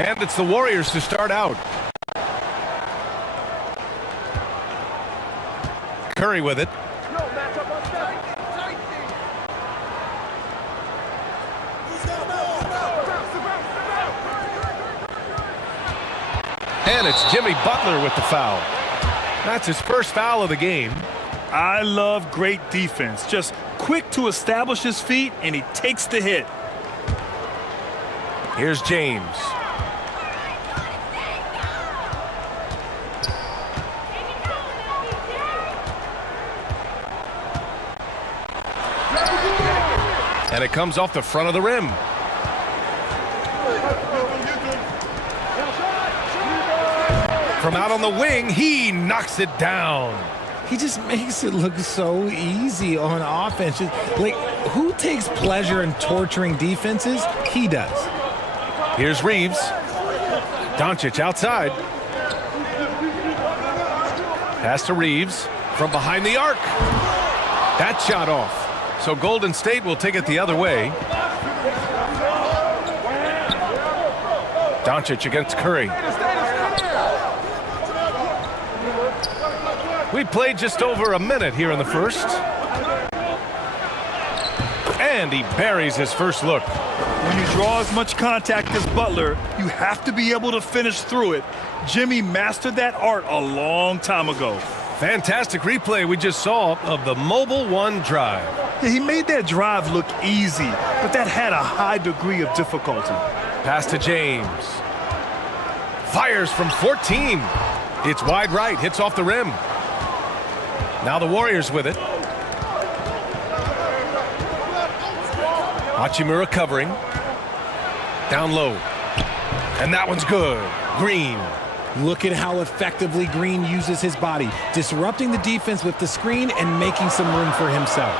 And it's the Warriors to start out. Curry with it. And it's Jimmy Butler with the foul. That's his first foul of the game. I love great defense. Just quick to establish his feet, and he takes the hit. Here's James. And it comes off the front of the rim. From out on the wing, he knocks it down. He just makes it look so easy on offense. Like, who takes pleasure in torturing defenses? He does. Here's Reeves. Doncic outside. Pass to Reeves from behind the arc. That shot off. So Golden State will take it the other way. Doncic against Curry. We played just over a minute here in the first. And he buries his first look. When you draw as much contact as Butler, you have to be able to finish through it. Jimmy mastered that art a long time ago. Fantastic replay we just saw of the Mobile One drive. Yeah, he made that drive look easy, but that had a high degree of difficulty. Pass to James. Fires from 14. It's wide right, hits off the rim. Now the Warriors with it. Hachimura covering. Down low. And that one's good. Green. Look at how effectively Green uses his body, disrupting the defense with the screen and making some room for himself.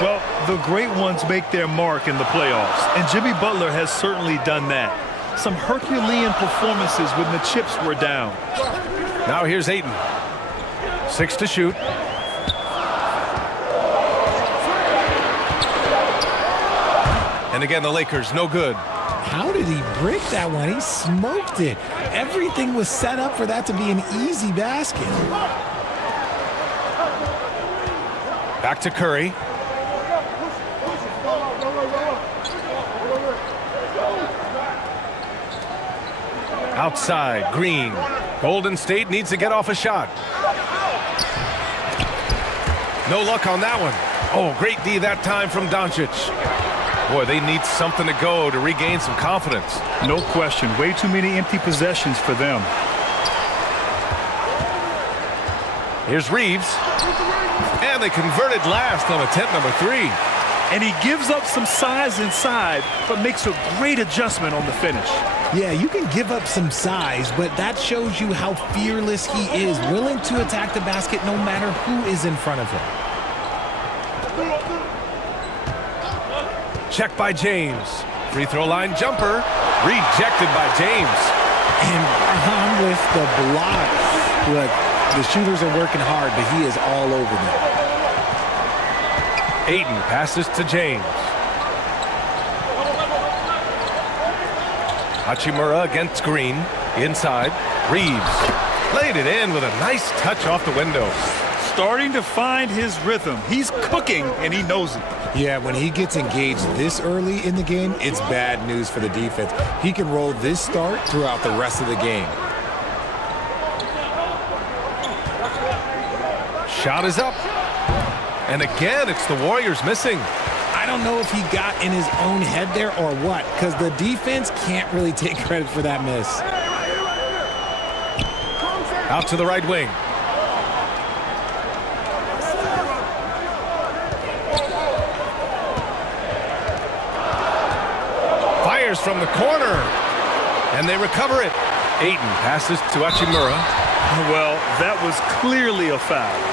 Well, the great ones make their mark in the playoffs, and Jimmy Butler has certainly done that. Some Herculean performances when the chips were down. Now here's Ayton. 6 to shoot. And again, the Lakers, no good. How did he break that one? He smoked it. Everything was set up for that to be an easy basket. Back to Curry. Outside, Green. Golden State needs to get off a shot. No luck on that one. Oh, great D that time from Doncic. Boy, they need something to go to regain some confidence. No question. Way too many empty possessions for them. Here's Reeves. And they converted last on attempt number 3. And he gives up some size inside, but makes a great adjustment on the finish. Yeah, you can give up some size, but that shows you how fearless he is, willing to attack the basket no matter who is in front of him. Check by James. Free throw line jumper. Rejected by James. And Brown with the block. Look, the shooters are working hard, but he is all over them. Ayton passes to James. Hachimura against Green. Inside. Reeves. Laid it in with a nice touch off the window. Starting to find his rhythm. He's cooking, and he knows it. Yeah, when he gets engaged this early in the game, it's bad news for the defense. He can roll this start throughout the rest of the game. Shot is up. And again, it's the Warriors missing. I don't know if he got in his own head there or what, because the defense can't really take credit for that miss. Out to the right wing. Fires from the corner. And they recover it. Ayton passes to Hachimura. Well, that was clearly a foul.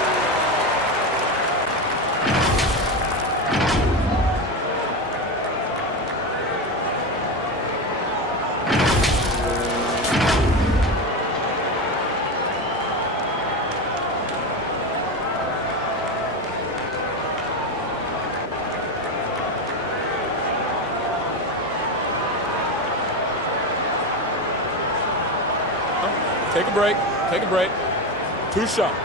Take a break. Take a break. 2 shots.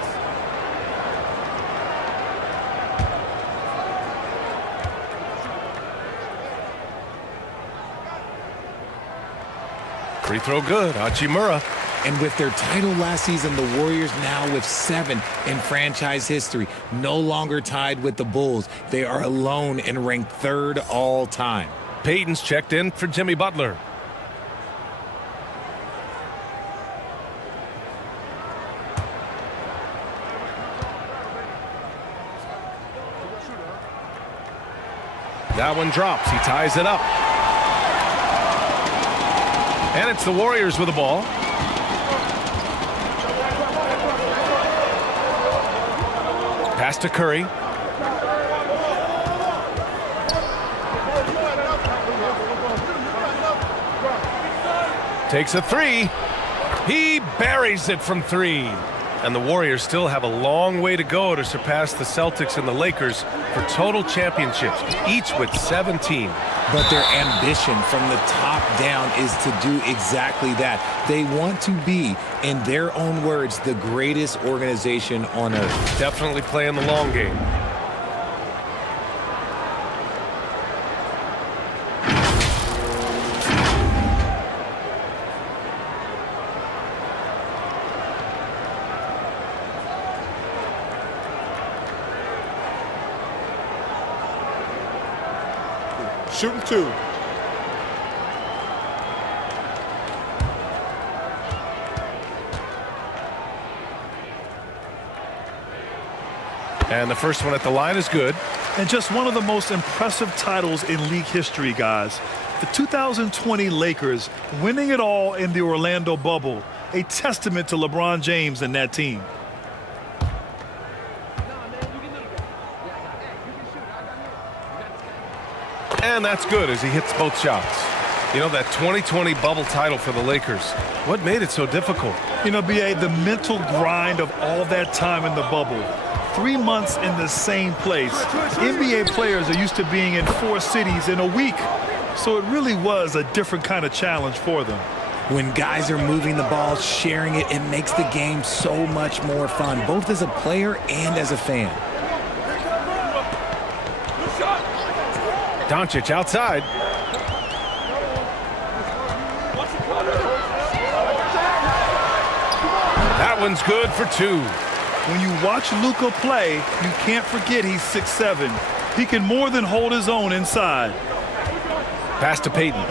Free throw good. Hachimura. And with their title last season, the Warriors now with 7 in franchise history, no longer tied with the Bulls. They are alone and ranked 3rd all time. Payton's checked in for Jimmy Butler. That one drops. He ties it up. And it's the Warriors with the ball. Pass to Curry. Takes a 3. He buries it from 3. And the Warriors still have a long way to go to surpass the Celtics and the Lakers for total championships, each with 17. But their ambition from the top down is to do exactly that. They want to be, in their own words, the greatest organization on earth. Definitely playing the long game. Shooting 2. And the first one at the line is good. And just one of the most impressive titles in league history, guys. The 2020 Lakers winning it all in the Orlando bubble. A testament to LeBron James and that team. And that's good as he hits both shots. You know, that 2020 bubble title for the Lakers, what made it so difficult? You know, B.A., the mental grind of all that time in the bubble. 3 months in the same place. NBA players are used to being in 4 cities in a week. So it really was a different kind of challenge for them. When guys are moving the ball, sharing it, it makes the game so much more fun, both as a player and as a fan. Doncic outside. That one's good for 2. When you watch Luka play, you can't forget he's 6'7". He can more than hold his own inside. Pass to Payton.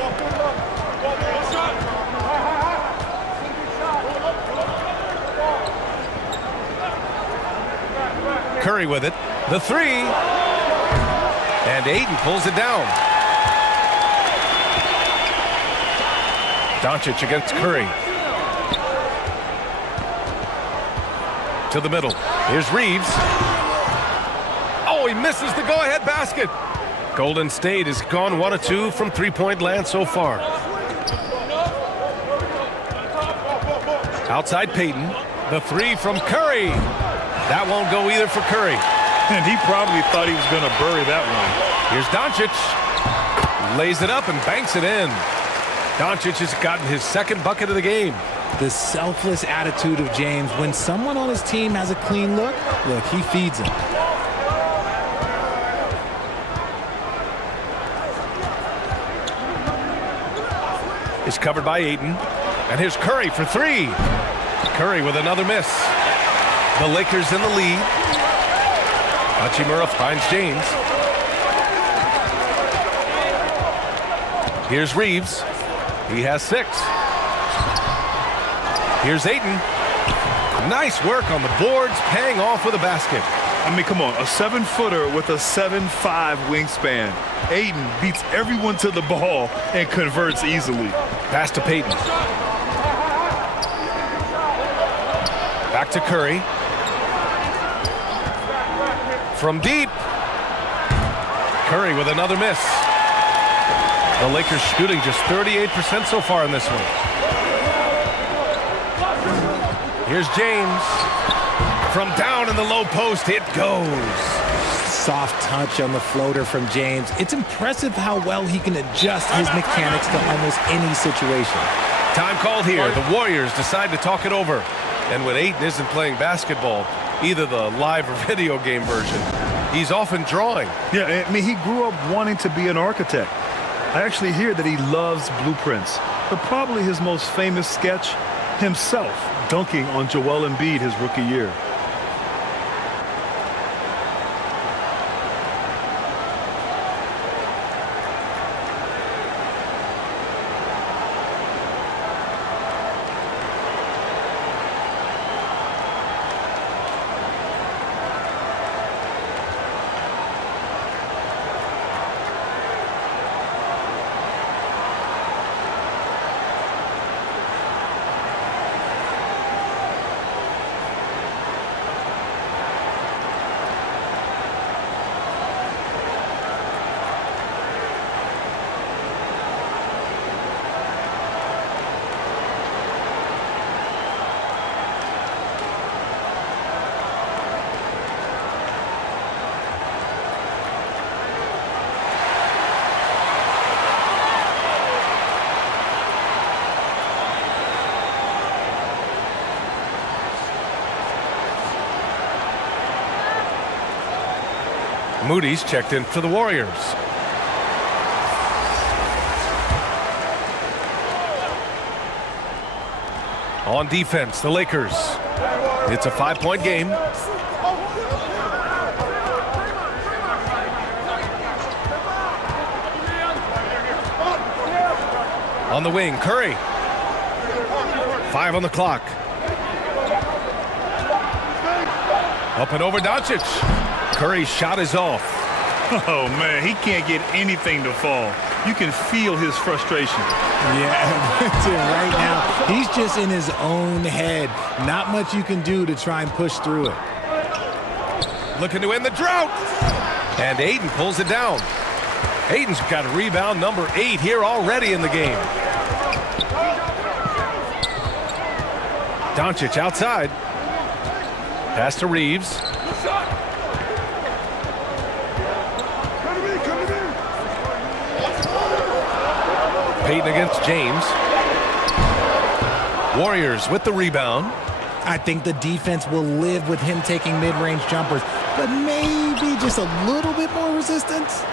Curry with it. The 3. And Ayton pulls it down. Doncic against Curry. To the middle. Here's Reeves. Oh, he misses the go-ahead basket. Golden State has gone 1 of 2 from three-point land so far. Outside Payton. The 3 from Curry. That won't go either for Curry. And he probably thought he was going to bury that one. Here's Doncic. Lays it up and banks it in. Doncic has gotten his 2nd bucket of the game. The selfless attitude of James. When someone on his team has a clean look, he feeds him. It's covered by Ayton. And here's Curry for 3. Curry with another miss. The Lakers in the lead. Hachimura finds James. Here's Reeves. He has 6. Here's Ayton. Nice work on the boards, paying off with a basket. I mean, come on, a 7-footer with a 7'5" wingspan. Ayton beats everyone to the ball and converts easily. Pass to Payton. Back to Curry. From deep. Curry with another miss. The Lakers shooting just 38% so far in this one. Here's James. From down in the low post, it goes. Soft touch on the floater from James. It's impressive how well he can adjust his mechanics to almost any situation. Time called here. The Warriors decide to talk it over. And when Ayton isn't playing basketball, either the live or video game version, he's often drawing. Yeah, I mean, he grew up wanting to be an architect. I actually hear that he loves blueprints. But probably his most famous sketch, himself dunking on Joel Embiid his rookie year. Moody's checked in for the Warriors. On defense, the Lakers. It's a 5-point game. On the wing, Curry. 5 on the clock. Up and over Doncic. Curry's shot is off. Oh, man, he can't get anything to fall. You can feel his frustration. Yeah, right now, he's just in his own head. Not much you can do to try and push through it. Looking to end the drought. And Ayton pulls it down. Ayton's got rebound number 8 here already in the game. Doncic outside. Pass to Reeves. Payton against James. Warriors with the rebound. I think the defense will live with him taking mid-range jumpers, but maybe just a little bit more resistance.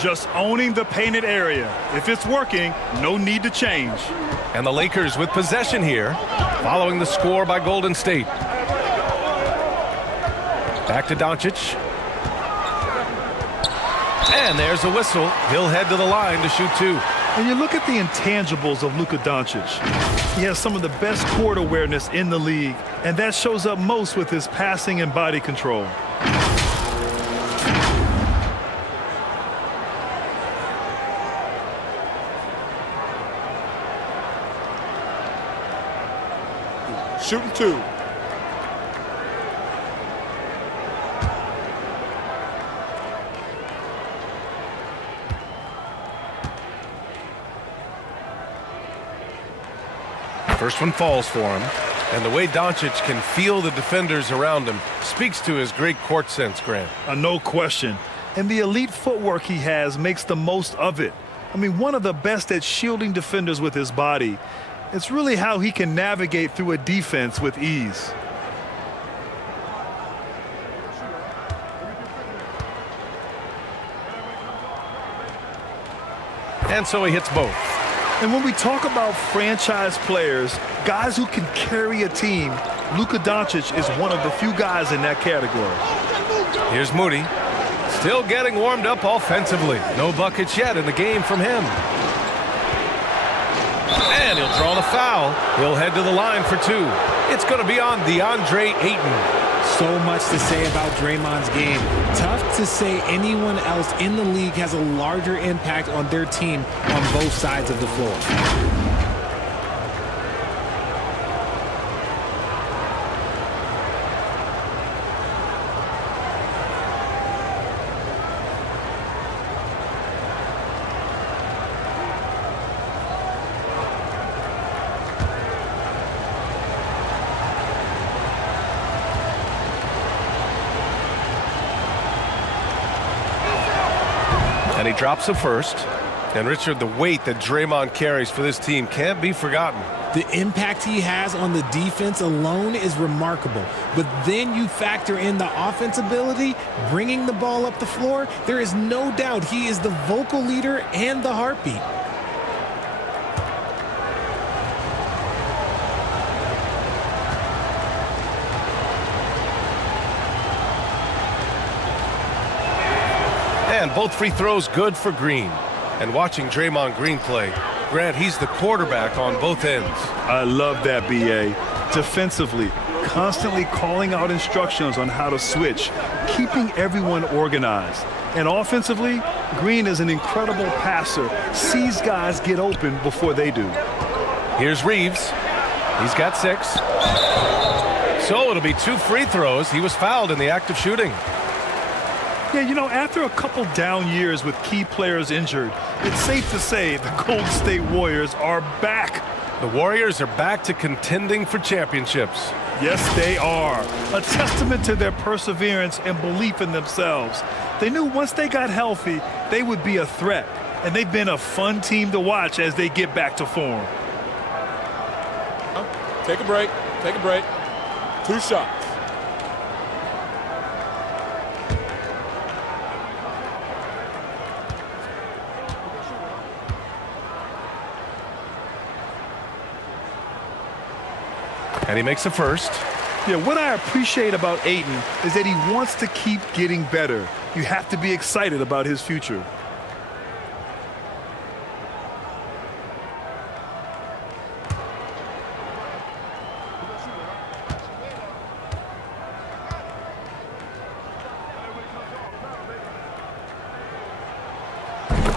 Just owning the painted area. If it's working, no need to change. And the Lakers with possession here, following the score by Golden State. Back to Doncic. And there's a whistle. He'll head to the line to shoot 2. And you look at the intangibles of Luka Doncic. He has some of the best court awareness in the league, and that shows up most with his passing and body control. Shooting 2. First one falls for him. And the way Doncic can feel the defenders around him speaks to his great court sense, Grant. No question. And the elite footwork he has makes the most of it. I mean, one of the best at shielding defenders with his body. It's really how he can navigate through a defense with ease. And so he hits both. And when we talk about franchise players, guys who can carry a team, Luka Doncic is one of the few guys in that category. Here's Moody. Still getting warmed up offensively. No buckets yet in the game from him. And he'll draw the foul. He'll head to the line for 2. It's going to be on DeAndre Ayton. So much to say about Draymond's game. Tough to say anyone else in the league has a larger impact on their team on both sides of the floor. And he drops the first. And Richard, the weight that Draymond carries for this team can't be forgotten. The impact he has on the defense alone is remarkable. But then you factor in the offense ability, bringing the ball up the floor. There is no doubt he is the vocal leader and the heartbeat. And both free throws good for Green. And watching Draymond Green play, Grant, he's the quarterback on both ends. I love that, B.A. Defensively, constantly calling out instructions on how to switch, keeping everyone organized. And offensively, Green is an incredible passer, sees guys get open before they do. Here's Reeves. He's got 6. So it'll be 2 free throws. He was fouled in the act of shooting. Yeah, you know, after a couple down years with key players injured, it's safe to say the Golden State Warriors are back. The Warriors are back to contending for championships. Yes, they are. A testament to their perseverance and belief in themselves. They knew once they got healthy, they would be a threat. And they've been a fun team to watch as they get back to form. Take a break. Take a break. 2 shots. And he makes a first. Yeah, what I appreciate about Ayton is that he wants to keep getting better. You have to be excited about his future.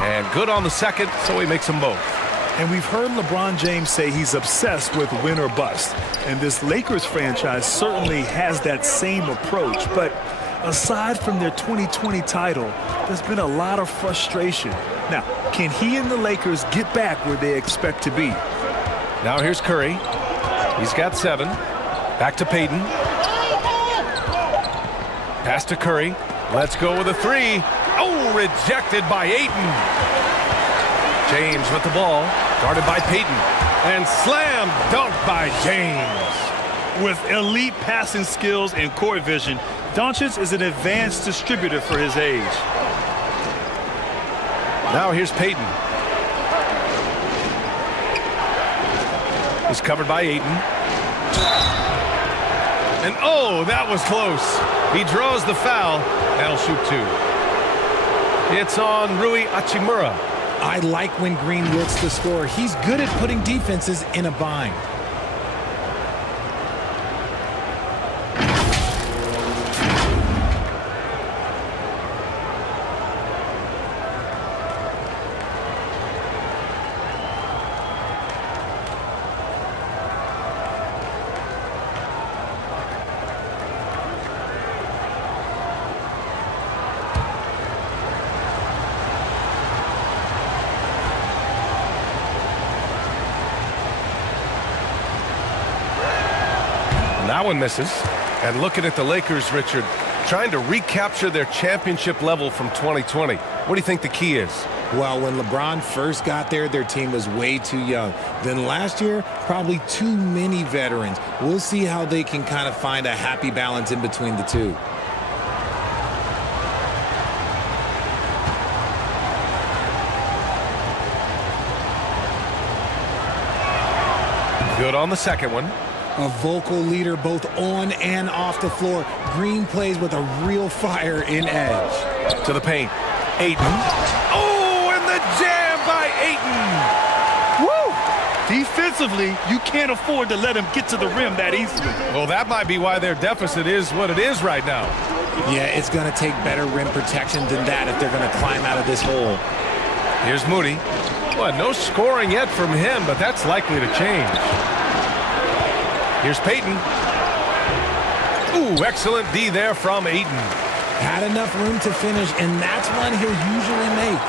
And good on the second, so he makes them both. And we've heard LeBron James say he's obsessed with win or bust. And this Lakers franchise certainly has that same approach. But aside from their 2020 title, there's been a lot of frustration. Now, can he and the Lakers get back where they expect to be? Now here's Curry. He's got 7. Back to Payton. Pass to Curry. Let's go with a 3. Oh, rejected by Ayton. James with the ball, guarded by Payton, and slam dunk by James. With elite passing skills and court vision, Doncic is an advanced distributor for his age. Now here's Payton. He's covered by Ayton. And oh, that was close. He draws the foul. That'll shoot 2. It's on Rui Hachimura. I like when Green looks to score. He's good at putting defenses in a bind. That one misses. And looking at the Lakers, Richard, trying to recapture their championship level from 2020. What do you think the key is? Well, when LeBron first got there, their team was way too young. Then last year, probably too many veterans. We'll see how they can kind of find a happy balance in between the two. Good on the second one. A vocal leader both on and off the floor. Green plays with a real fire in edge. To the paint. Ayton. Oh, and the jam by Ayton. Woo! Defensively, you can't afford to let him get to the rim that easily. Well, that might be why their deficit is what it is right now. Yeah, it's going to take better rim protection than that if they're going to climb out of this hole. Here's Moody. Well, no scoring yet from him, but that's likely to change. Here's Payton. Ooh, excellent D there from Ayton. Had enough room to finish, and that's one he'll usually make.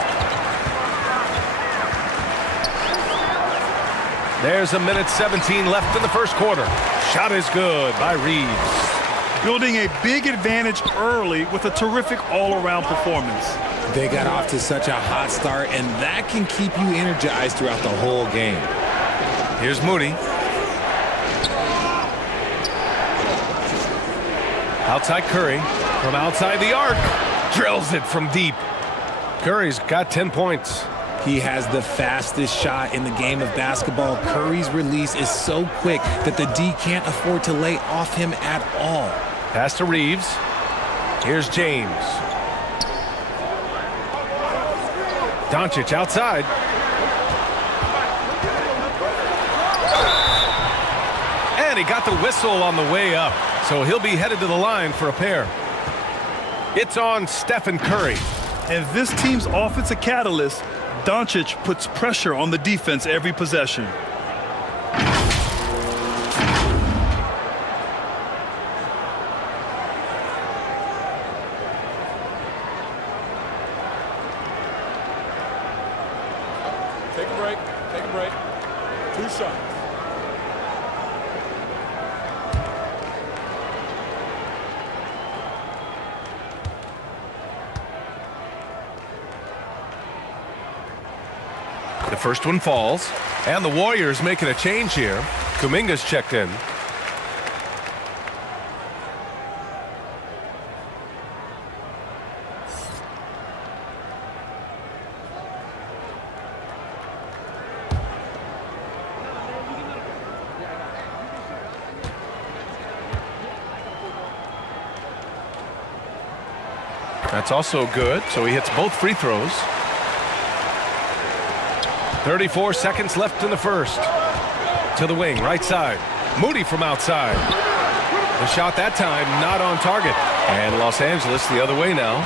There's 1:17 left in the first quarter. Shot is good by Reeves. Building a big advantage early with a terrific all-around performance. They got off to such a hot start, and that can keep you energized throughout the whole game. Here's Moody. Outside Curry. From outside the arc. Drills it from deep. Curry's got 10 points. He has the fastest shot in the game of basketball. Curry's release is so quick that the D can't afford to lay off him at all. Pass to Reeves. Here's James. Doncic outside. And he got the whistle on the way up, so he'll be headed to the line for a pair. It's on Stephen Curry. And this team's offensive catalyst, Doncic, puts pressure on the defense every possession. Take a break. Take a break. 2 shots. The first one falls, and the Warriors making a change here. Kuminga's checked in. That's also good, so he hits both free throws. 34 seconds left in the first. To the wing, right side. Moody from outside. The shot that time not on target. And Los Angeles the other way now.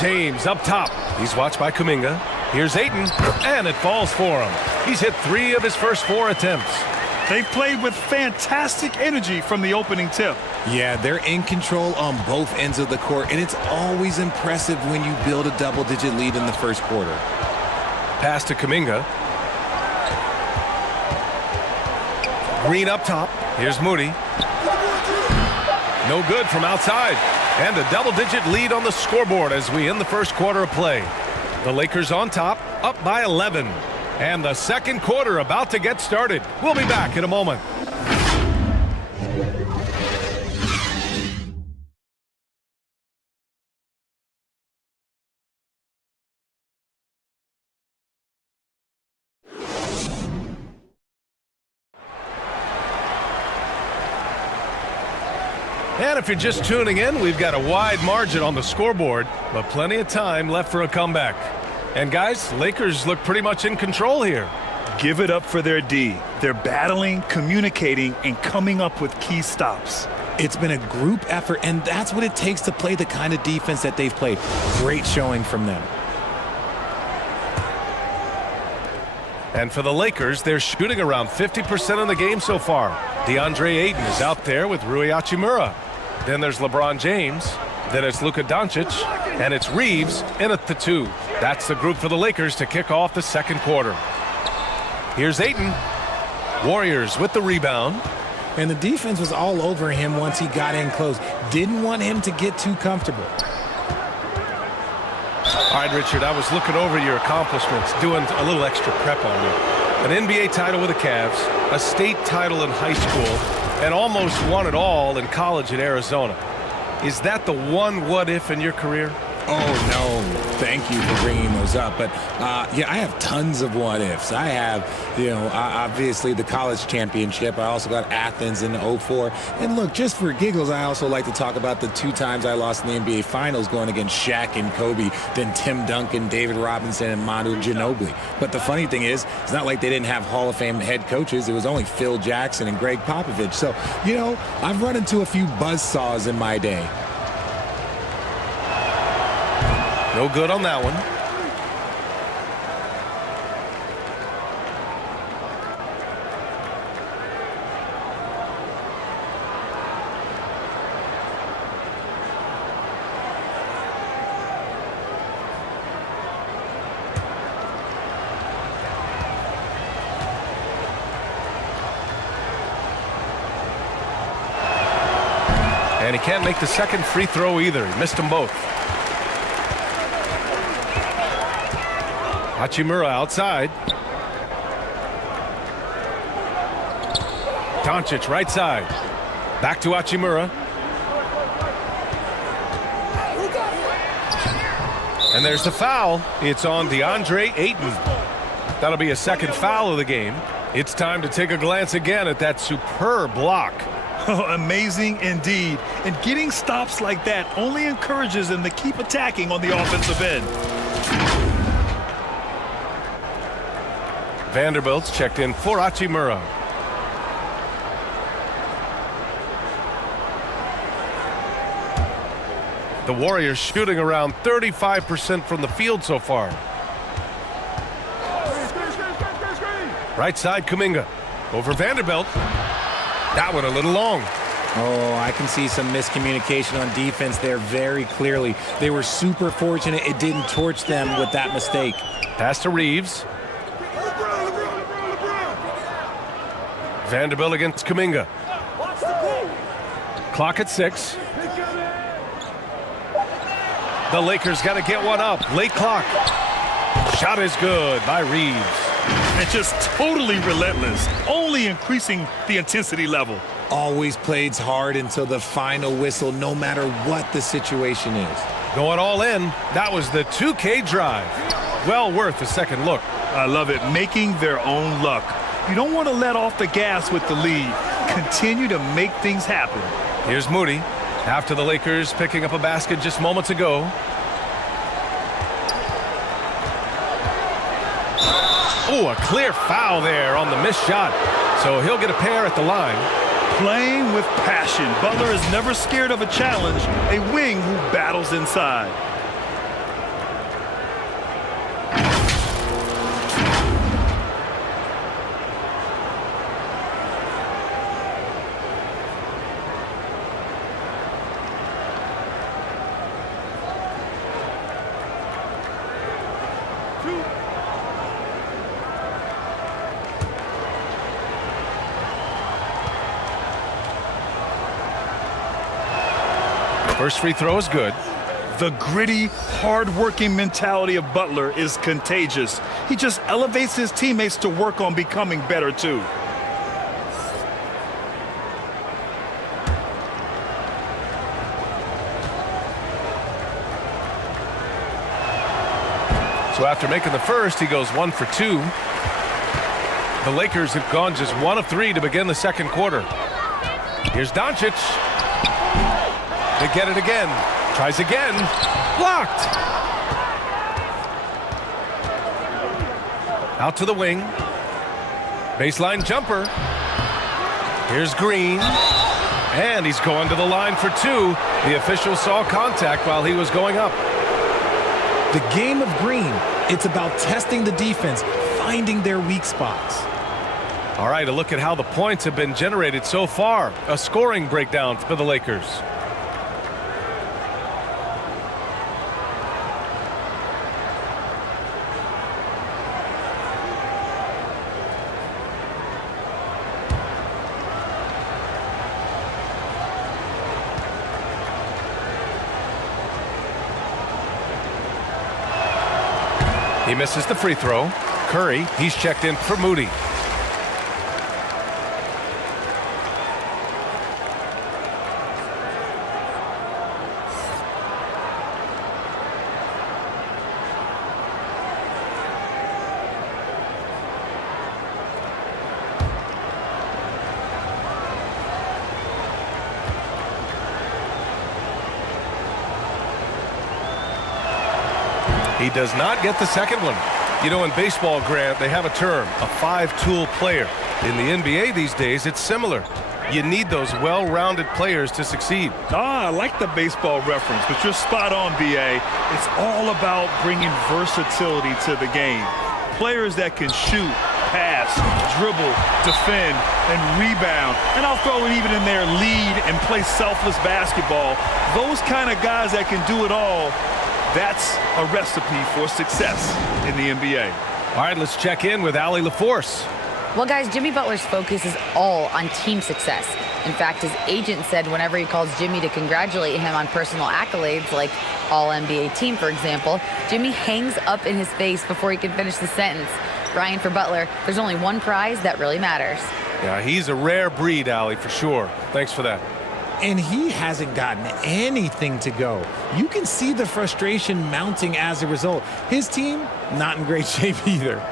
James up top. He's watched by Kuminga. Here's Ayton, and it falls for him. He's hit 3 of his first 4 attempts. They played with fantastic energy from the opening tip. Yeah, they're in control on both ends of the court, and it's always impressive when you build a double-digit lead in the first quarter. Pass to Kuminga. Green up top. Here's Moody. No good from outside. And a double-digit lead on the scoreboard as we end the first quarter of play. The Lakers on top, up by 11. And the second quarter about to get started. We'll be back in a moment. And if you're just tuning in, we've got a wide margin on the scoreboard, but plenty of time left for a comeback. And guys, Lakers look pretty much in control here. Give it up for their D. They're battling, communicating, and coming up with key stops. It's been a group effort, and that's what it takes to play the kind of defense that they've played. Great showing from them. And for the Lakers, they're shooting around 50% in the game so far. DeAndre Ayton is out there with Rui Hachimura. Then there's LeBron James. Then it's Luka Doncic. And it's Reeves in at the 2. That's the group for the Lakers to kick off the second quarter. Here's Ayton. Warriors with the rebound. And the defense was all over him once he got in close. Didn't want him to get too comfortable. All right, Richard, I was looking over your accomplishments, doing a little extra prep on you. An NBA title with the Cavs, a state title in high school, and almost won it all in college at Arizona. Is that the one what-if in your career? Oh, no. Thank you for bringing those up. But, yeah, I have tons of what-ifs. I have, obviously the college championship. I also got Athens in '04. And, look, just for giggles, I also like to talk about the 2 times I lost in the NBA Finals going against Shaq and Kobe, then Tim Duncan, David Robinson, and Manu Ginobili. But the funny thing is, it's not like they didn't have Hall of Fame head coaches. It was only Phil Jackson and Greg Popovich. So, I've run into a few buzzsaws in my day. No good on that one. And he can't make the second free throw either. He missed them both. Hachimura outside. Doncic right side. Back to Hachimura. And there's the foul. It's on DeAndre Ayton. That'll be a second foul of the game. It's time to take a glance again at that superb block. Amazing indeed. And getting stops like that only encourages them to keep attacking on the offensive end. Vanderbilt's checked in for Hachimura. The Warriors shooting around 35% from the field so far. Right side, Kuminga. Over Vanderbilt. That one a little long. Oh, I can see some miscommunication on defense there very clearly. They were super fortunate it didn't torch them with that mistake. Pass to Reeves. Vanderbilt against Kuminga. Clock at 6. The Lakers got to get one up. Late clock. Shot is good by Reeves. And just totally relentless, only increasing the intensity level. Always plays hard until the final whistle, no matter what the situation is. Going all in. That was the 2K drive. Well worth a second look. I love it, making their own luck. You don't want to let off the gas with the lead. Continue to make things happen. Here's Moody. After the Lakers picking up a basket just moments ago. Oh, a clear foul there on the missed shot. So he'll get a pair at the line. Playing with passion. Butler is never scared of a challenge. A wing who battles inside. First free throw is good. The gritty, hard-working mentality of Butler is contagious. He just elevates his teammates to work on becoming better, too. So after making the first, he goes 1 for 2. The Lakers have gone just 1 of 3 to begin the second quarter. Here's Doncic. They get it again. Tries again. Blocked. Out to the wing. Baseline jumper. Here's Green. And he's going to the line for 2. The official saw contact while he was going up. The game of Green, it's about testing the defense, finding their weak spots. All right, a look at how the points have been generated so far. A scoring breakdown for the Lakers. He misses the free throw. Curry, he's checked in for Moody. He does not get the second one. You know, in baseball, Grant, they have a term, a 5-tool player. In the NBA these days, it's similar. You need those well-rounded players to succeed. I like the baseball reference, but you're spot on, B.A. It's all about bringing versatility to the game. Players that can shoot, pass, dribble, defend, and rebound. And I'll throw it even in there, lead and play selfless basketball. Those kind of guys that can do it all, that's a recipe for success in the NBA. All right, let's check in with Allie LaForce. Well, guys, Jimmy Butler's focus is all on team success. In fact, his agent said whenever he calls Jimmy to congratulate him on personal accolades, like All-NBA team, for example, Jimmy hangs up in his face before he can finish the sentence. Ryan, for Butler, there's only one prize that really matters. Yeah, he's a rare breed, Allie, for sure. Thanks for that. And he hasn't gotten anything to go. You can see the frustration mounting as a result. His team, not in great shape either.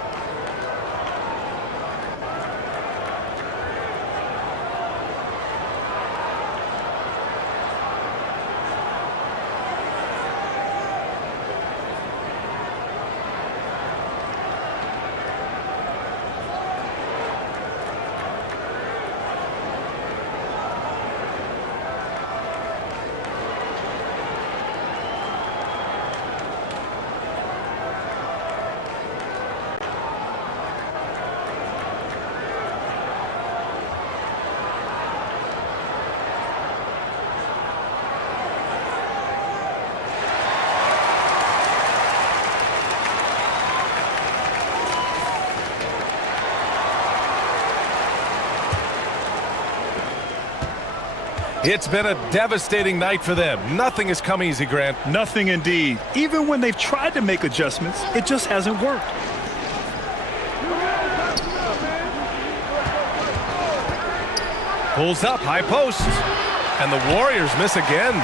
It's been a devastating night for them. Nothing has come easy, Grant. Nothing indeed. Even when they've tried to make adjustments, it just hasn't worked. Pulls up, high post. And the Warriors miss again.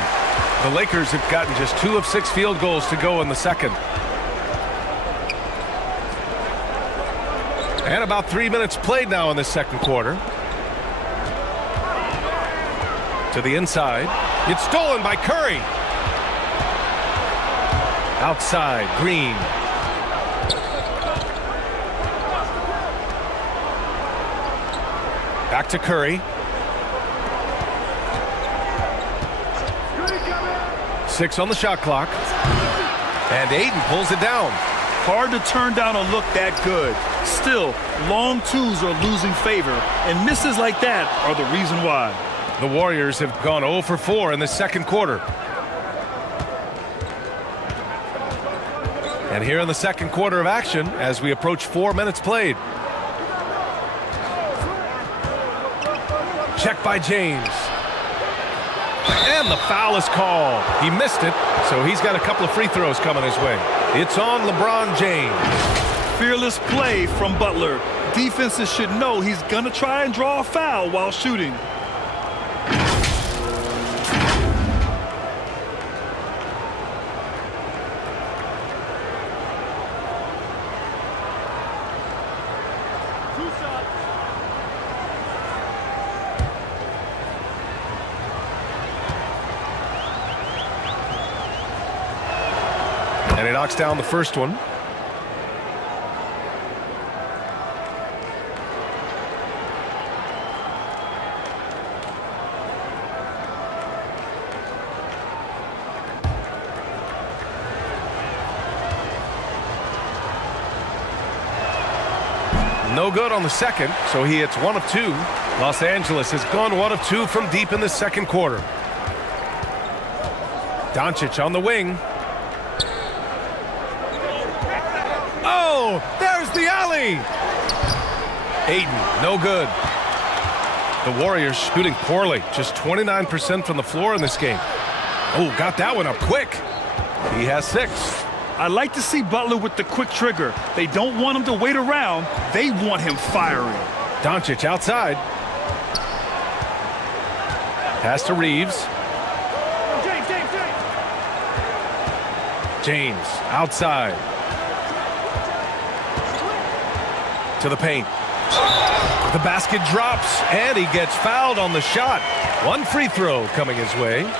The Lakers have gotten just 2 of 6 field goals to go in the second. And about 3 minutes played now in the second quarter. To the inside. It's stolen by Curry. Outside, Green. Back to Curry. 6 on the shot clock. And Ayton pulls it down. Hard to turn down a look that good. Still, long twos are losing favor, and misses like that are the reason why. The Warriors have gone 0 for 4 in the second quarter. And here in the second quarter of action as we approach 4 minutes played. Check by James. And the foul is called. He missed it, so he's got a couple of free throws coming his way. It's on LeBron James. Fearless play from Butler. Defenses should know he's going to try and draw a foul while shooting. And he knocks down the first one. No good on the second, so he hits 1 of 2. Los Angeles has gone 1 of 2 from deep in the second quarter. Doncic on the wing. Oh, there's the alley. Ayton, no good. The Warriors shooting poorly, just 29% from the floor in this game. Oh, got that one up quick. He has 6. I like to see Butler with the quick trigger. They don't want him to wait around. They want him firing. Doncic outside. Pass to Reeves. James outside. To the paint. The basket drops, and he gets fouled on the shot. 1 free throw coming his way.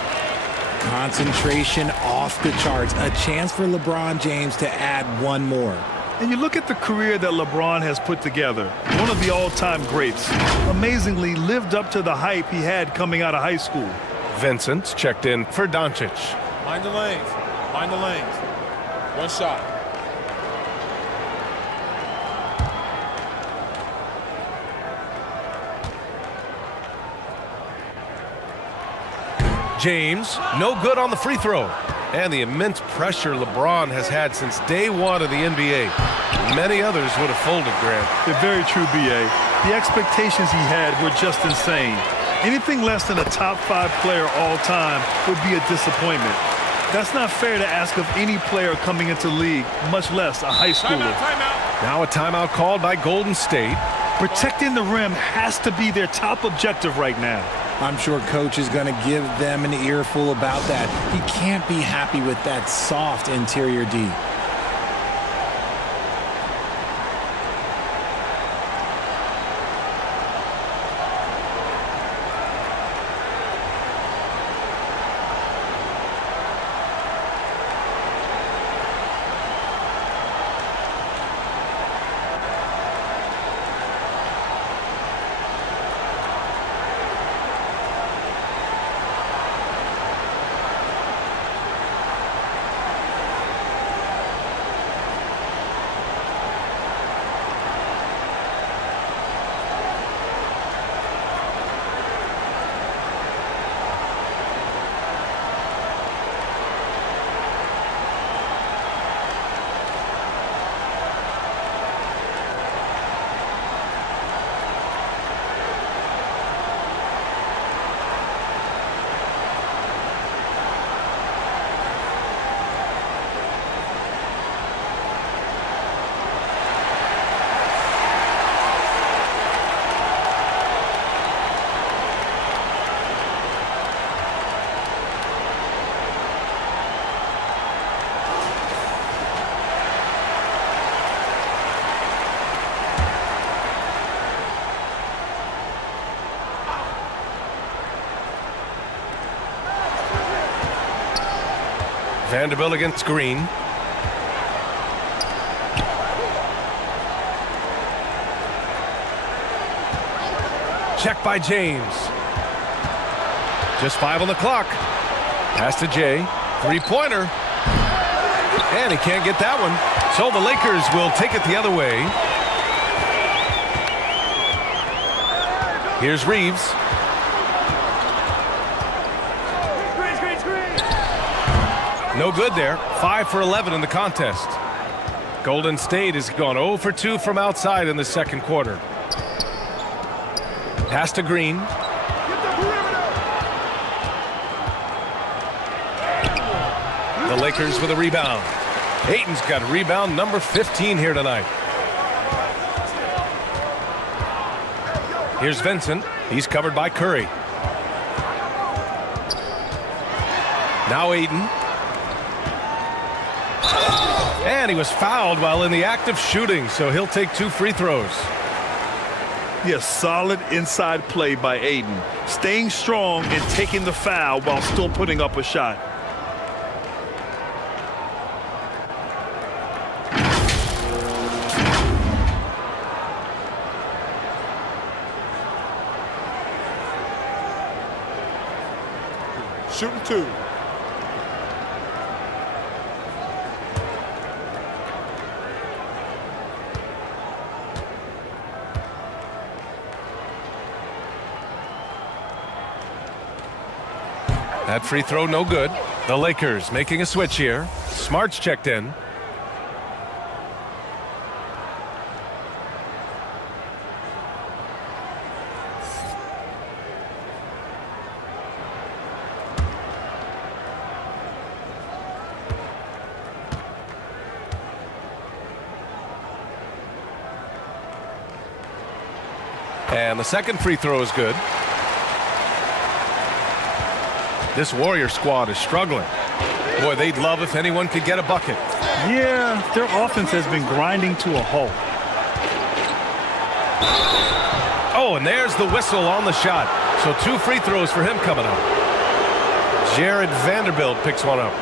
Concentration off the charts. A chance for LeBron James to add 1 more. And you look at the career that LeBron has put together. One of the all-time greats. Amazingly lived up to the hype he had coming out of high school. Vincent checked in for Doncic. Mind the lanes. Mind the lanes. 1 shot. James, no good on the free throw. And the immense pressure LeBron has had since day 1 of the NBA. Many others would have folded, Grant. They're very true, B.A. The expectations he had were just insane. Anything less than a top 5 player all time would be a disappointment. That's not fair to ask of any player coming into the league, much less a high schooler. Timeout, timeout. Now a timeout called by Golden State. Protecting the rim has to be their top objective right now. I'm sure coach is going to give them an earful about that. He can't be happy with that soft interior D. Vanderbilt against Green. Check by James. Just 5 on the clock. Pass to Jay. Three-pointer. And he can't get that one. So the Lakers will take it the other way. Here's Reeves. No good there. 5 for 11 in the contest. Golden State has gone 0 for 2 from outside in the second quarter. Pass to Green. The Lakers with a rebound. Ayton's got rebound number 15 here tonight. Here's Vincent. He's covered by Curry. Now Ayton. And he was fouled while in the act of shooting, so he'll take 2 free throws. Yes, solid inside play by Ayton. Staying strong and taking the foul while still putting up a shot. Shooting 2. That free throw no good. The Lakers making a switch here. Smart's checked in. And the second free throw is good. This Warrior squad is struggling. Boy, they'd love if anyone could get a bucket. Yeah, their offense has been grinding to a halt. Oh, and there's the whistle on the shot. So 2 free throws for him coming up. Jared Vanderbilt picks one up.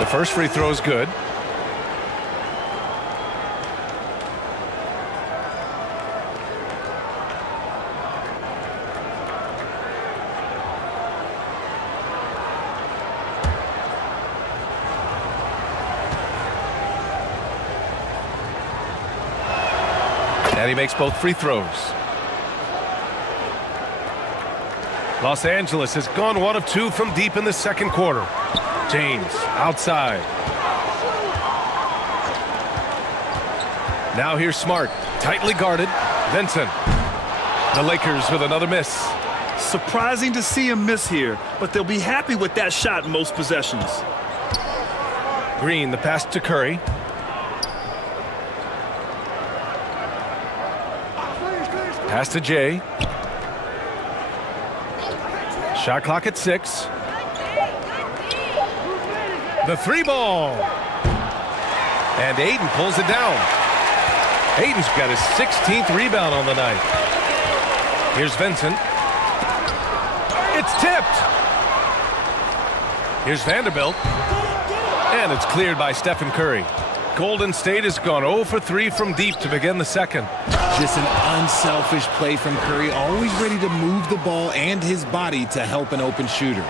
The first free throw is good. And he makes both free throws. Los Angeles has gone 1 of 2 from deep in the second quarter. James outside. Now here's Smart, tightly guarded. Vincent. The Lakers with another miss. Surprising to see him miss here, but they'll be happy with that shot in most possessions. Green, the pass to Curry. Pass to Jay. Shot clock at 6. The 3-ball. And Aiden pulls it down. Aiden's got his 16th rebound on the night. Here's Vincent. It's tipped. Here's Vanderbilt. And it's cleared by Stephen Curry. Golden State has gone 0 for 3 from deep to begin the second. Just an unselfish play from Curry, always ready to move the ball and his body to help an open shooter.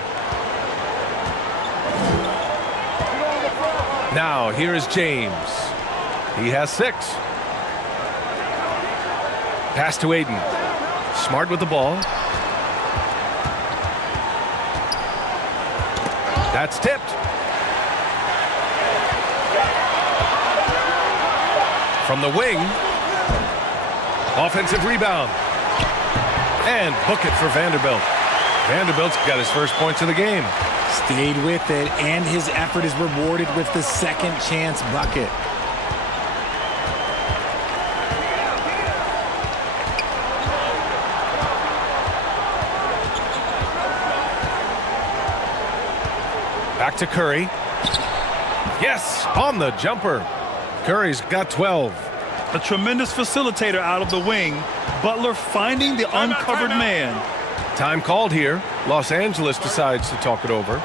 Now here is James. He has 6. Pass to Aiden. Smart with the ball. That's tipped. From the wing. Offensive rebound. And book it for Vanderbilt. Vanderbilt's got his first points of the game. Stayed with it, and his effort is rewarded with the second chance bucket. Back to Curry. Yes, on the jumper. Curry's got 12. A tremendous facilitator out of the wing. Butler finding the uncovered man. Time called here. Los Angeles decides to talk it over.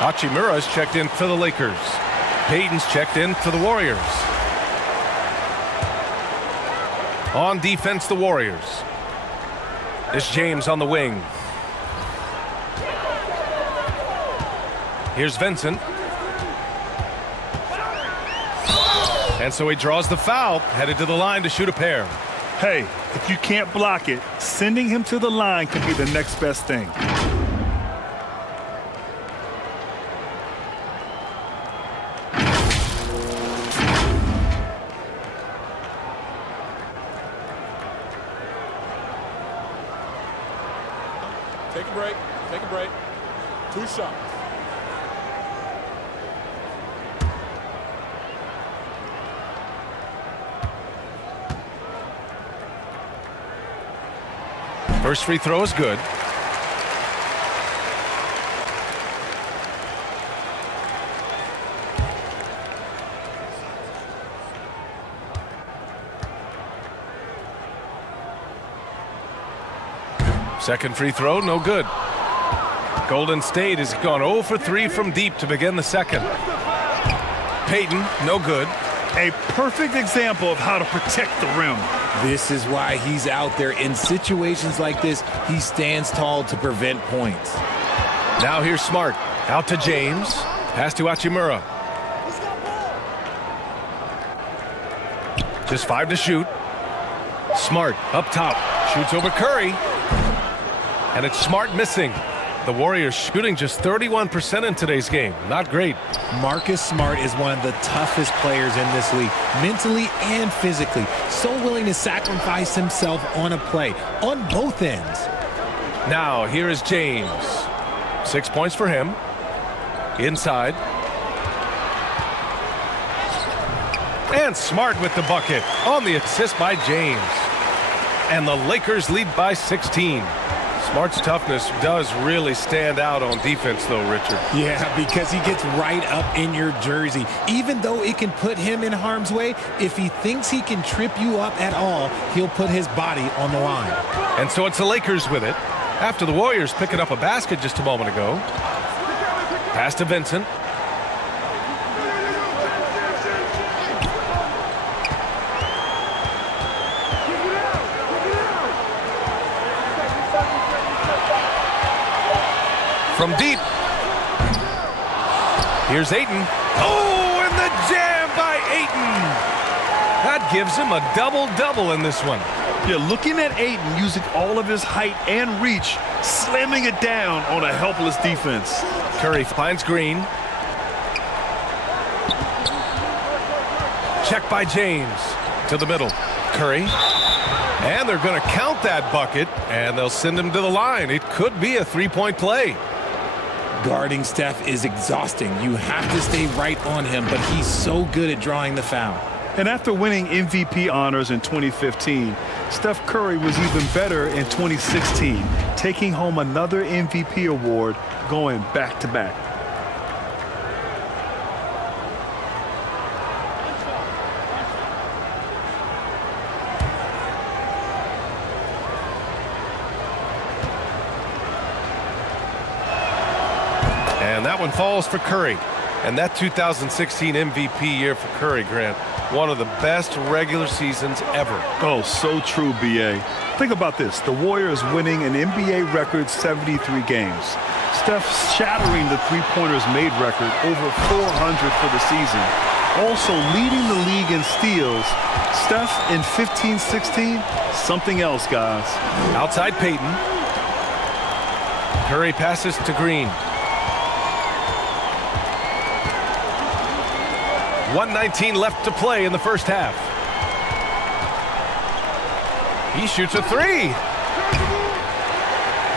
Hachimura's checked in for the Lakers. Payton's checked in for the Warriors. On defense, the Warriors. It's James on the wing. Here's Vincent. And so he draws the foul, headed to the line to shoot a pair. Hey, if you can't block it, sending him to the line can be the next best thing. Take a break. Take a break. 2 shots. First free throw is good. Second free throw, no good. Golden State has gone 0 for 3 from deep to begin the second. Payton, no good. A perfect example of how to protect the rim. This is why he's out there. In situations like this, he stands tall to prevent points. Now here's Smart. Out to James. Pass to Hachimura. Just 5 to shoot. Smart up top. Shoots over Curry. And it's Smart missing. The Warriors shooting just 31% in today's game. Not great. Marcus Smart is one of the toughest players in this league, mentally and physically. So willing to sacrifice himself on a play, on both ends. Now, here is James. 6 points for him. Inside. And Smart with the bucket on the assist by James. And the Lakers lead by 16. Smart's toughness does really stand out on defense, though, Richard. Yeah, because he gets right up in your jersey. Even though it can put him in harm's way, if he thinks he can trip you up at all, he'll put his body on the line. And so it's the Lakers with it. After the Warriors picking up a basket just a moment ago. Pass to Vincent. From deep. Here's Ayton. Oh, and the jam by Ayton. That gives him a double-double in this one. Yeah, looking at Ayton using all of his height and reach, slamming it down on a helpless defense. Curry finds Green. Check by James. To the middle. Curry. And they're going to count that bucket, and they'll send him to the line. It could be a three-point play. Guarding Steph is exhausting. You have to stay right on him, but he's so good at drawing the foul. And after winning MVP honors in 2015, Steph Curry was even better in 2016, taking home another MVP award, going back-to-back. And that one falls for Curry. And that 2016 MVP year for Curry, Grant, one of the best regular seasons ever. Oh, so true, B.A. Think about this. The Warriors winning an NBA record 73 games. Steph shattering the three-pointers made record, over 400 for the season. Also leading the league in steals. Steph in 15-16, something else, guys. Outside Payton. Curry passes to Green. 1:19 left to play in the first half. He shoots a three.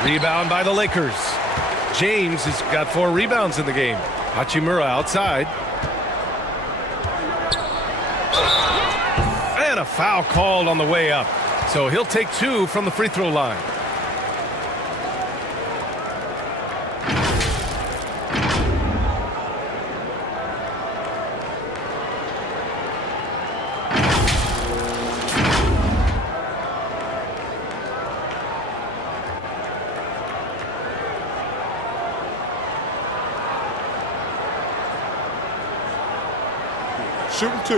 Rebound by the Lakers. James has got 4 rebounds in the game. Hachimura outside. And a foul called on the way up. So he'll take 2 from the free throw line. Shooting 2.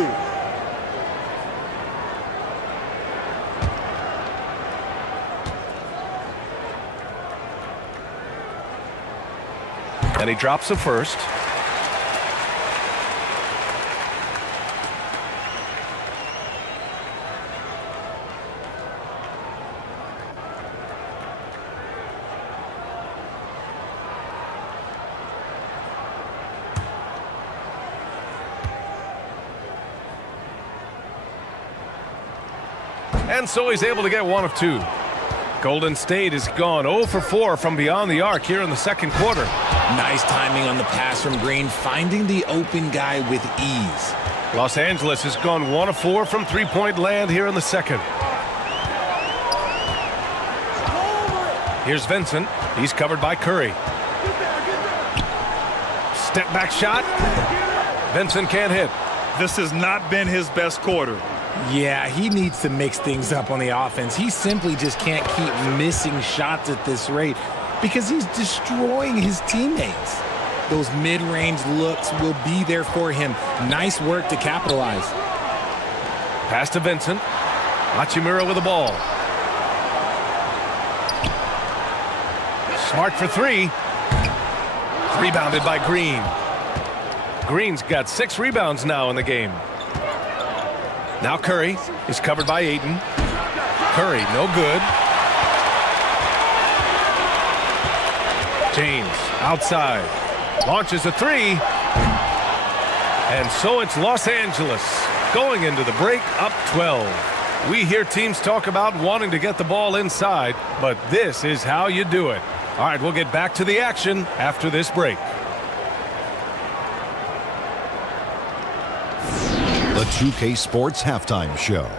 And he drops the first. And so he's able to get 1 of 2. Golden State has gone 0 for 4 from beyond the arc here in the second quarter. Nice timing on the pass from Green, finding the open guy with ease. Los Angeles has gone 1 of 4 from three-point land here in the second. Here's Vincent. He's covered by Curry. Step back shot. Vincent can't hit. This has not been his best quarter. Yeah, he needs to mix things up on the offense. He simply just can't keep missing shots at this rate because he's destroying his teammates. Those mid-range looks will be there for him. Nice work to capitalize. Pass to Vincent. Hachimura with the ball. Smart for 3. Rebounded by Green. Green's got 6 rebounds now in the game. Now Curry is covered by Ayton. Curry, no good. James outside. Launches a 3. And so it's Los Angeles going into the break up 12. We hear teams talk about wanting to get the ball inside, but this is how you do it. All right, we'll get back to the action after this break. The 2K Sports Halftime Show.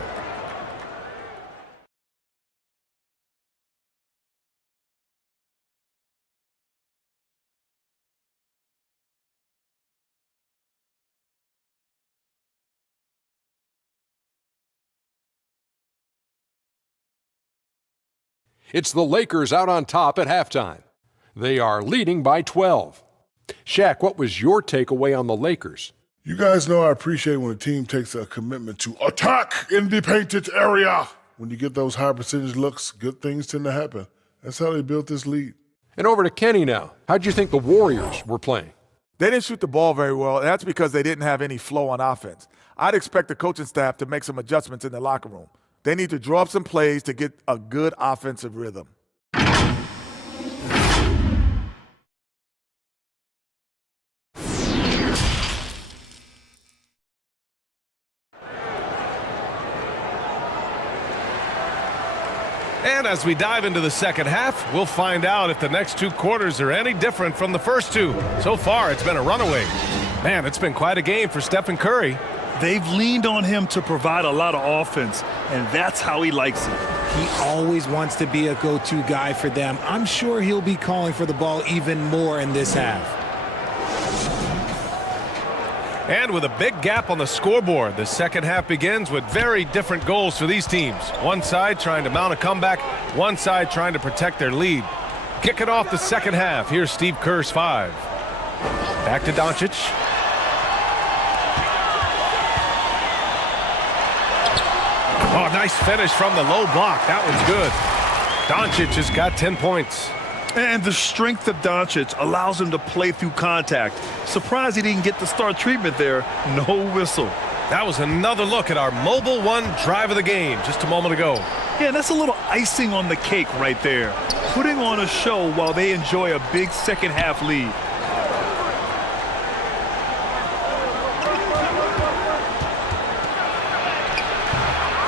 It's the Lakers out on top at halftime. They are leading by 12. Shaq, what was your takeaway on the Lakers? You guys know I appreciate when a team takes a commitment to attack in the painted area. When you get those high percentage looks, good things tend to happen. That's how they built this lead. And over to Kenny now. How'd you think the Warriors were playing? They didn't shoot the ball very well, and that's because they didn't have any flow on offense. I'd expect the coaching staff to make some adjustments in the locker room. They need to draw up some plays to get a good offensive rhythm. And as we dive into the second half, we'll find out if the next 2 quarters are any different from the first 2. So far, it's been a runaway. Man, it's been quite a game for Stephen Curry. They've leaned on him to provide a lot of offense, and that's how he likes it. He always wants to be a go-to guy for them. I'm sure he'll be calling for the ball even more in this half. And with a big gap on the scoreboard, the second half begins with very different goals for these teams. One side trying to mount a comeback, one side trying to protect their lead. Kicking off the second half, here's Steve Kerr's 5. Back to Doncic. Oh, nice finish from the low block. That one's good. Doncic has got 10 points. And the strength of Doncic allows him to play through contact. Surprised he didn't get the star treatment there. No whistle. That was another look at our Mobile One drive of the game just a moment ago. Yeah, that's a little icing on the cake right there. Putting on a show while they enjoy a big second half lead.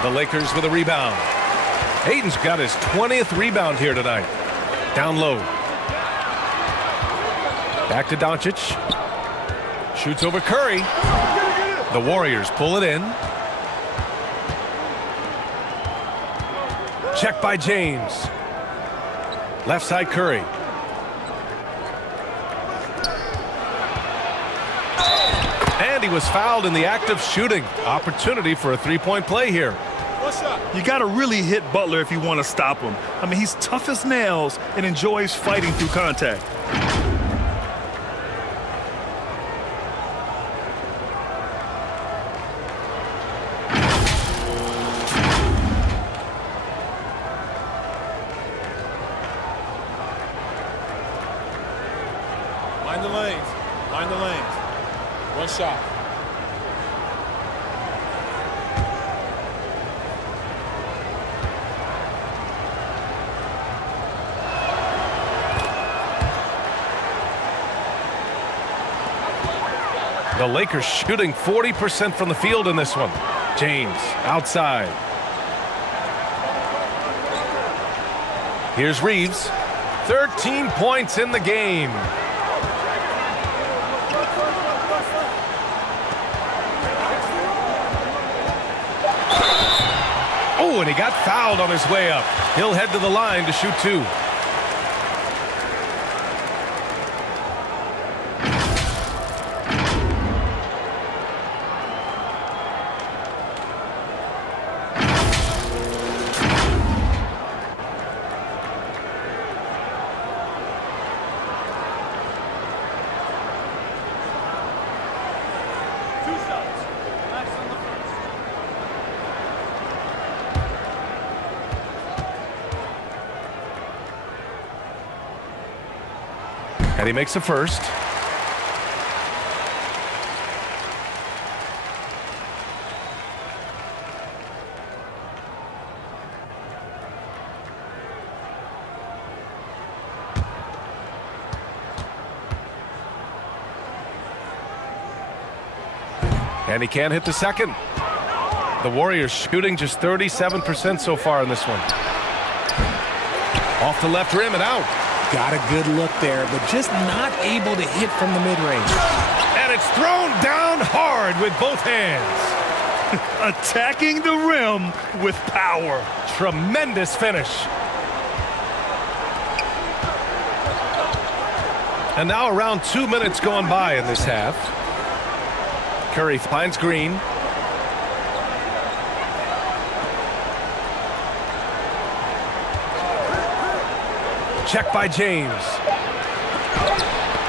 The Lakers with a rebound. Ayton's got his 20th rebound here tonight. Down low. Back to Doncic. Shoots over Curry. The Warriors pull it in. Check by James. Left side Curry. And he was fouled in the act of shooting. Opportunity for a three-point play here. You got to really hit Butler if you want to stop him. I mean, he's tough as nails and enjoys fighting through contact. Mind the lanes. Mind the lanes. One shot. The Lakers shooting 40% from the field in this one. James outside. Here's Reeves. 13 points in the game. Oh, and he got fouled on his way up. He'll head to the line to shoot 2. And he makes the first. And he can't hit the second. The Warriors shooting just 37% so far in this one. Off the left rim and out. Got a good look there, but just not able to hit from the mid-range. And it's thrown down hard with both hands. Attacking the rim with power. Tremendous finish. And now around 2 minutes gone by in this half. Curry finds Green. Check by James.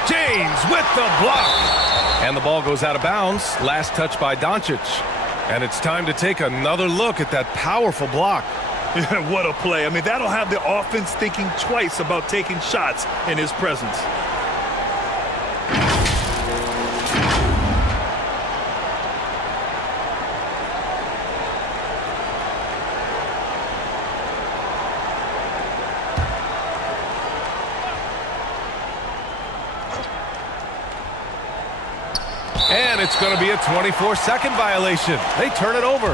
James with the block. And the ball goes out of bounds. Last touch by Doncic. And it's time to take another look at that powerful block. What a play. I mean, that'll have the offense thinking twice about taking shots in his presence. And it's going to be a 24-second violation. They turn it over.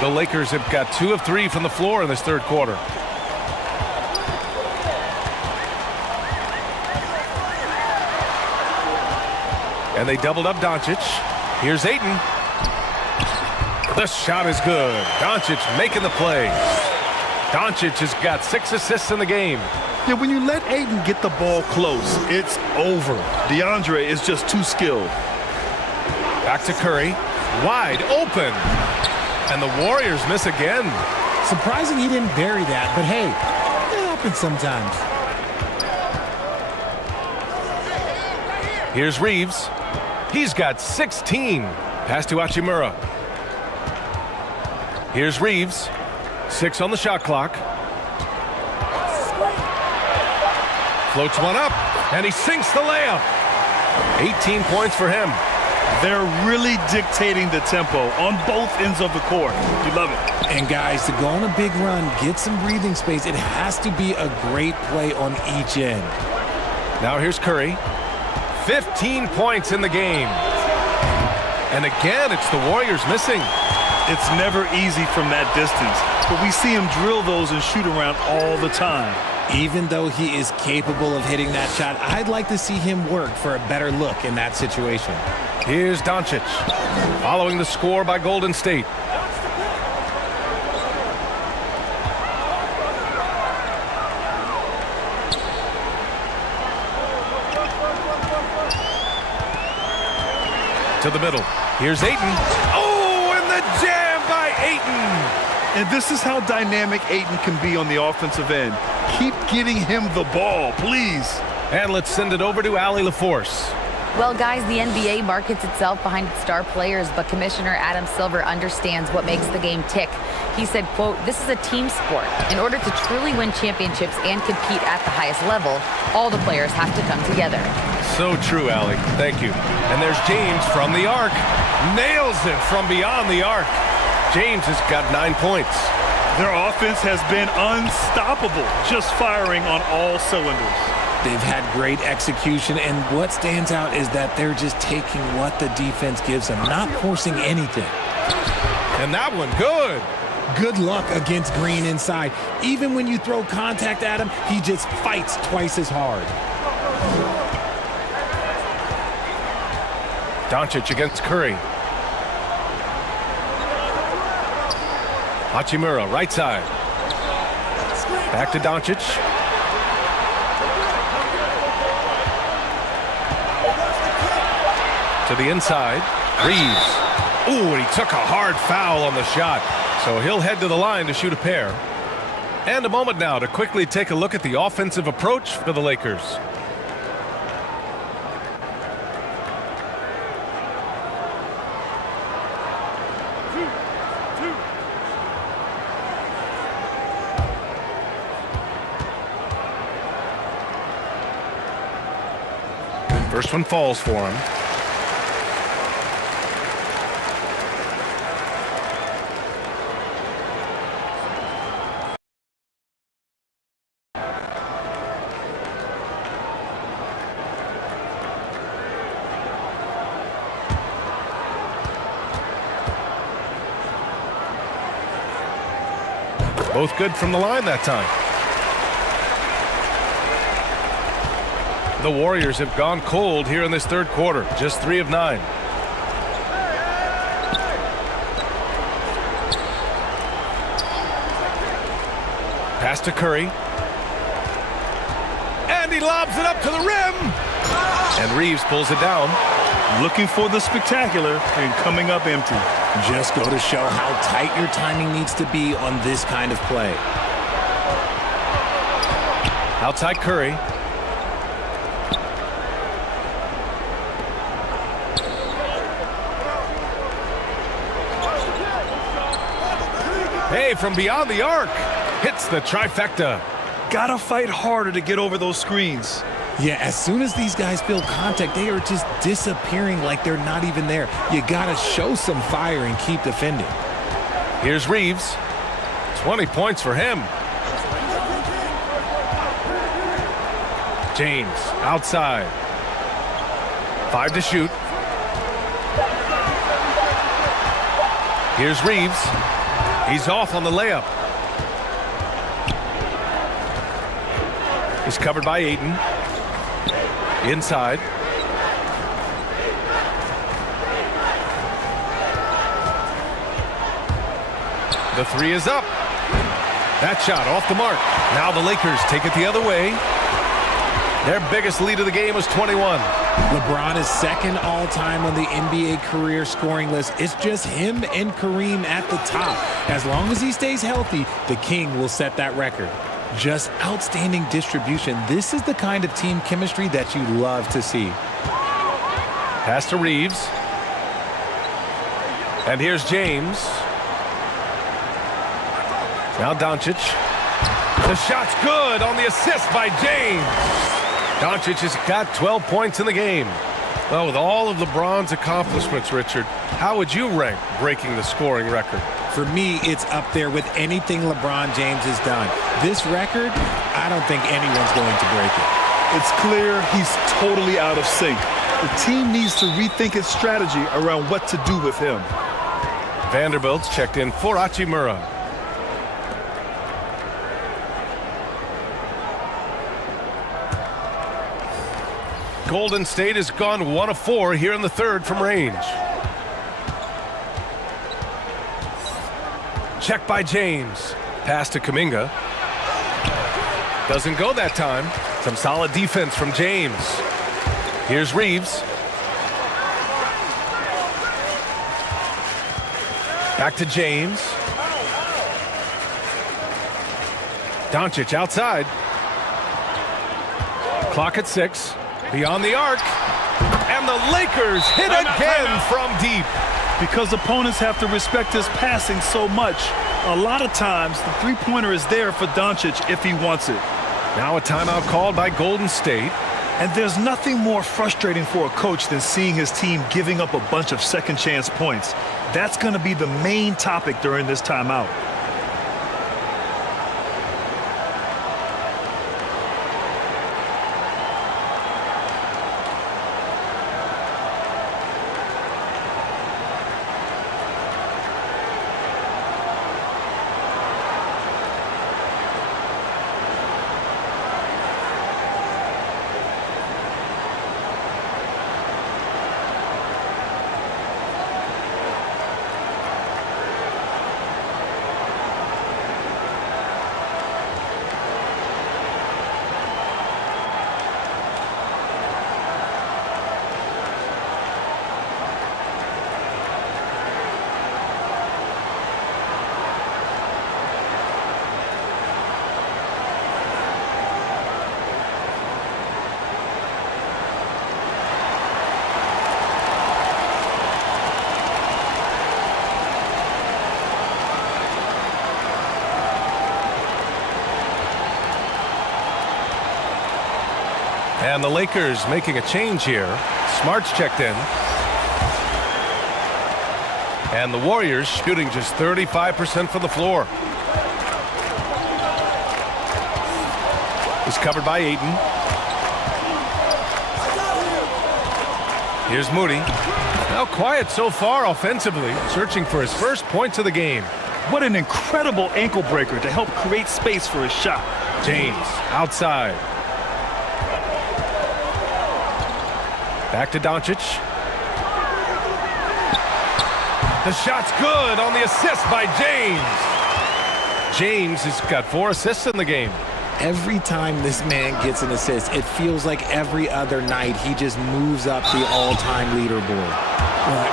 The Lakers have got 2 of 3 from the floor in this third quarter. And they doubled up Doncic. Here's Ayton. The shot is good. Doncic making the play. Doncic has got 6 assists in the game. Yeah, when you let Ayton get the ball close, it's over. DeAndre is just too skilled. Back to Curry. Wide open. And the Warriors miss again. Surprising he didn't bury that, but hey, it happens sometimes. Here's Reeves. He's got 16. Pass to Hachimura. Here's Reeves. 6 on the shot clock. Floats one up, and he sinks the layup. 18 points for him. They're really dictating the tempo on both ends of the court. You love it. And guys, to go on a big run, get some breathing space, it has to be a great play on each end. Now here's Curry. 15 points in the game. And again, it's the Warriors missing. It's never easy from that distance, but we see him drill those and shoot around all the time. Even though he is capable of hitting that shot, I'd like to see him work for a better look in that situation. Here's Doncic, following the score by Golden State. To the middle. Here's Ayton. Oh, and the jam by Ayton. And this is how dynamic Ayton can be on the offensive end. Keep getting him the ball, please. And let's send it over to Allie LaForce. Well, guys, the NBA markets itself behind its star players, but Commissioner Adam Silver understands what makes the game tick. He said, quote, "This is a team sport. In order to truly win championships and compete at the highest level, all the players have to come together." So true, Allie. Thank you. And there's James from the arc. Nails it from beyond the arc. James has got 9 points. Their offense has been unstoppable, just firing on all cylinders. They've had great execution, and what stands out is that they're just taking what the defense gives them, not forcing anything. And that one, good. Good luck against Green inside. Even when you throw contact at him, he just fights twice as hard. Doncic against Curry. Hachimura, right side. Back to Doncic. To the inside. Reeves. Ooh, and he took a hard foul on the shot. So he'll head to the line to shoot a pair. And a moment now to quickly take a look at the offensive approach for the Lakers. First one falls for him. Both good from the line that time. The Warriors have gone cold here in this third quarter. Just 3 of 9. Pass to Curry. And he lobs it up to the rim. And Reeves pulls it down. Looking for the spectacular and coming up empty. Just go to show how tight your timing needs to be on this kind of play. Outside Curry. Hey, from beyond the arc. Hits the trifecta. Gotta fight harder to get over those screens. Yeah, as soon as these guys feel contact, they are just disappearing like they're not even there. You gotta show some fire and keep defending. Here's Reeves. 20 points for him. James outside. 5 to shoot. Here's Reeves. He's off on the layup. He's covered by Ayton. Inside. The 3 is up. That shot off the mark. Now the Lakers take it the other way. Their biggest lead of the game was 21. LeBron is second all-time on the NBA career scoring list. It's just him and Kareem at the top. As long as he stays healthy, the King will set that record. Just outstanding distribution. This is the kind of team chemistry that you love to see. Pass to Reeves. And here's James. Now Doncic. The shot's good on the assist by James. Doncic has got 12 points in the game. Well, with all of LeBron's accomplishments, Richard, how would you rank breaking the scoring record? For me, it's up there with anything LeBron James has done. This record, I don't think anyone's going to break it. It's clear he's totally out of sync. The team needs to rethink its strategy around what to do with him. Vanderbilt's checked in for Hachimura. Golden State has gone 1 of 4 here in the third from range. Check by James. Pass to Kuminga. Doesn't go that time. Some solid defense from James. Here's Reeves. Back to James. Doncic outside. Clock at 6. Beyond the arc. And the Lakers hit again from deep. Because opponents have to respect his passing so much, a lot of times the three-pointer is there for Doncic if he wants it. Now a timeout called by Golden State. And there's nothing more frustrating for a coach than seeing his team giving up a bunch of second-chance points. That's going to be the main topic during this timeout. And the Lakers making a change here. Smart's checked in. And the Warriors shooting just 35% from the floor. He's covered by Ayton. Here's Moody. Now quiet so far offensively, searching for his first points of the game. What an incredible ankle breaker to help create space for a shot. James outside. Back to Doncic. The shot's good on the assist by James. James has got 4 assists in the game. Every time this man gets an assist, it feels like every other night he just moves up the all-time leaderboard.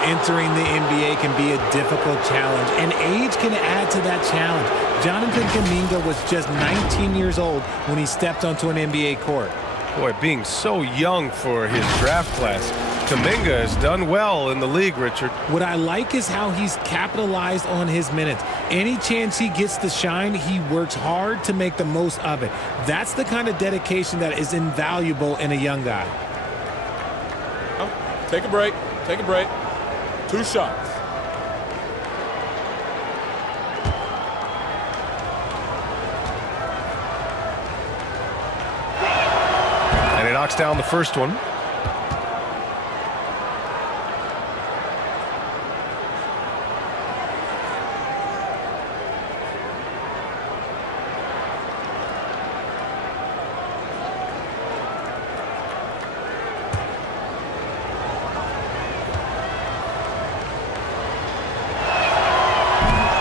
Entering the NBA can be a difficult challenge, and age can add to that challenge. Jonathan Kuminga was just 19 years old when he stepped onto an NBA court. Boy, being so young for his draft class, Kuminga has done well in the league, Richard. What I like is how he's capitalized on his minutes. Any chance he gets to shine, he works hard to make the most of it. That's the kind of dedication that is invaluable in a young guy. Take a break. Take a break. 2 shots. And he knocks down the first one.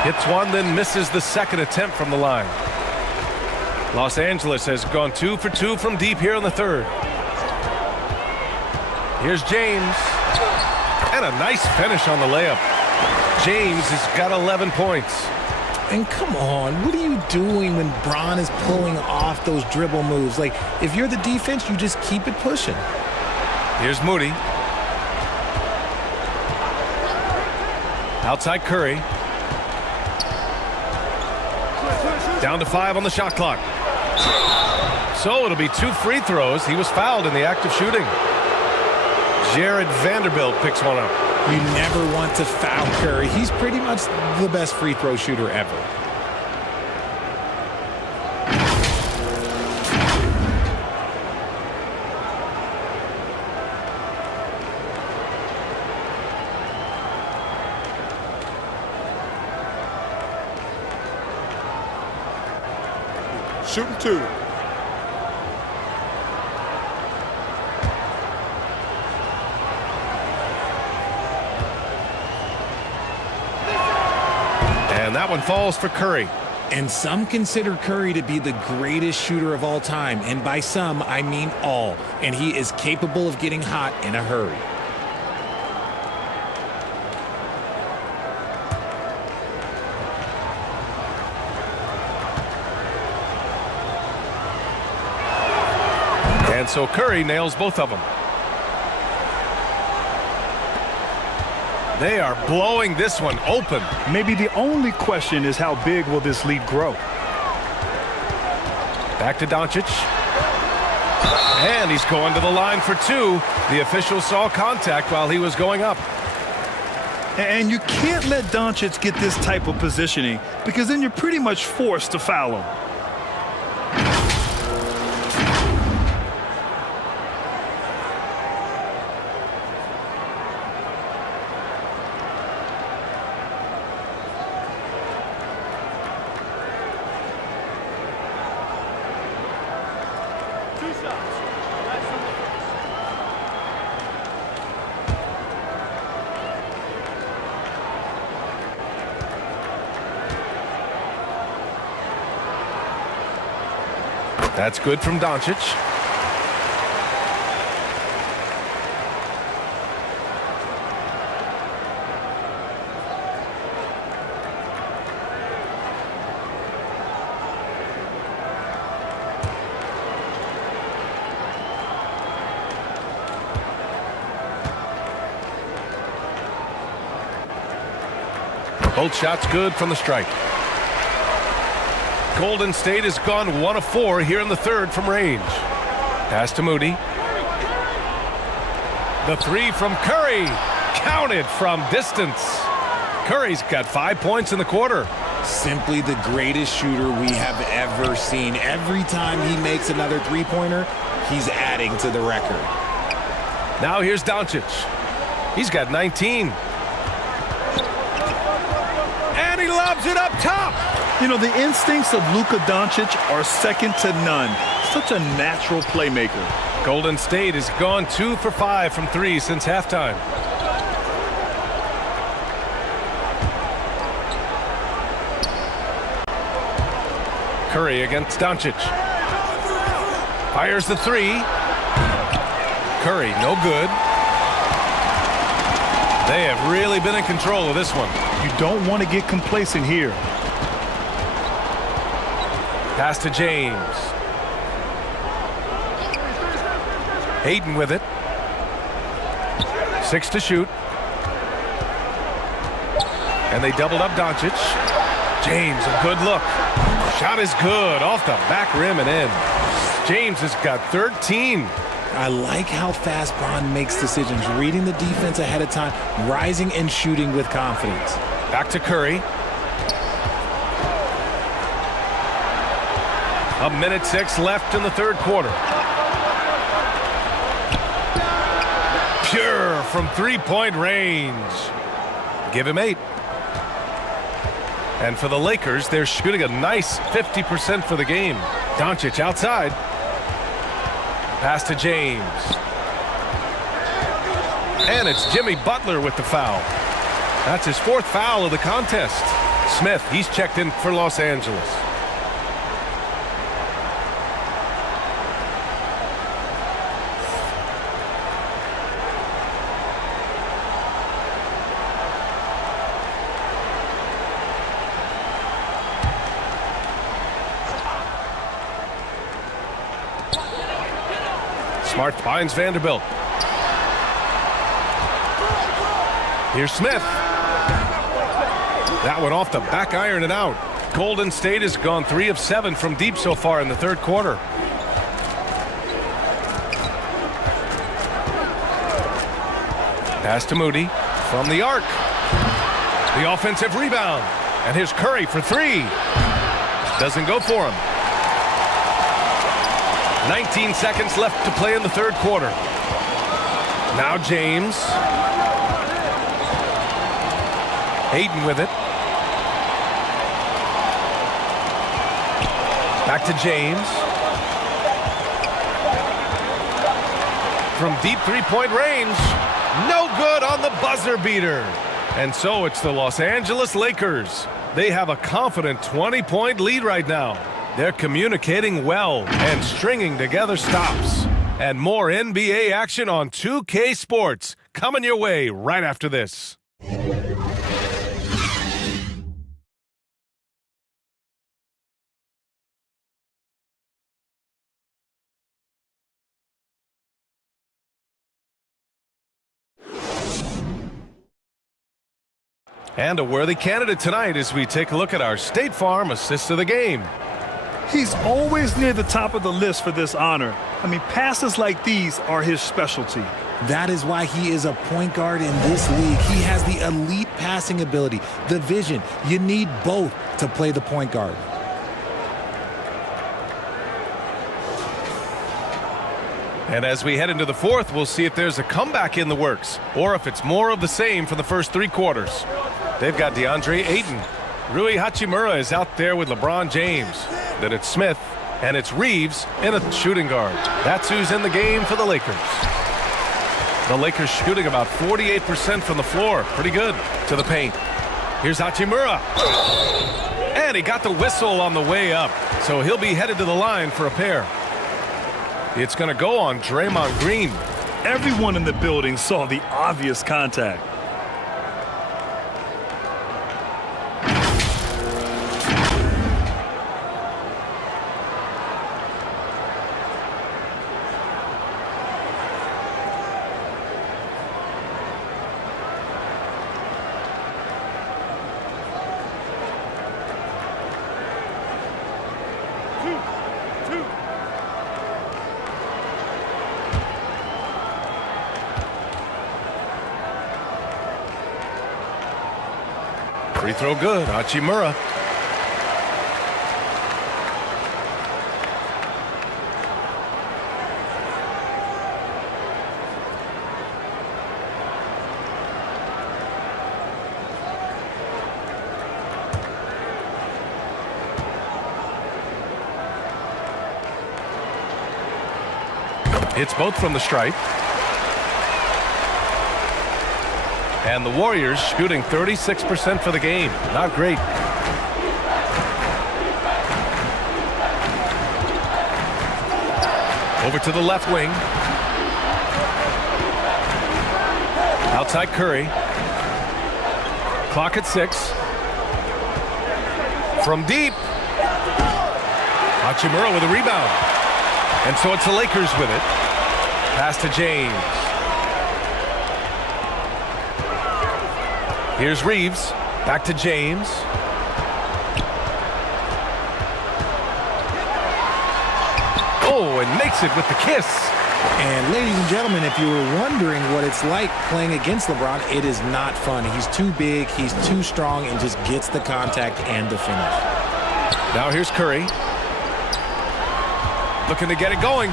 Hits one, then misses the second attempt from the line. Los Angeles has gone 2 for 2 from deep here in the third. Here's James. And a nice finish on the layup. James has got 11 points. And come on, what are you doing when Bron is pulling off those dribble moves? Like, if you're the defense, you just keep it pushing. Here's Moody. Outside Curry. Down to 5 on the shot clock. So it'll be 2 free throws. He was fouled in the act of shooting. Jared Vanderbilt picks one up. You never want to foul Curry. He's pretty much the best free throw shooter ever. Shooting 2. And that one falls for Curry. And some consider Curry to be the greatest shooter of all time. And by some, I mean all. And he is capable of getting hot in a hurry. And so Curry nails both of them. They are blowing this one open. Maybe the only question is how big will this lead grow? Back to Doncic. And he's going to the line for 2. The official saw contact while he was going up. And you can't let Doncic get this type of positioning because then you're pretty much forced to foul him. That's good from Doncic. Both shots good from the strike. Golden State has gone 1 of 4 here in the third from range. Pass to Moody. The 3 from Curry. Counted from distance. Curry's got 5 points in the quarter. Simply the greatest shooter we have ever seen. Every time he makes another three-pointer, he's adding to the record. Now here's Doncic. He's got 19. And he lobs it up top. You know, the instincts of Luka Doncic are second to none. Such a natural playmaker. Golden State has gone 2 for 5 from 3 since halftime. Curry against Doncic. Fires the 3. Curry, no good. They have really been in control of this one. You don't want to get complacent here. Pass to James. Hayden with it. 6 to shoot. And they doubled up Doncic. James, a good look. Shot is good, off the back rim and in. James has got 13. I like how fast Bron makes decisions, reading the defense ahead of time, rising and shooting with confidence. Back to Curry. 1:06 left in the third quarter. Pure from three-point range. Give him 8. And for the Lakers, they're shooting a nice 50% for the game. Doncic outside. Pass to James. And it's Jimmy Butler with the foul. That's his 4th foul of the contest. Smith, he's checked in for Los Angeles. Smart finds Vanderbilt. Here's Smith. That one off the back iron and out. Golden State has gone 3 of 7 from deep so far in the third quarter. Pass to Moody from the arc. The offensive rebound. And here's Curry for 3. Doesn't go for him. 19 seconds left to play in the third quarter. Now James. Hayden with it. Back to James. From deep three-point range. No good on the buzzer beater. And so it's the Los Angeles Lakers. They have a confident 20-point lead right now. They're communicating well and stringing together stops. And more NBA action on 2K Sports coming your way right after this. And a worthy candidate tonight as we take a look at our State Farm assist of the game. He's always near the top of the list for this honor. I mean, passes like these are his specialty. That is why he is a point guard in this league. He has the elite passing ability, the vision. You need both to play the point guard. And as we head into the fourth, we'll see if there's a comeback in the works or if it's more of the same for the first 3 quarters. They've got DeAndre Ayton. Rui Hachimura is out there with LeBron James. Then it's Smith, and it's Reeves in a shooting guard. That's who's in the game for the Lakers. The Lakers shooting about 48% from the floor. Pretty good. To the paint. Here's Hachimura. And he got the whistle on the way up, so he'll be headed to the line for a pair. It's going to go on Draymond Green. Everyone in the building saw the obvious contact. Free throw good. Hachimura. Hits both from the stripe. And the Warriors shooting 36% for the game. Not great. Over to the left wing. Outside Curry. Clock at 6. From deep. Hachimura with a rebound. And so it's the Lakers with it. Pass to James. Here's Reeves. Back to James. Oh, and makes it with the kiss. And ladies and gentlemen, if you were wondering what it's like playing against LeBron, it is not fun. He's too big, he's too strong, and just gets the contact and the finish. Now here's Curry. Looking to get it going.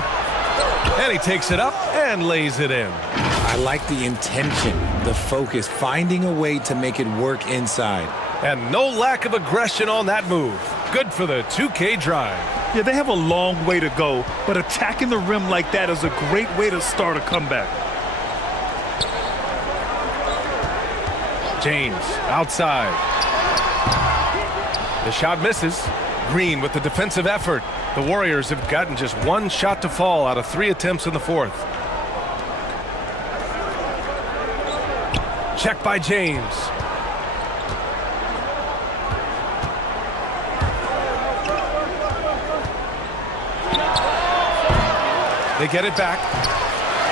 And he takes it up and lays it in. I like the intention, the focus, finding a way to make it work inside. And no lack of aggression on that move. Good for the 2K drive. Yeah, they have a long way to go, but attacking the rim like that is a great way to start a comeback. James outside. The shot misses. Green with the defensive effort. The Warriors have gotten just one shot to fall out of 3 attempts in the fourth. Check by James. They get it back.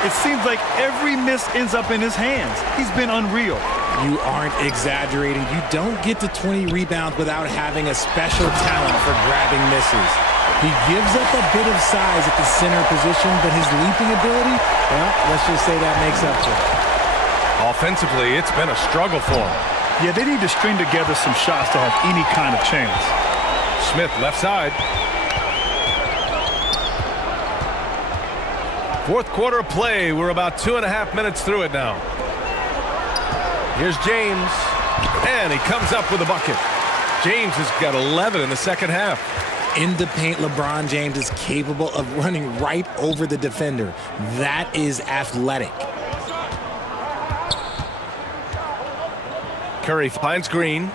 It seems like every miss ends up in his hands. He's been unreal. You aren't exaggerating. You don't get to 20 rebounds without having a special talent for grabbing misses. He gives up a bit of size at the center position, but his leaping ability, well, let's just say that makes up for it. Offensively, it's been a struggle for him. Yeah, they need to string together some shots to have any kind of chance. Smith left side. Fourth quarter of play. We're about 2.5 minutes through it now. Here's James. And he comes up with a bucket. James has got 11 in the second half. In the paint, LeBron James is capable of running right over the defender. That is athletic. Curry finds Green.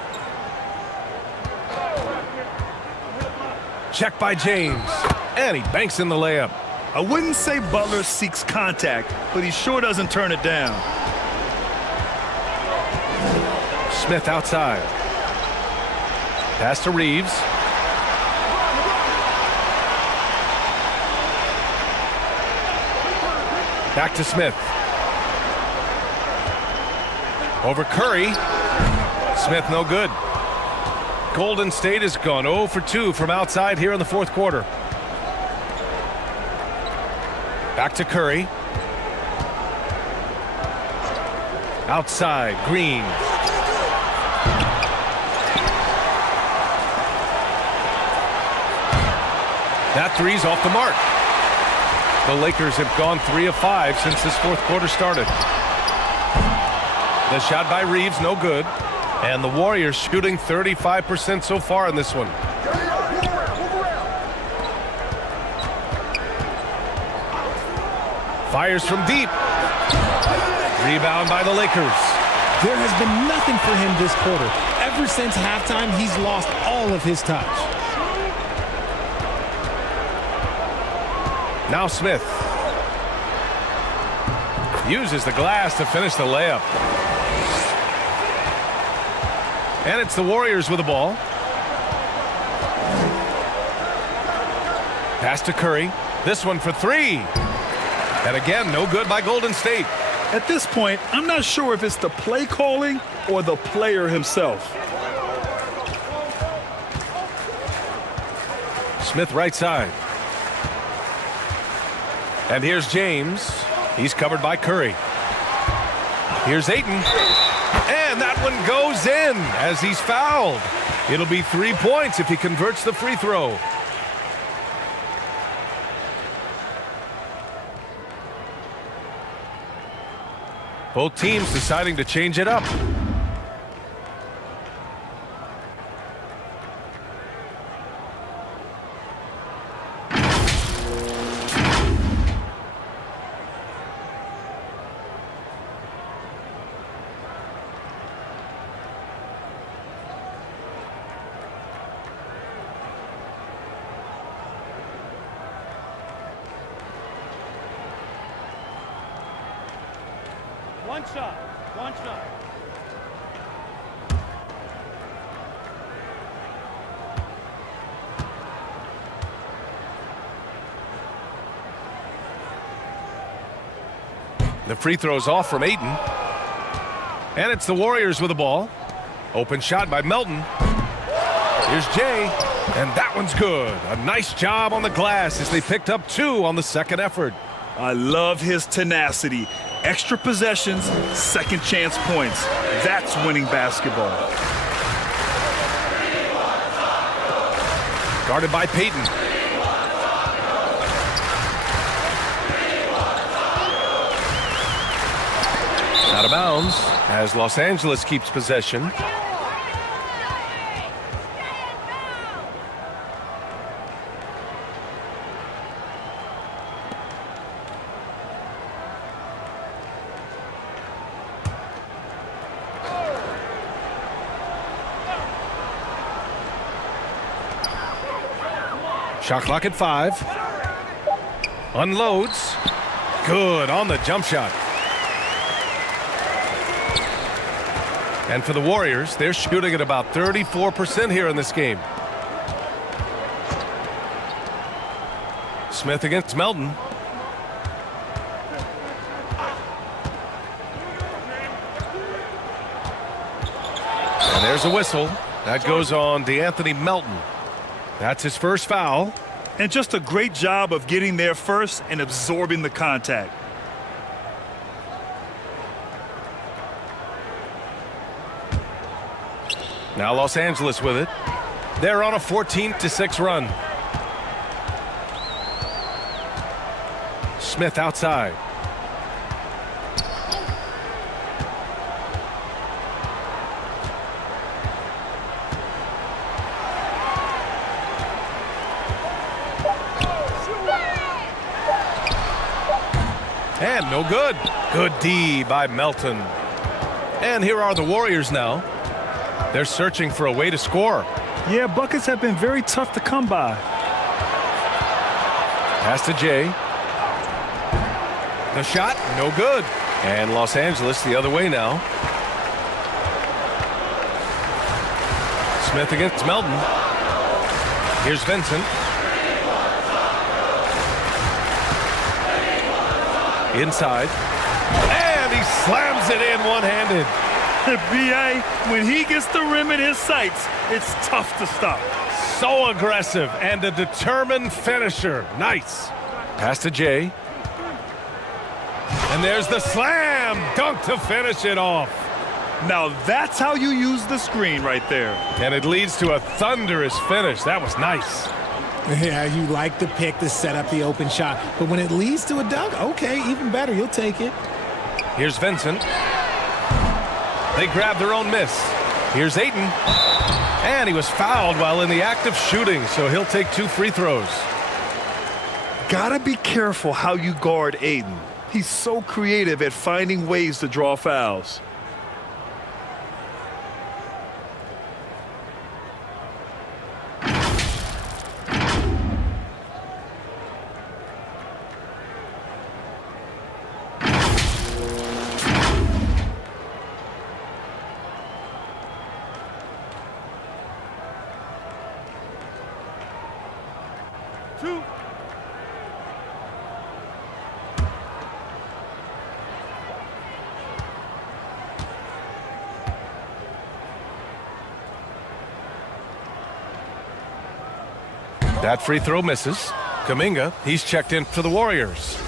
Check by James. And he banks in the layup. I wouldn't say Butler seeks contact, but he sure doesn't turn it down. Smith outside. Pass to Reeves. Back to Smith. Over Curry. Smith no good. Golden State has gone 0 for 2 from outside here in the fourth quarter. Back to Curry. Outside, Green. That three's off the mark. The Lakers have gone 3 of 5 since this fourth quarter started. The shot by Reeves, no good. And the Warriors shooting 35% so far in this one. Fires from deep. Rebound by the Lakers. There has been nothing for him this quarter. Ever since halftime, he's lost all of his touch. Now Smith. Uses the glass to finish the layup. And it's the Warriors with the ball. Pass to Curry. This one for 3. And again, no good by Golden State. At this point, I'm not sure if it's the play calling or the player himself. Smith right side. And here's James. He's covered by Curry. Here's Ayton. And that one goes in as he's fouled. It'll be 3 points if he converts the free throw. Both teams deciding to change it up. One shot. One shot. The free throw's off from Ayton. And it's the Warriors with the ball. Open shot by Melton. Here's Jay, and that one's good. A nice job on the glass as they picked up 2 on the second effort. I love his tenacity. Extra possessions, second chance points. That's winning basketball. Guarded by Payton. Out of bounds as Los Angeles keeps possession. Shot clock at 5. Unloads. Good on the jump shot. And for the Warriors, they're shooting at about 34% here in this game. Smith against Melton. And there's a whistle. That goes on DeAnthony Melton. That's his first foul. And just a great job of getting there first and absorbing the contact. Now Los Angeles with it. They're on a 14-6 run. Smith outside. And no good. Good D by Melton. And here are the Warriors now. They're searching for a way to score. Yeah, buckets have been very tough to come by. Pass to Jay. The shot, no good. And Los Angeles the other way now. Smith against Melton. Here's Vincent. Inside. And he slams it in one-handed. B.A., when he gets the rim in his sights, it's tough to stop. So aggressive and a determined finisher. Nice. Pass to Jay. And there's the slam dunk to finish it off. Now that's how you use the screen right there. And it leads to a thunderous finish. That was nice. Yeah, you like the pick to set up the open shot. But when it leads to a dunk, okay, even better. You'll take it. Here's Vincent. They grab their own miss. Here's Ayton. And he was fouled while in the act of shooting, so he'll take 2 free throws. Gotta be careful how you guard Ayton. He's so creative at finding ways to draw fouls. That free throw misses. Kuminga, he's checked in for the Warriors.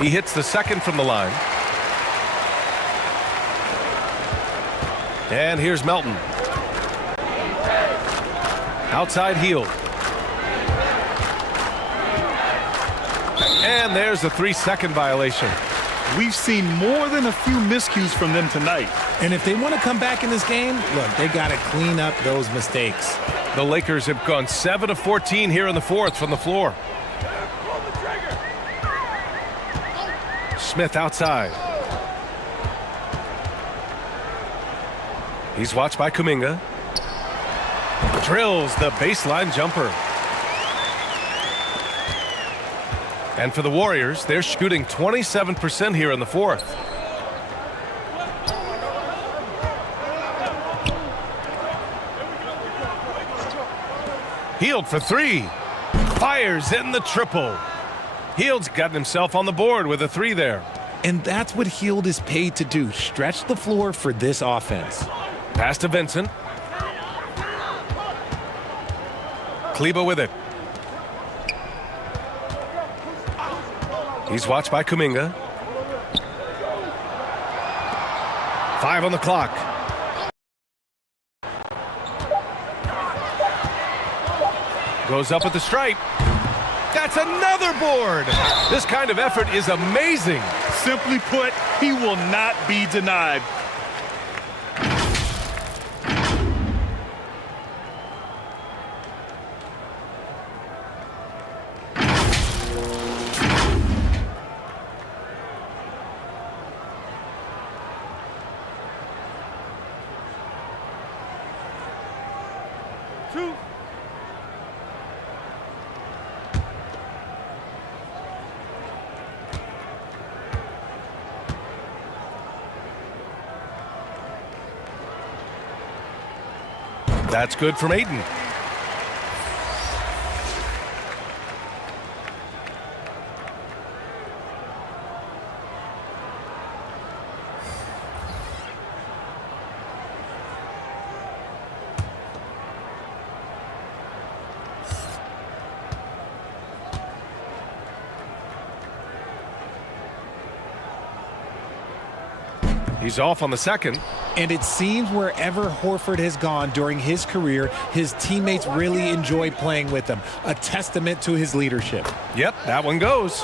He hits the second from the line. And here's Melton. Outside heel. And there's a 3-second violation. We've seen more than a few miscues from them tonight. And if they want to come back in this game, look, they got to clean up those mistakes. The Lakers have gone 7 of 14 here in the fourth from the floor. Smith outside. He's watched by Kuminga. Drills the baseline jumper. And for the Warriors, they're shooting 27% here in the fourth. Hield for three. Fires in the triple. Hield's gotten himself on the board with a three there. And that's what Hield is paid to do, stretch the floor for this offense. Pass to Vincent. Kleber with it. He's watched by Kuminga. 5 on the clock. Goes up at the stripe. That's another board. This kind of effort is amazing. Simply put, he will not be denied. That's good from Ayton. He's off on the second. And it seems wherever Horford has gone during his career, his teammates really enjoy playing with him. A testament to his leadership. Yep, that one goes.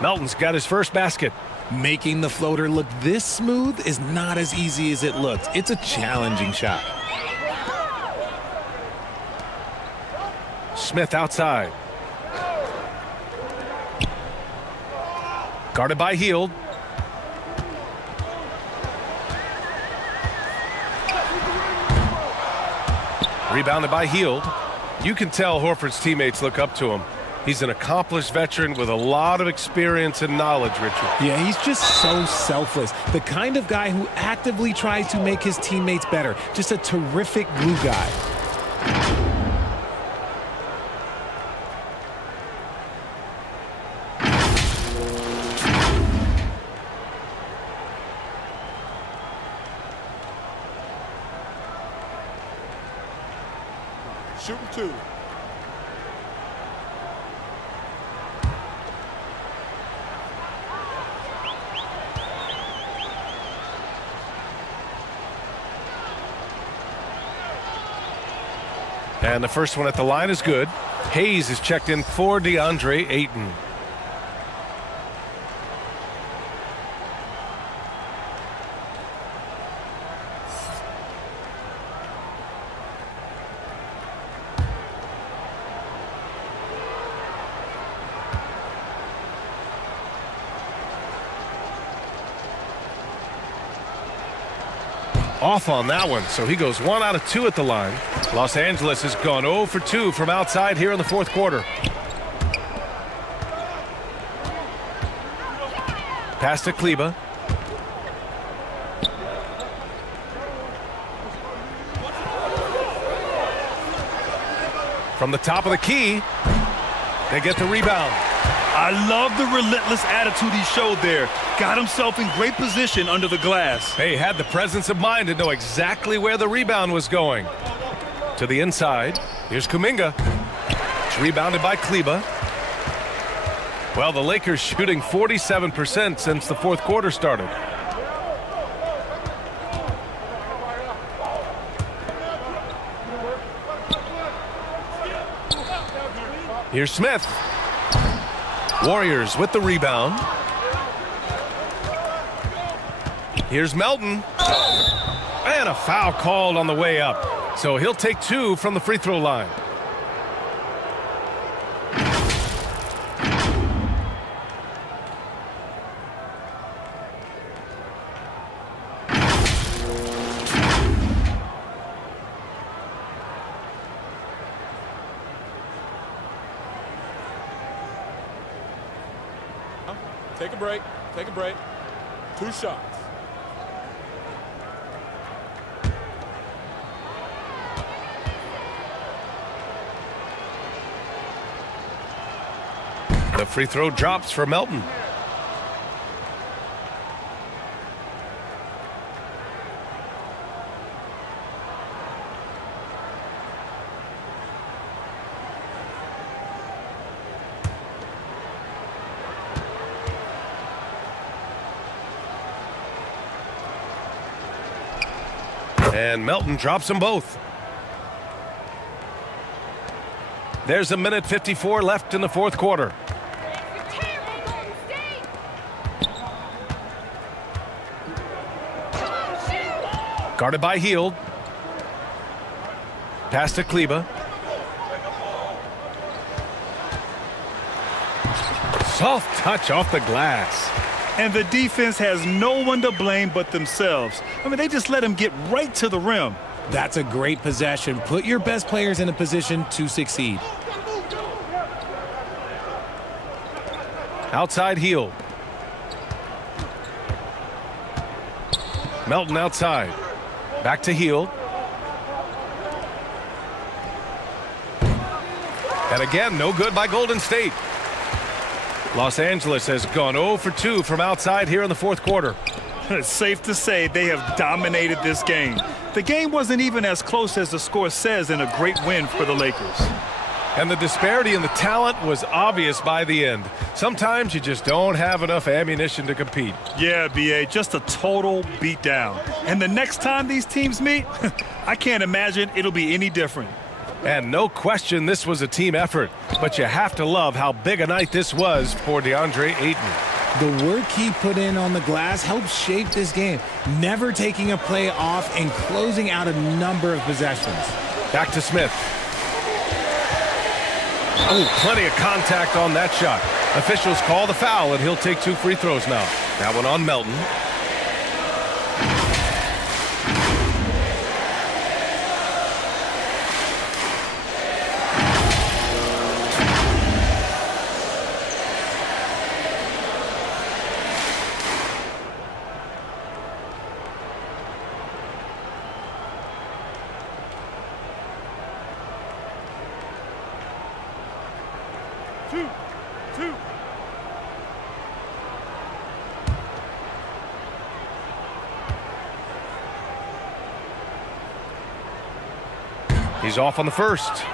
Melton's got his first basket. Making the floater look this smooth is not as easy as it looks. It's a challenging shot. Smith outside. Guarded by Hield. Rebounded by Hield. You can tell Horford's teammates look up to him. He's an accomplished veteran with a lot of experience and knowledge, Richard. Yeah, he's just so selfless. The kind of guy who actively tries to make his teammates better. Just a terrific glue guy. Shooting two. And the first one at the line is good. Hayes is checked in for DeAndre Ayton. Off on that one, so he goes 1 out of 2 at the line. Los Angeles has gone 0 for 2 from outside here in the fourth quarter. Pass to Kleber. From the top of the key, they get the rebound. I love the relentless attitude he showed there. Got himself in great position under the glass. He had the presence of mind to know exactly where the rebound was going. To the inside. Here's Kuminga. It's rebounded by Kleber. Well, the Lakers shooting 47% since the fourth quarter started. Here's Smith. Warriors with the rebound. Here's Melton. And a foul called on the way up. So he'll take 2 from the free throw line. Take a break. Take a break. 2 shots. The free throw drops for Melton. And Melton drops them both. There's 1:54 left in the fourth quarter. Guarded by Hield. Pass to Kleba. Soft touch off the glass. And the defense has no one to blame but themselves. I mean, they just let him get right to the rim. That's a great possession. Put your best players in a position to succeed. Outside Hield. Melton outside. Back to Hield. And again, no good by Golden State. Los Angeles has gone 0 for 2 from outside here in the fourth quarter. It's safe to say they have dominated this game. The game wasn't even as close as the score says in a great win for the Lakers. And the disparity in the talent was obvious by the end. Sometimes you just don't have enough ammunition to compete. Yeah, B.A., just a total beatdown. And the next time these teams meet, I can't imagine it'll be any different. And no question this was a team effort, but you have to love how big a night this was for DeAndre Ayton. The work he put in on the glass helped shape this game, never taking a play off and closing out a number of possessions. Back to Smith. Oh, plenty of contact on that shot. Officials call the foul, and he'll take 2 free throws now. That one on Melton. Two. He's off on the first.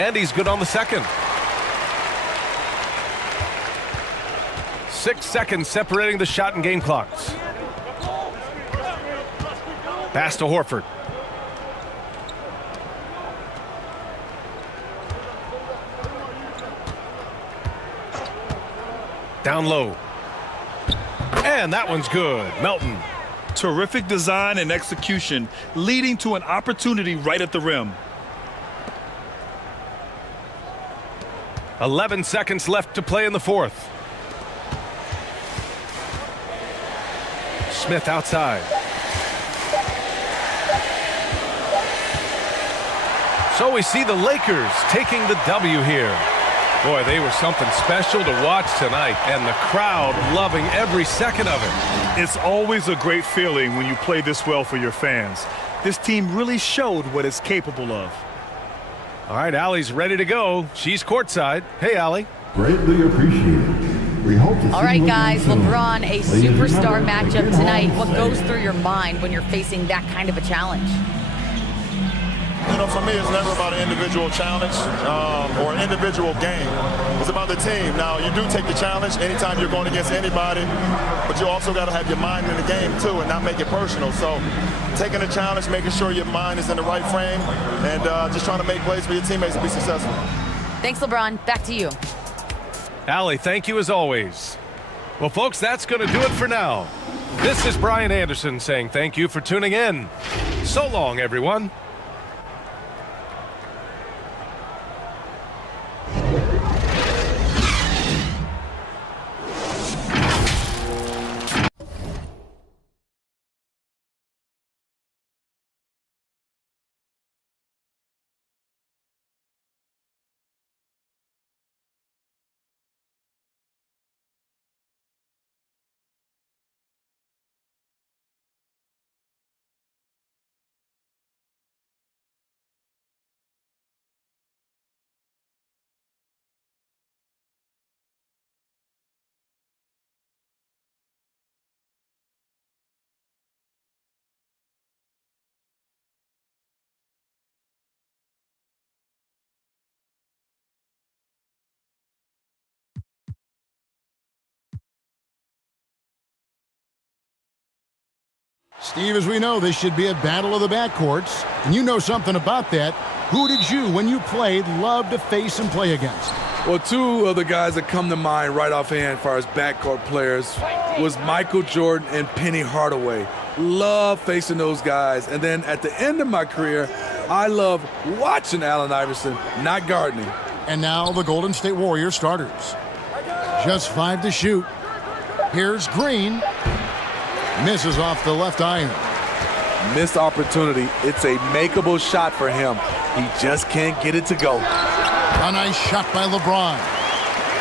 And he's good on the second. 6 seconds separating the shot and game clocks. Pass to Horford. Down low. And that one's good. Melton. Terrific design and execution, leading to an opportunity right at the rim. 11 seconds left to play in the fourth. Smith outside. So we see the Lakers taking the W here. Boy, they were something special to watch tonight, and the crowd loving every second of it. It's always a great feeling when you play this well for your fans. This team really showed what it's capable of. All right, Allie's ready to go. She's courtside. Hey, Allie. Greatly appreciated. We hope to see All right, you guys, again soon. LeBron, a Ladies and superstar gentlemen, matchup again, tonight. Hall What of goes Fame. through your mind when you're facing that kind of a challenge? for me, it's never about an individual challenge or an individual game. It's about the team. Now, you do take the challenge anytime you're going against anybody, but you also got to have your mind in the game, too, and not make it personal. So taking the challenge, making sure your mind is in the right frame, and just trying to make plays for your teammates to be successful. Thanks, LeBron. Back to you. Allie, thank you as always. Well, folks, that's going to do it for now. This is Brian Anderson saying thank you for tuning in. So long, everyone. Steve, as we know, this should be a battle of the backcourts, and you know something about that. Who did you, when you played, love to face and play against? Well, two of the guys that come to mind right offhand as far as backcourt players was Michael Jordan and Penny Hardaway. Love facing those guys. And then at the end of my career, I love watching Allen Iverson, not gardening. And now the Golden State Warriors starters. Just 5 to shoot. Here's Green. Misses off the left iron. Missed opportunity. It's a makeable shot for him. He just can't get it to go. A nice shot by LeBron.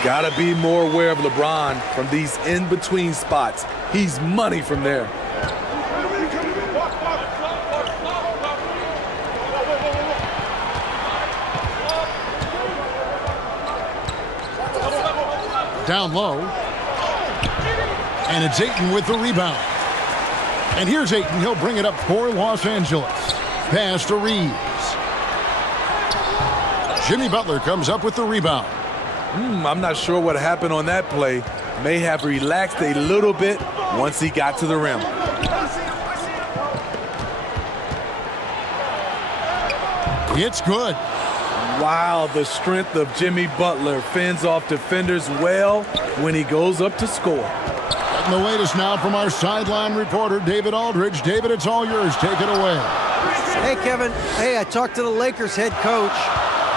Gotta be more aware of LeBron from these in-between spots. He's money from there. Down low. And it's Ayton with the rebound. And here's Ayton. He'll bring it up for Los Angeles. Pass to Reeves. Jimmy Butler comes up with the rebound. I'm not sure what happened on that play. May have relaxed a little bit once he got to the rim. It's good. Wow, the strength of Jimmy Butler fends off defenders well when he goes up to score. And the latest now from our sideline reporter, David Aldridge. David, it's all yours. Take it away. Hey, Kevin. Hey, I talked to the Lakers head coach.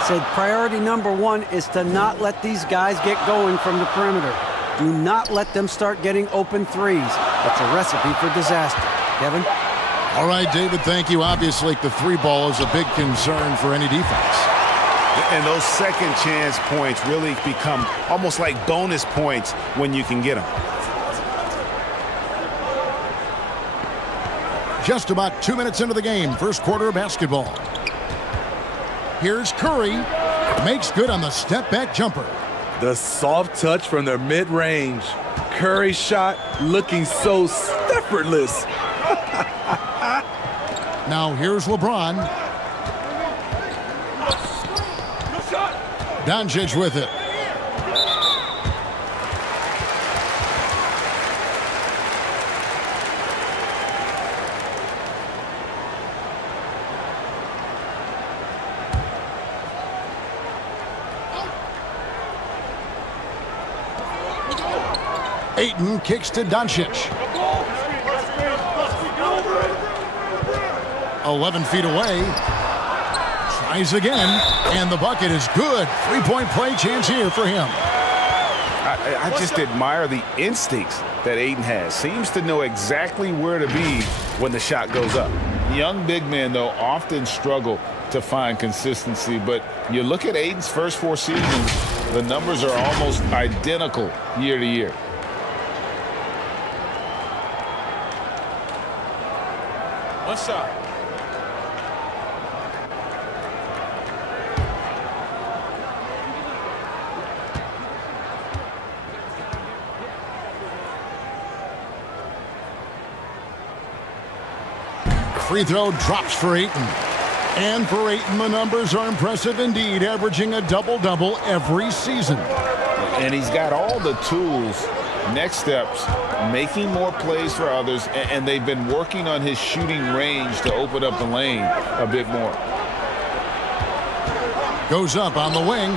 Said priority number one is to not let these guys get going from the perimeter. Do not let them start getting open threes. That's a recipe for disaster. Kevin? All right, David, thank you. Obviously, the three ball is a big concern for any defense. And those second chance points really become almost like bonus points when you can get them. Just about 2 minutes into the game, first quarter of basketball. Here's Curry. Makes good on the step-back jumper. The soft touch from the mid-range. Curry shot looking so effortless. Now here's LeBron. Doncic with it. Ayton kicks to Doncic. 11 feet away. Tries again, and the bucket is good. Three-point play chance here for him. I just admire the instincts that Ayton has. Seems to know exactly where to be when the shot goes up. Young big men, though, often struggle to find consistency, but you look at Ayton's first 4 seasons, the numbers are almost identical year to year. One shot. Free throw drops for Ayton. And for Ayton, the numbers are impressive indeed, averaging a double-double every season. And he's got all the tools, next steps, making more plays for others, and they've been working on his shooting range to open up the lane a bit more. Goes up on the wing.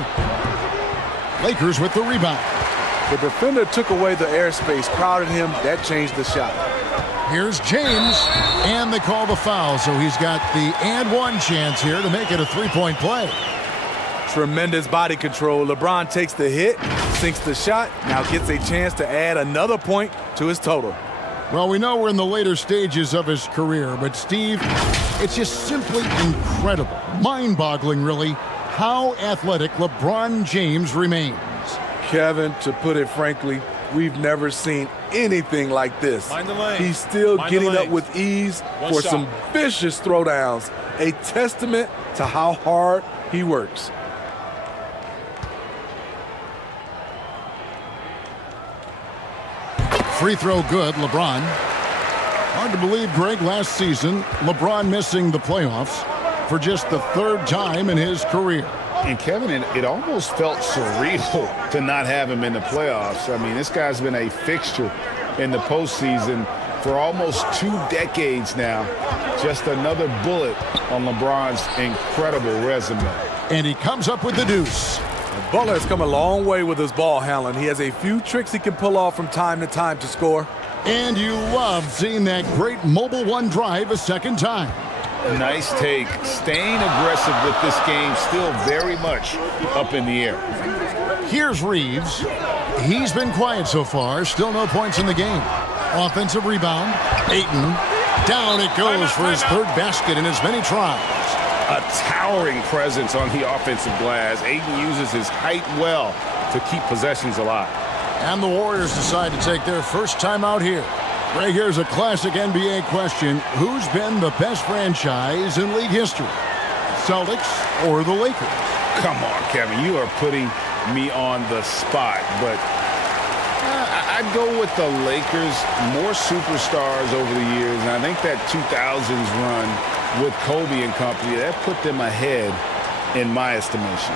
Lakers with the rebound. The defender took away the airspace, crowded him. That changed the shot. Here's James, and they call the foul, so he's got the and one chance here to make it a three-point play. Tremendous body control. LeBron takes the hit, sinks the shot, now gets a chance to add another point to his total. Well, we know we're in the later stages of his career, but Steve, it's just simply incredible, mind-boggling really, how athletic LeBron James remains. Kevin, to put it frankly, we've never seen anything like this. Mind the lane. He's still Mind getting the up with ease One for shot. some vicious throwdowns, a testament to how hard he works. Free throw good, LeBron. Hard to believe, Greg, last season, LeBron missing the playoffs for just the third time in his career. And Kevin, it almost felt surreal to not have him in the playoffs. I mean, this guy's been a fixture in the postseason for almost 2 decades now. Just another bullet on LeBron's incredible resume. And he comes up with the deuce. Butler has come a long way with his ball handling. He has a few tricks he can pull off from time to time to score. And you love seeing that great mobile one drive a second time. Nice take. Staying aggressive with this game, still very much up in the air. Here's Reeves. He's been quiet so far. Still no points in the game. Offensive rebound. Ayton. Down it goes for his third basket in as many tries. A towering presence on the offensive glass. Ayton uses his height well to keep possessions alive. And the Warriors decide to take their first time out here. Ray, here's a classic NBA question. Who's been the best franchise in league history? Celtics or the Lakers? Come on, Kevin. You are putting me on the spot, but I'd go with the Lakers. More superstars over the years, and I think that 2000s run with Kobe and company, that put them ahead in my estimation.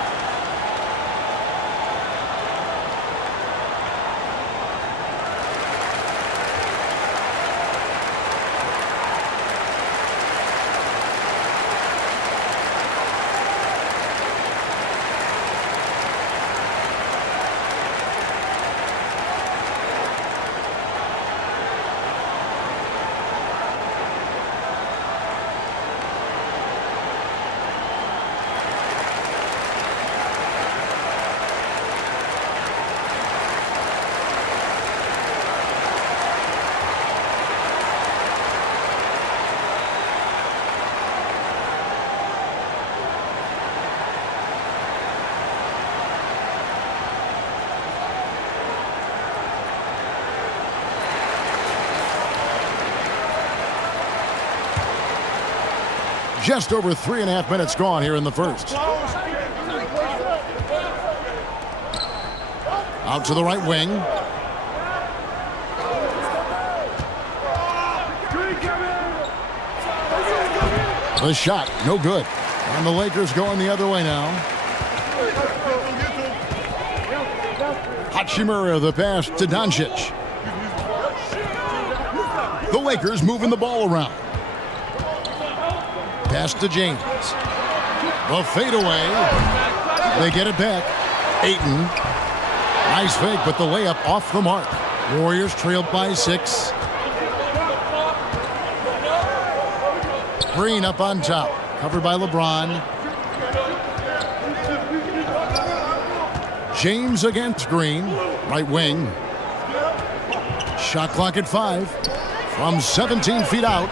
Just over 3.5 minutes gone here in the first. Out to the right wing. The shot, no good. And the Lakers going the other way now. Hachimura, the pass to Doncic. The Lakers moving the ball around. Pass to James. The fadeaway. They get it back. Ayton. Nice fake, but the layup off the mark. Warriors trailed by 6. Green up on top. Covered by LeBron. James against Green. Right wing. Shot clock at 5. From 17 feet out.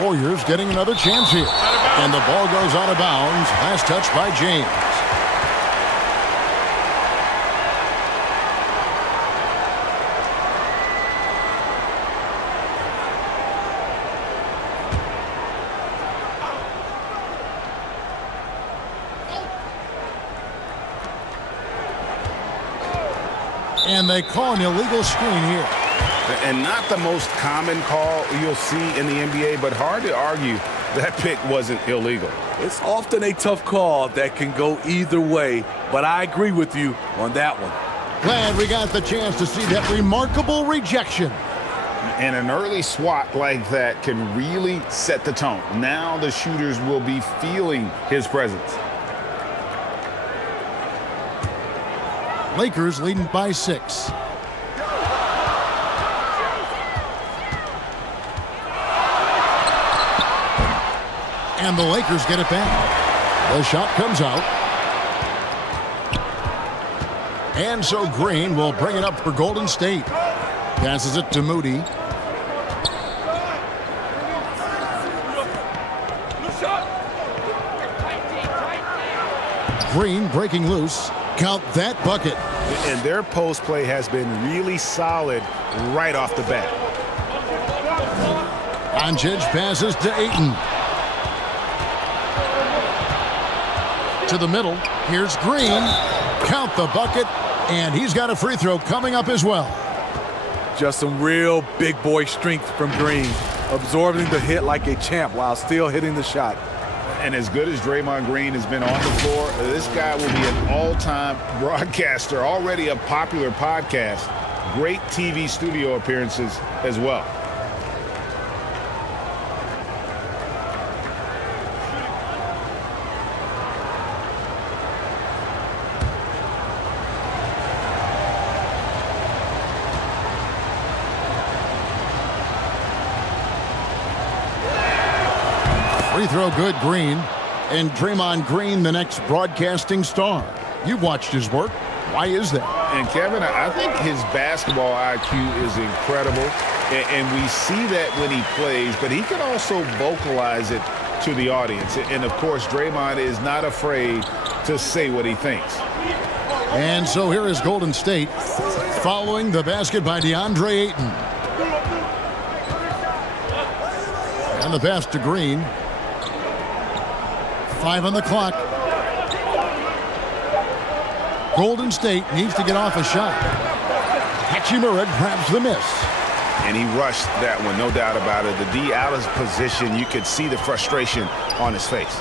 Warriors getting another chance here. And the ball goes out of bounds. Last touch by James. And they call an illegal screen here. And not the most common call you'll see in the NBA, but hard to argue that pick wasn't illegal. It's often a tough call that can go either way, but I agree with you on that one. Glad we got the chance to see that remarkable rejection. And an early swat like that can really set the tone. Now the shooters will be feeling his presence. Lakers leading by 6. And the Lakers get it back. The shot comes out. And so Green will bring it up for Golden State. Passes it to Moody. Green breaking loose. Count that bucket. And their post play has been really solid right off the bat. Doncic passes to Ayton. To the middle. Here's Green. Count the bucket. And he's got a free throw coming up as well. Just some real big boy strength from Green. Absorbing the hit like a champ while still hitting the shot. And as good as Draymond Green has been on the floor, this guy will be an all-time broadcaster, already a popular podcast, great TV studio appearances as well. Free throw good, Green. And Draymond Green, the next broadcasting star. You've watched his work. Why is that? And Kevin, I think his basketball IQ is incredible. And we see that when he plays, but he can also vocalize it to the audience. And of course, Draymond is not afraid to say what he thinks. And so here is Golden State following the basket by DeAndre Ayton. And the pass to Green. 5 on the clock. Golden State needs to get off a shot. Hachimura grabs the miss. And he rushed that one, no doubt about it. The D out of position, you could see the frustration on his face.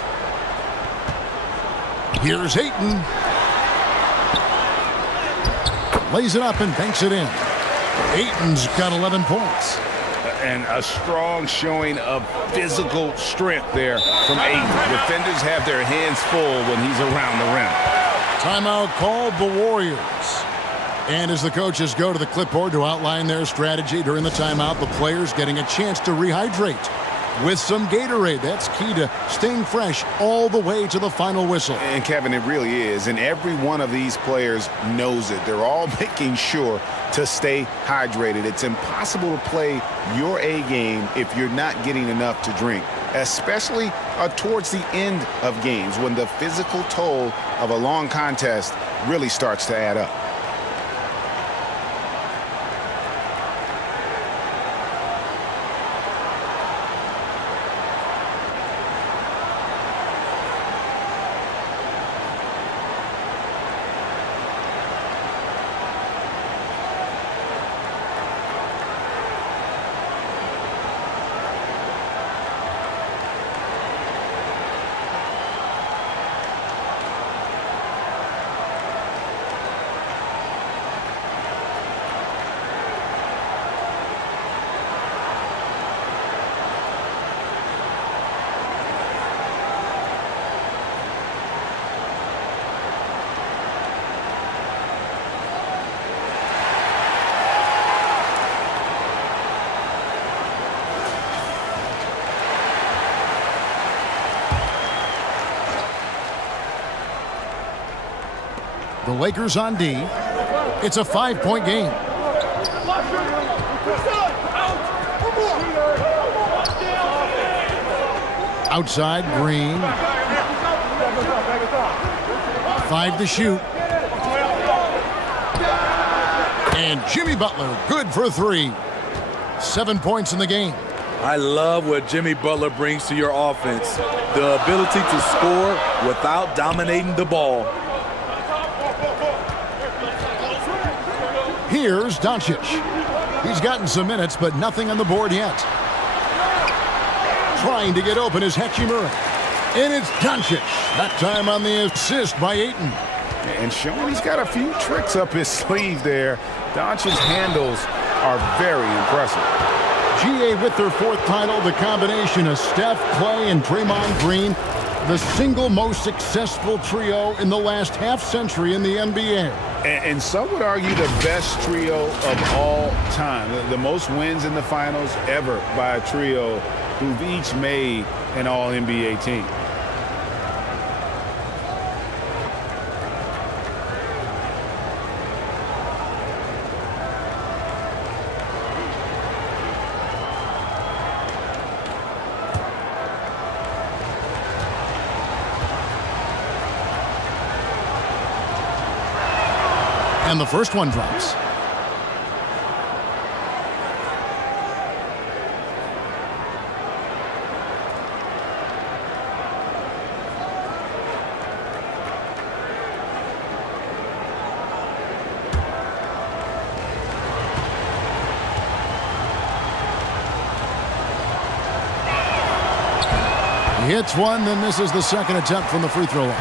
Here's Ayton. Lays it up and banks it in. Ayton's got 11 points. And a strong showing of physical strength there from Ayton. Defenders have their hands full when he's around the rim. Timeout called the Warriors. And as the coaches go to the clipboard to outline their strategy during the timeout, the players getting a chance to rehydrate with some Gatorade. That's key to staying fresh all the way to the final whistle. And Kevin, it really is. And every one of these players knows it. They're all making sure to stay hydrated. It's impossible to play your A game if you're not getting enough to drink, especially towards the end of games when the physical toll of a long contest really starts to add up. The Lakers on D. It's a 5-point game. Outside, Green. 5 to shoot. And Jimmy Butler, good for 3. 7 points in the game. I love what Jimmy Butler brings to your offense. The ability to score without dominating the ball. Here's Doncic. He's gotten some minutes, but nothing on the board yet. Trying to get open is Hachimura. And it's Doncic. That time on the assist by Ayton. And showing he's got a few tricks up his sleeve there. Doncic's handles are very impressive. GA with their 4th title, the combination of Steph, Clay, and Draymond Green, the single most successful trio in the last half-century in the NBA. And some would argue the best trio of all time. The most wins in the finals ever by a trio who've each made an All-NBA team. And the first one drops. He hits one, then this is the second attempt from the free throw line.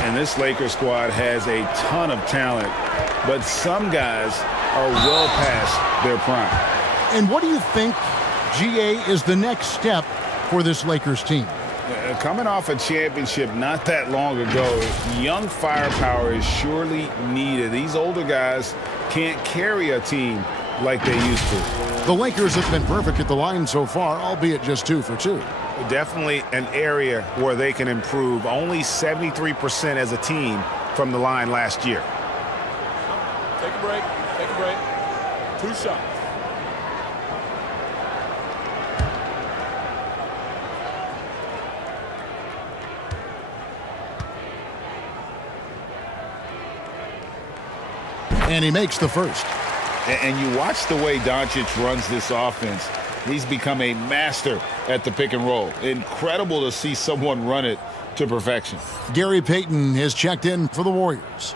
And this Lakers squad has a ton of talent, but some guys are well past their prime. And what do you think, GA, is the next step for this Lakers team? Coming off a championship not that long ago, young firepower is surely needed. These older guys can't carry a team like they used to. The Lakers have been perfect at the line so far, albeit just 2 for 2. Definitely an area where they can improve. Only 73% as a team from the line last year. Take a break. Take a break. 2 shots. And he makes the first. And you watch the way Doncic runs this offense. He's become a master at the pick and roll. Incredible to see someone run it to perfection. Gary Payton has checked in for the Warriors.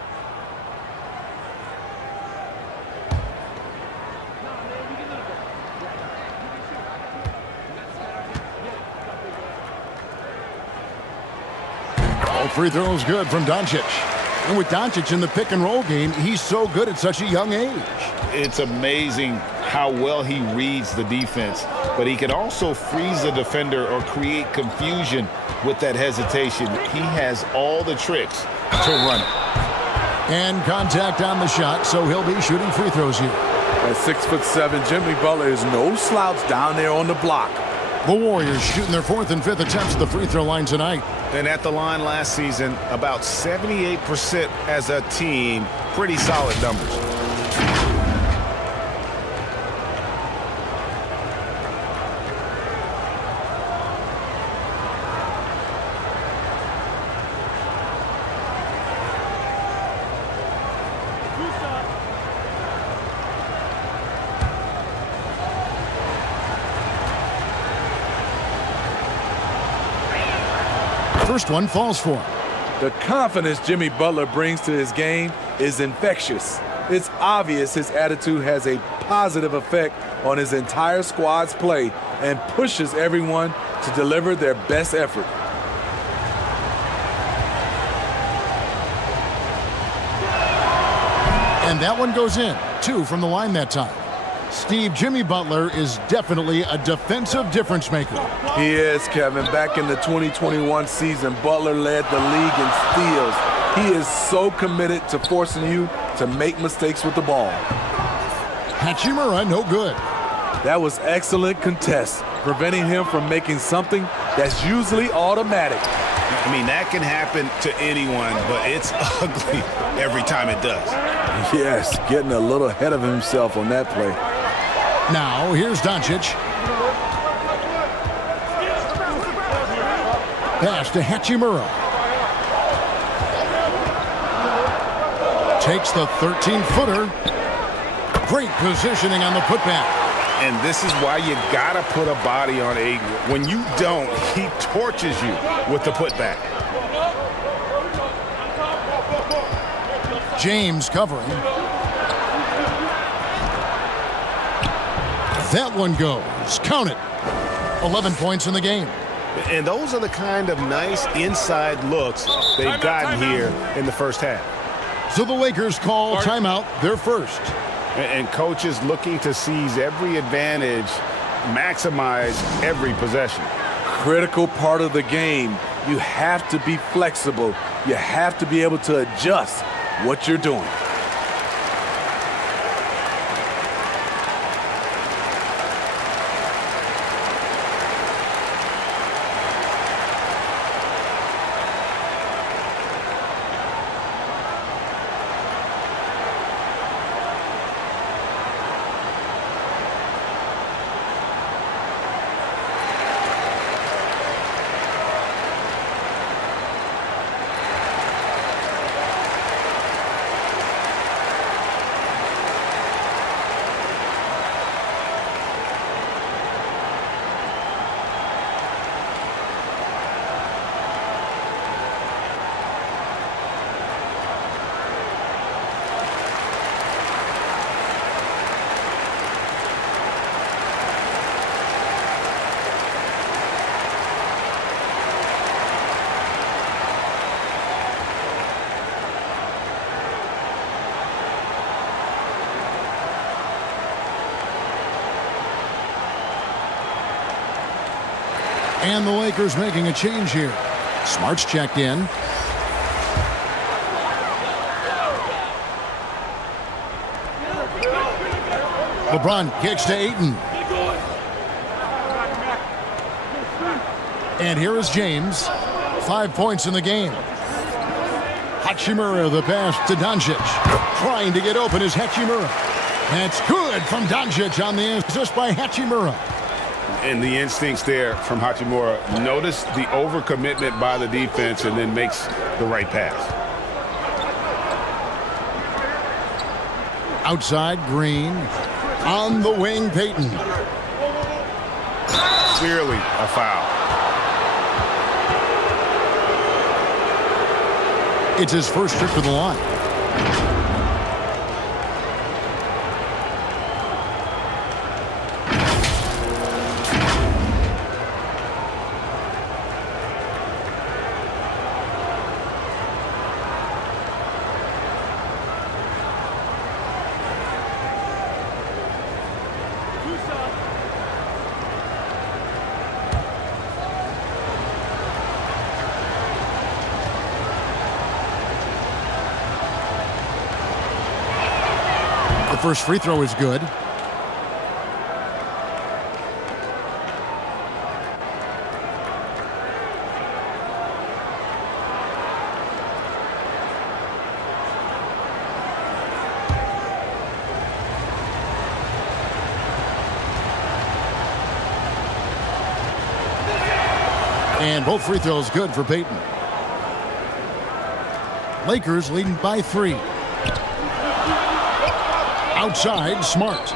All free throws good from Doncic. And with Doncic in the pick and roll game, he's so good at such a young age. It's amazing how well he reads the defense, but he can also freeze the defender or create confusion with that hesitation. He has all the tricks to run it. And contact on the shot, so he'll be shooting free throws here. At 6'7", Jimmy Butler is no slouch down there on the block. The Warriors shooting their 4th and 5th attempts at the free throw line tonight. And at the line last season, about 78% as a team. Pretty solid numbers. First one falls for him. The confidence Jimmy Butler brings to his game is infectious. It's obvious his attitude has a positive effect on his entire squad's play and pushes everyone to deliver their best effort. And that one goes in. 2 from the line that time. Steve, Jimmy Butler is definitely a defensive difference maker. He is, Kevin. Back in the 2021 season, Butler led the league in steals. He is so committed to forcing you to make mistakes with the ball. Hachimura, no good. That was excellent contest, preventing him from making something that's usually automatic. I mean, that can happen to anyone, but it's ugly every time it does. Yes, getting a little ahead of himself on that play. Now, here's Doncic. Pass to Hachimura. Takes the 13-footer. Great positioning on the putback. And this is why you gotta put a body on Ayton. When you don't, he torches you with the putback. James covering. That one goes. Count it. 11 points in the game. And those are the kind of nice inside looks they've gotten here in the first half. So the Lakers call timeout, their first. And coaches looking to seize every advantage, maximize every possession. Critical part of the game. You have to be flexible. You have to be able to adjust what you're doing. And the Lakers making a change here. Smart's checked in. LeBron kicks to Ayton. And here is James. 5 points in the game. Hachimura the pass to Doncic. Trying to get open is Hachimura. That's good from Doncic on the assist by Hachimura. And the instincts there from Hachimura. Notice the overcommitment by the defense and then makes the right pass. Outside, Green. On the wing, Payton. Clearly a foul. It's his first trip to the line. The first free throw is good. And both free throws good for Payton. Lakers leading by 3. Outside, Smart.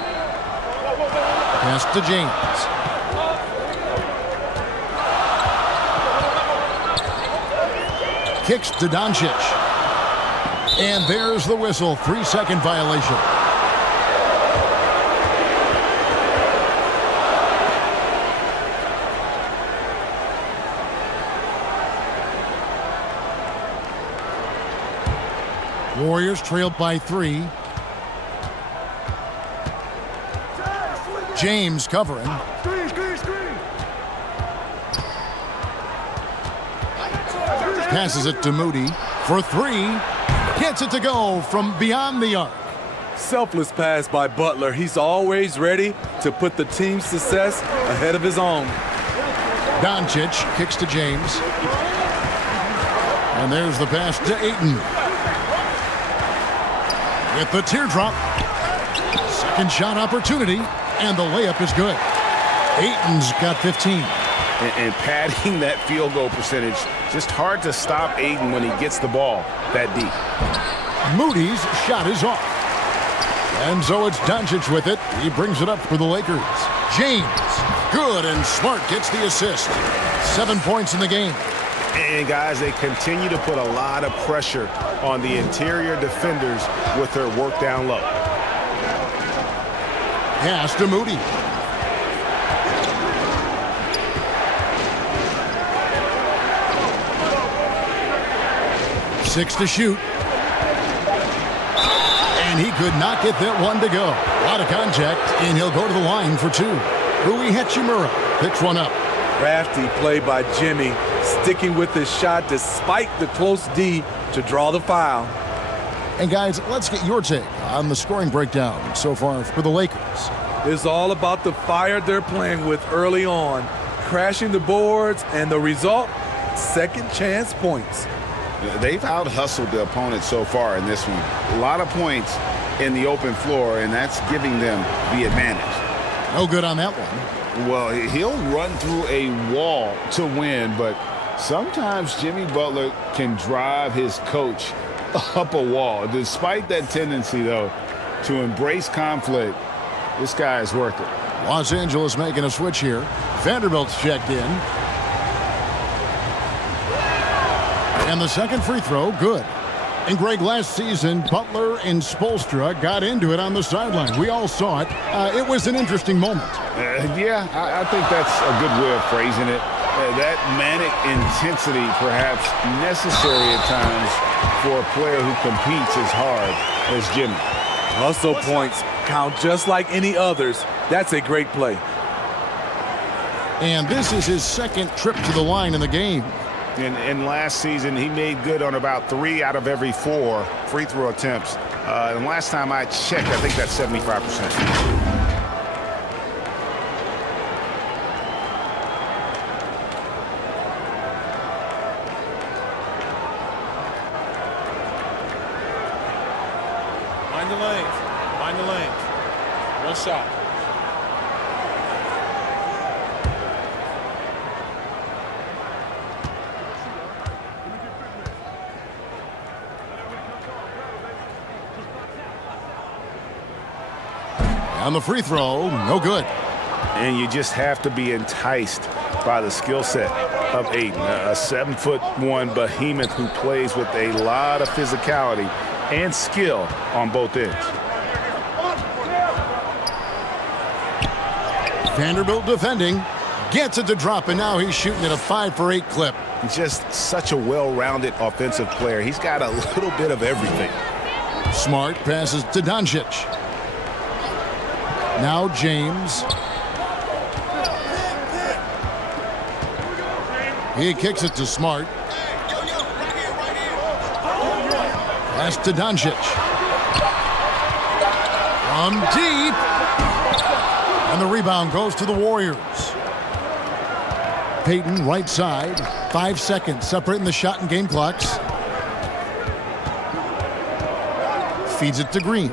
Pass to James. Kicks to Doncic. And there's the whistle. 3-second violation. Warriors trailed by 3. James covering. Passes it to Moody for 3. Gets it to go from beyond the arc. Selfless pass by Butler. He's always ready to put the team's success ahead of his own. Doncic kicks to James. And there's the pass to Ayton. With the teardrop. Second shot opportunity. And the layup is good. Ayton's got 15. And padding that field goal percentage, just hard to stop Ayton when he gets the ball that deep. Moody's shot is off. And so it's Doncic with it. He brings it up for the Lakers. James, good, and Smart gets the assist. 7 points in the game. And guys, they continue to put a lot of pressure on the interior defenders with their work down low. Pass to Moody. 6 to shoot. And he could not get that one to go. A lot of contact, and he'll go to the line for 2. Rui Hachimura picks one up. Crafty play by Jimmy, sticking with his shot despite the close D to draw the foul. And guys, let's get your take on the scoring breakdown so far for the Lakers. It's all about the fire they're playing with early on, crashing the boards, and the result, second chance points. They've out-hustled the opponent so far in this one. A lot of points in the open floor, and that's giving them the advantage. No good on that one. Well, he'll run through a wall to win, but sometimes Jimmy Butler can drive his coach up a wall. Despite that tendency, though, to embrace conflict, this guy is worth it. Los Angeles making a switch here. Vanderbilt's checked in. And the second free throw, good. And Greg, last season, Butler and Spoelstra got into it on the sideline. We all saw it. It was an interesting moment. Yeah, I think that's a good way of phrasing it. That manic intensity perhaps necessary at times for a player who competes as hard as Jimmy. Hustle points count just like any others. That's a great play. And this is his second trip to the line in the game. And last season, he made good on about 3 out of every 4 free throw attempts. And last time I checked, I think that's 75%. Mind the lanes. Mind the lanes. One shot. On the free throw, no good. And you just have to be enticed by the skill set of Ayton, a 7'1" behemoth who plays with a lot of physicality and skill on both ends. Vanderbilt defending, gets it to drop, and now he's shooting at a 5 for 8 clip. Just such a well-rounded offensive player. He's got a little bit of everything. Smart passes to Doncic. Now James. He kicks it to Smart. Pass to Doncic. From deep. And the rebound goes to the Warriors. Payton right side. 5 seconds separating the shot and game clocks. Feeds it to Green.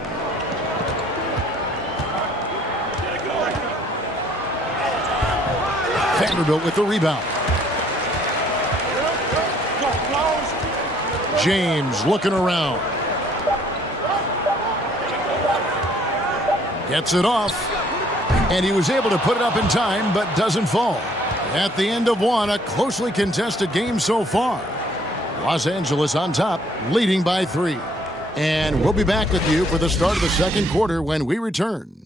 Vanderbilt with the rebound. James looking around. Gets it off. And he was able to put it up in time, but doesn't fall. At the end of one, a closely contested game so far. Los Angeles on top, leading by 3. And we'll be back with you for the start of the second quarter when we return.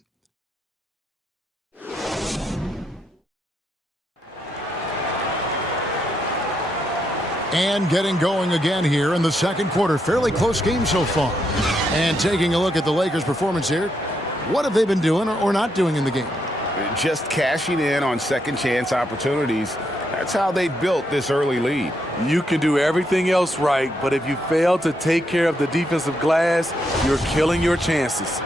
And getting going again here in the second quarter. Fairly close game so far. And taking a look at the Lakers' performance here, what have they been doing or not doing in the game? Just cashing in on second chance opportunities. That's how they built this early lead. You can do everything else right, but if you fail to take care of the defensive glass, you're killing your chances.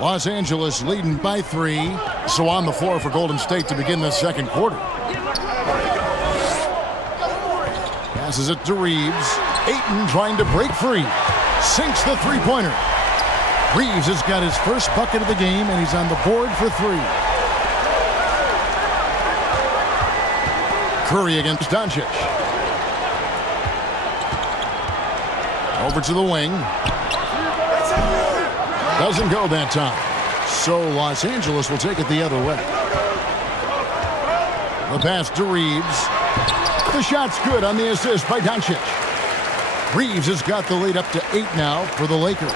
Los Angeles leading by 3. So on the floor for Golden State to begin the second quarter. Passes it to Reeves. Ayton trying to break free. Sinks the three-pointer. Reeves has got his first bucket of the game, and he's on the board for 3. Curry against Doncic. Over to the wing. Doesn't go that time. So Los Angeles will take it the other way. The pass to Reeves. The shot's good on the assist by Doncic. Reeves has got the lead up to 8 now for the Lakers.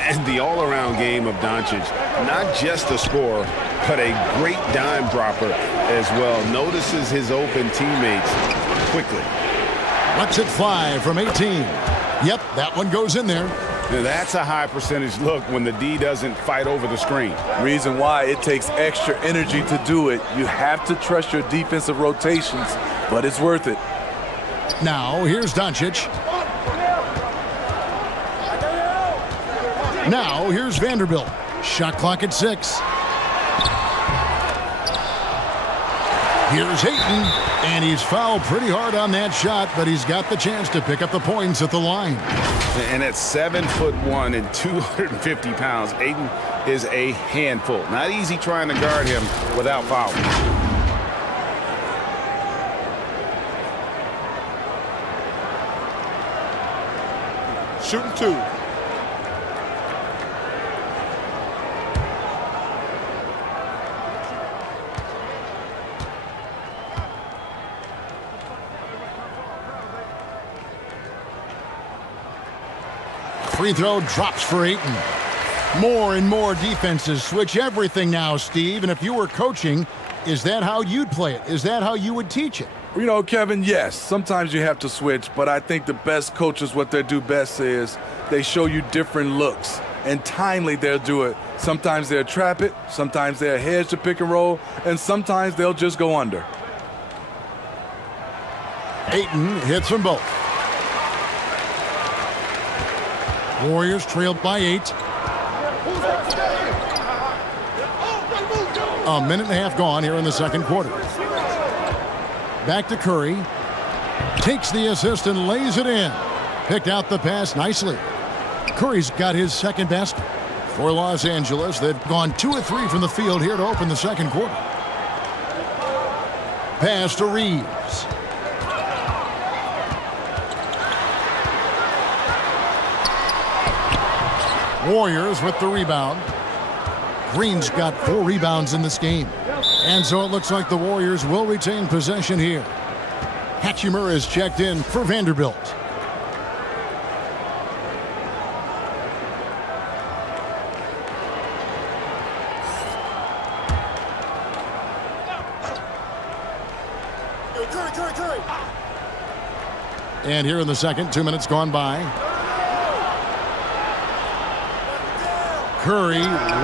And the all-around game of Doncic, not just a scorer, but a great dime dropper as well. Notices his open teammates, quickly. Lets it fly from 18. Yep, that one goes in there. Now that's a high percentage look when the D doesn't fight over the screen. Reason why it takes extra energy to do it. You have to trust your defensive rotations, but it's worth it. Now, here's Doncic. Now, here's Vanderbilt. Shot clock at 6. Here's Hayton, and he's fouled pretty hard on that shot, but he's got the chance to pick up the points at the line. And at 7'1" and 250 pounds, Ayton is a handful. Not easy trying to guard him without fouling. Shooting 2. Free throw drops for Ayton. More and more defenses switch everything now, Steve. And if you were coaching, is that how you'd play it? Is that how you would teach it? You know, Kevin, yes, sometimes you have to switch, but I think the best coaches, what they do best is they show you different looks, and timely they'll do it. Sometimes they'll trap it, sometimes they'll hedge the pick and roll, and sometimes they'll just go under. Ayton hits them both. Warriors trailed by 8. A minute and a half gone here in the second quarter. Back to Curry. Takes the assist and lays it in. Picked out the pass nicely. Curry's got his second basket for Los Angeles. They've gone 2 of 3 from the field here to open the second quarter. Pass to Reeves. Warriors with the rebound. Green's got 4 rebounds in this game. And so it looks like the Warriors will retain possession here. Hachimura is checked in for Vanderbilt. And here in the second, 2 minutes gone by. Curry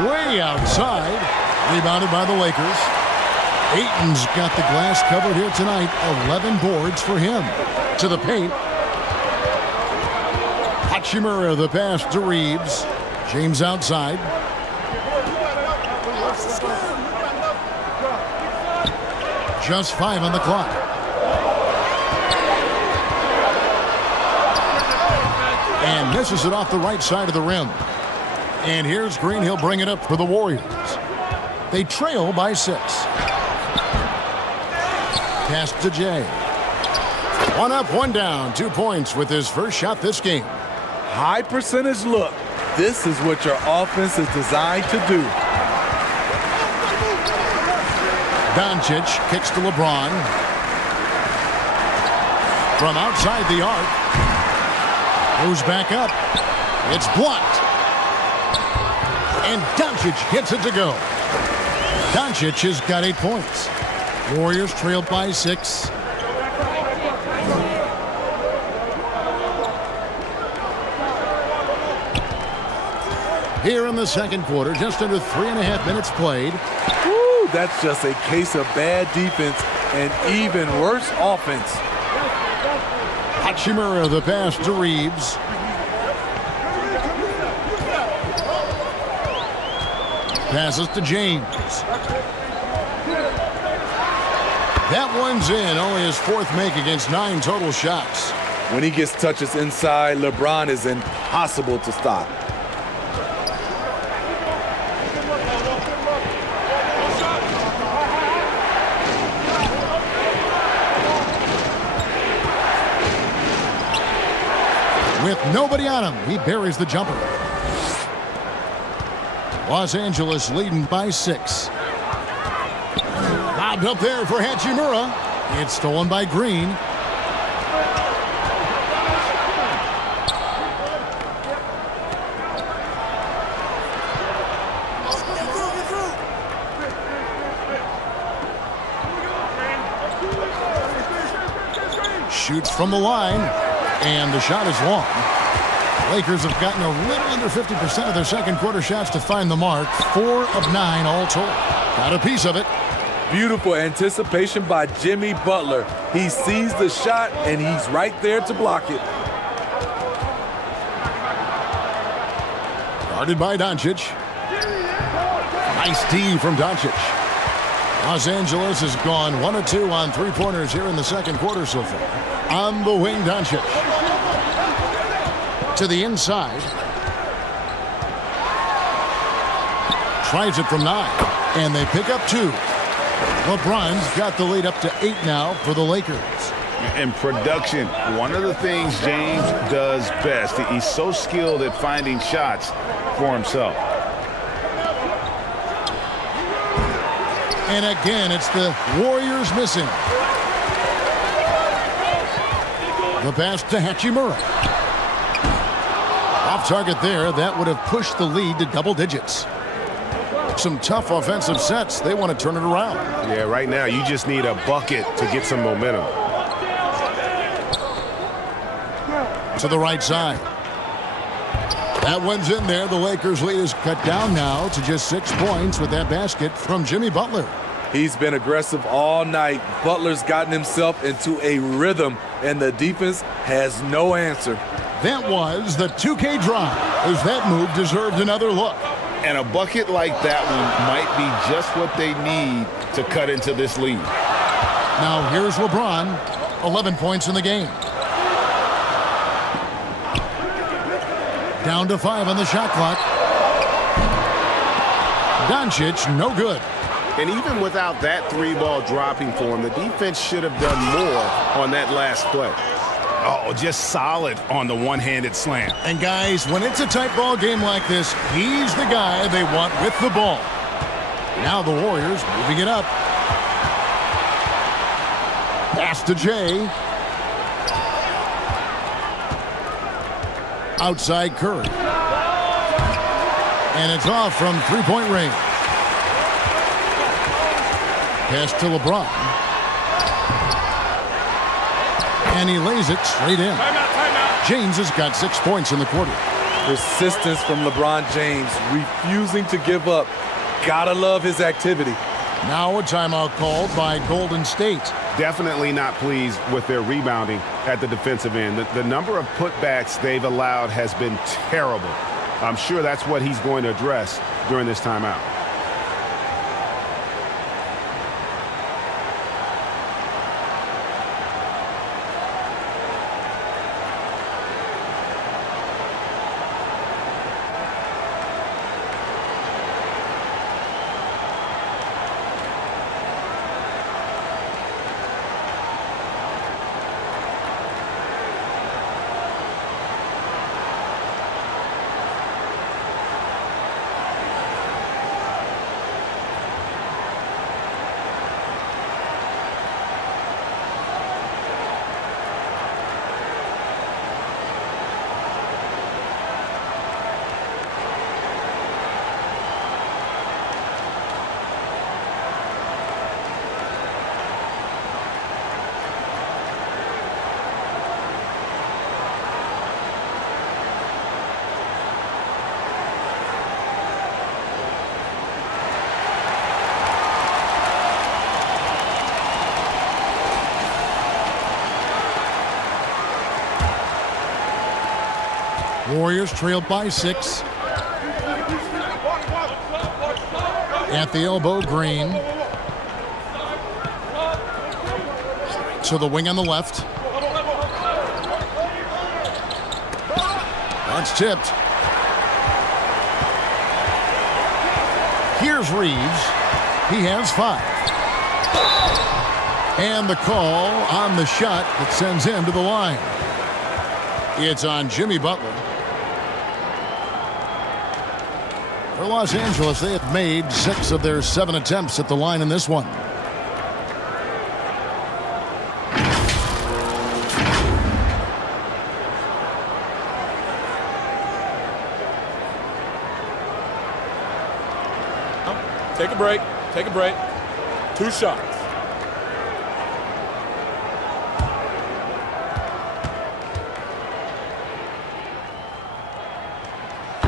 way outside. Rebounded by the Lakers. Ayton's got the glass covered here tonight. 11 boards for him. To the paint. Hachimura the pass to Reeves. James outside. Just 5 on the clock. And misses it off the right side of the rim. And here's Green. He'll bring it up for the Warriors. They trail by 6. Pass to Jay. 1 up, 1 down. 2 points with his first shot this game. High percentage look. This is what your offense is designed to do. Doncic kicks to LeBron. From outside the arc. Goes back up. It's blocked. And Doncic hits it to go. Doncic has got 8 points. Warriors trailed by 6. Here in the second quarter, just under 3.5 minutes played. Woo, that's just a case of bad defense and even worse offense. Hachimura the pass to Reeves. Passes to James. That one's in. Only his 4th make against 9 total shots. When he gets touches inside, LeBron is impossible to stop. With nobody on him, he buries the jumper. Los Angeles leading by 6. Lobbed up there for Hachimura. It's stolen by Green. shoots from the line, and the shot is long. Lakers have gotten a little under 50% of their second quarter shots to find the mark. 4 of 9 all told. Got a piece of it. Beautiful anticipation by Jimmy Butler. He sees the shot, and he's right there to block it. Guarded by Doncic. Nice D from Doncic. Los Angeles has gone 1 of 2 on three-pointers here in the second quarter so far. On the wing, Doncic. To the inside. Tries it from 9. And they pick up 2. LeBron's got the lead up to 8 now for the Lakers. And production, one of the things James does best. He's so skilled at finding shots for himself. And again, it's the Warriors missing. The pass to Hachimura. Off target there. That would have pushed the lead to double digits. Some tough offensive sets. They want to turn it around. Yeah, right now you just need a bucket to get some momentum. To the right side. That one's in there. The Lakers' lead is cut down now to just 6 points with that basket from Jimmy Butler. He's been aggressive all night. Butler's gotten himself into a rhythm, and the defense has no answer. That was the 2K drive, as that move deserved another look. And a bucket like that one might be just what they need to cut into this lead. Now here's LeBron, 11 points in the game. Down to 5 on the shot clock. Doncic, no good. And even without that 3-ball dropping for him, the defense should have done more on that last play. Oh, just solid on the one-handed slam. And guys, when it's a tight ball game like this, he's the guy they want with the ball. Now the Warriors moving it up. Pass to Jay. Outside Curry. And it's off from three-point range. Pass to LeBron. And he lays it straight in. Timeout. James has got 6 points in the quarter. Persistence from LeBron James, refusing to give up. Gotta love his activity. Now a timeout called by Golden State. Definitely not pleased with their rebounding at the defensive end. The number of putbacks they've allowed has been terrible. I'm sure that's what he's going to address during this timeout. Warriors trailed by 6. At the elbow, Green. To the wing on the left. That's tipped. Here's Reeves. He has 5. And the call on the shot that sends him to the line. It's on Jimmy Butler. For Los Angeles, they have made 6 of their 7 attempts at the line in this one. Take a break. Take a break. 2 shots.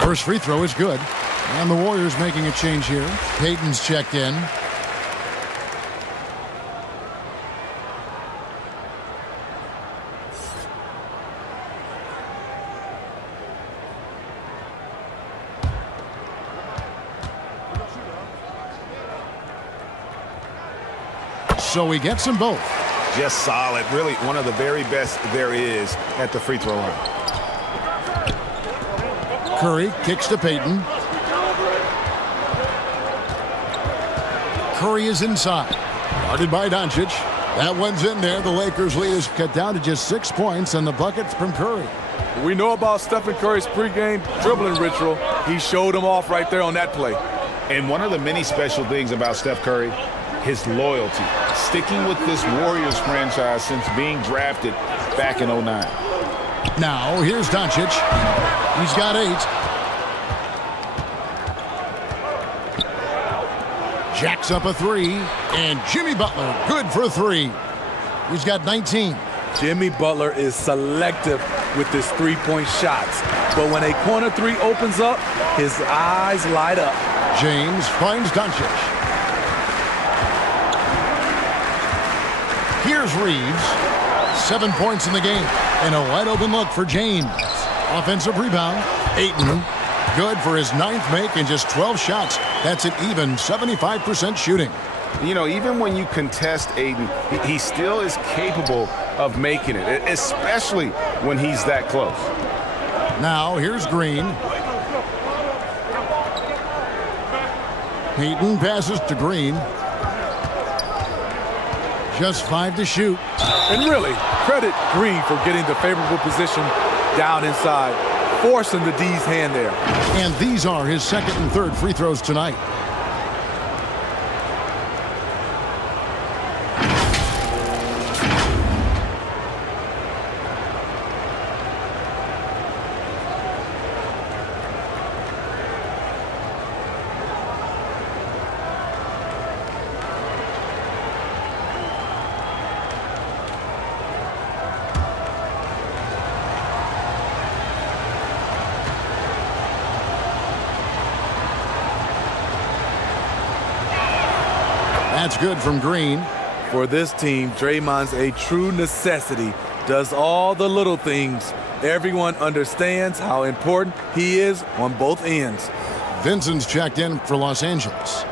First free throw is good. And the Warriors making a change here. Payton's checked in. So he gets them both. Just solid. Really one of the very best there is at the free throw line. Curry kicks to Payton. Curry is inside. Guarded by Doncic. That one's in there. The Lakers lead is cut down to just 6 points, and the bucket from Curry. We know about Stephen Curry's pregame dribbling ritual. He showed him off right there on that play. And one of the many special things about Steph Curry, his loyalty. Sticking with this Warriors franchise since being drafted back in 09. Now, here's Doncic. He's got 8. Jacks up a 3. And Jimmy Butler, good for 3. He's got 19. Jimmy Butler is selective with his three-point shots. But when a corner 3 opens up, his eyes light up. James finds Doncic. Here's Reeves. 7 points in the game. And a wide-open look for James. Offensive rebound. Ayton. Good for his 9th make and just 12 shots. That's an even 75% shooting. You know, even when you contest Ayton, he still is capable of making it, especially when he's that close. Now, here's Green. Payton passes to Green. Just 5 to shoot. And really, credit Green for getting the favorable position down inside, forcing the D's hand there. And these are his 2nd and 3rd free throws tonight. That's good from Green. For this team, Draymond's a true necessity. Does all the little things. Everyone understands how important he is on both ends. Vincent's checked in for Los Angeles.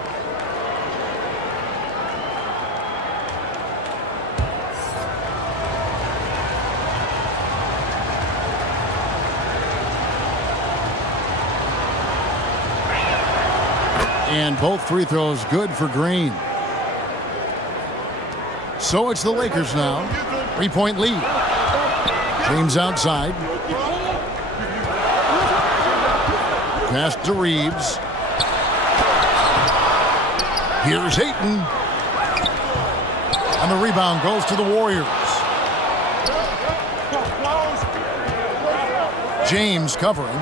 And both free throws good for Green. So it's the Lakers now. 3-point lead. James outside. Pass to Reeves. Here's Ayton. And the rebound goes to the Warriors. James covering.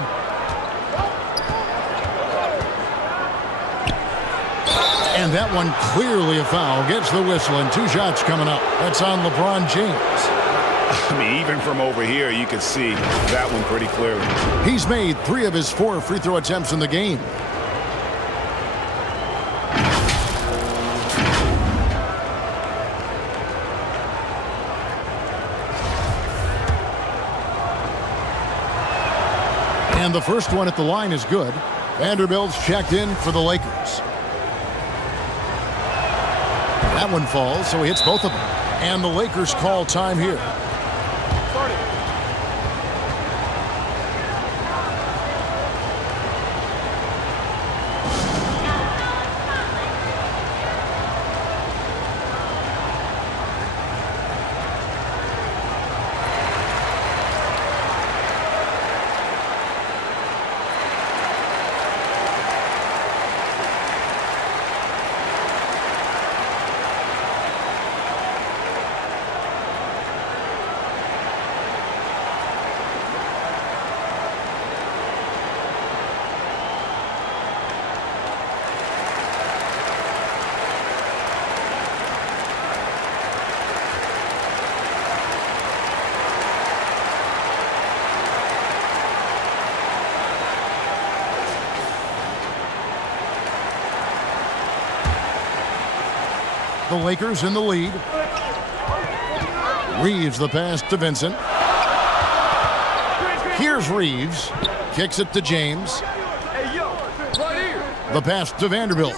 And that one clearly a foul. Gets the whistle and 2 shots coming up. That's on LeBron James. I mean, even from over here, you can see that one pretty clearly. He's made 3 of his 4 free throw attempts in the game. And the first one at the line is good. Vanderbilt's checked in for the Lakers. That one falls, so he hits both of them. And the Lakers call time here. The Lakers in the lead. Reeves the pass to Vincent. Here's Reeves. Kicks it to James. The pass to Vanderbilt.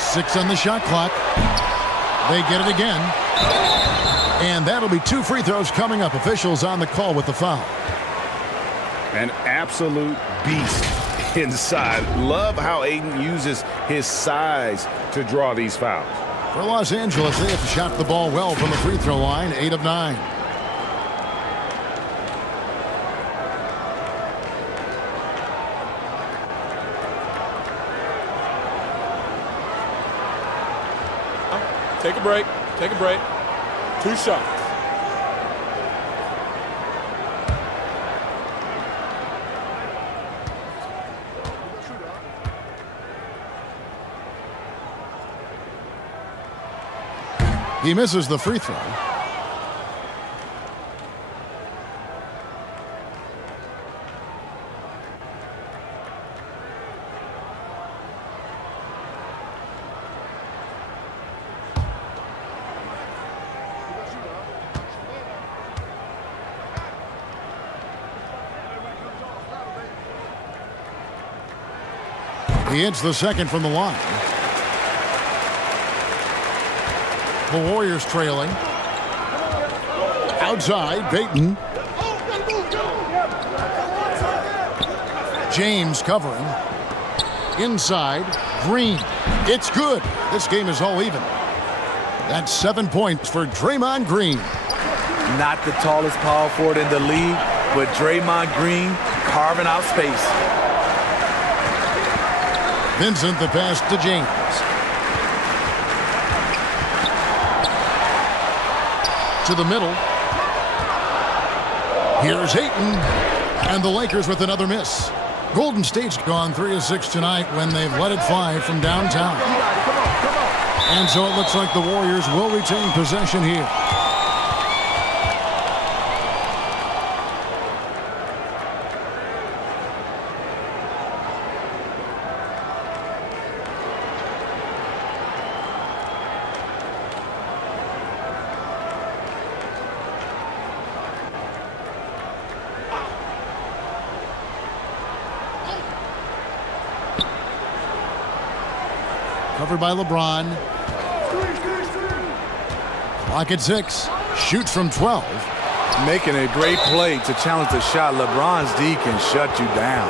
6 on the shot clock. They get it again. And that'll be 2 free throws coming up. Officials on the call with the foul. An absolute beast inside. Love how Ayton uses his size to draw these fouls. For Los Angeles, they have shot the ball well from the free throw line, 8 of 9. Take a break. Take a break. 2 shots. He misses the free throw. He hits the second from the line. The Warriors trailing. Outside, Payton. James covering. Inside, Green. It's good. This game is all even. That's 7 points for Draymond Green. Not the tallest power forward in the league, but Draymond Green carving out space. Vincent the pass to James. To the middle. Here's Ayton. And the Lakers with another miss. Golden State's gone 3 of 6 tonight when they've let it fly from downtown. And so it looks like the Warriors will retain possession here. Covered by LeBron. Clock at 6. Shoots from 12. Making a great play to challenge the shot. LeBron's D can shut you down.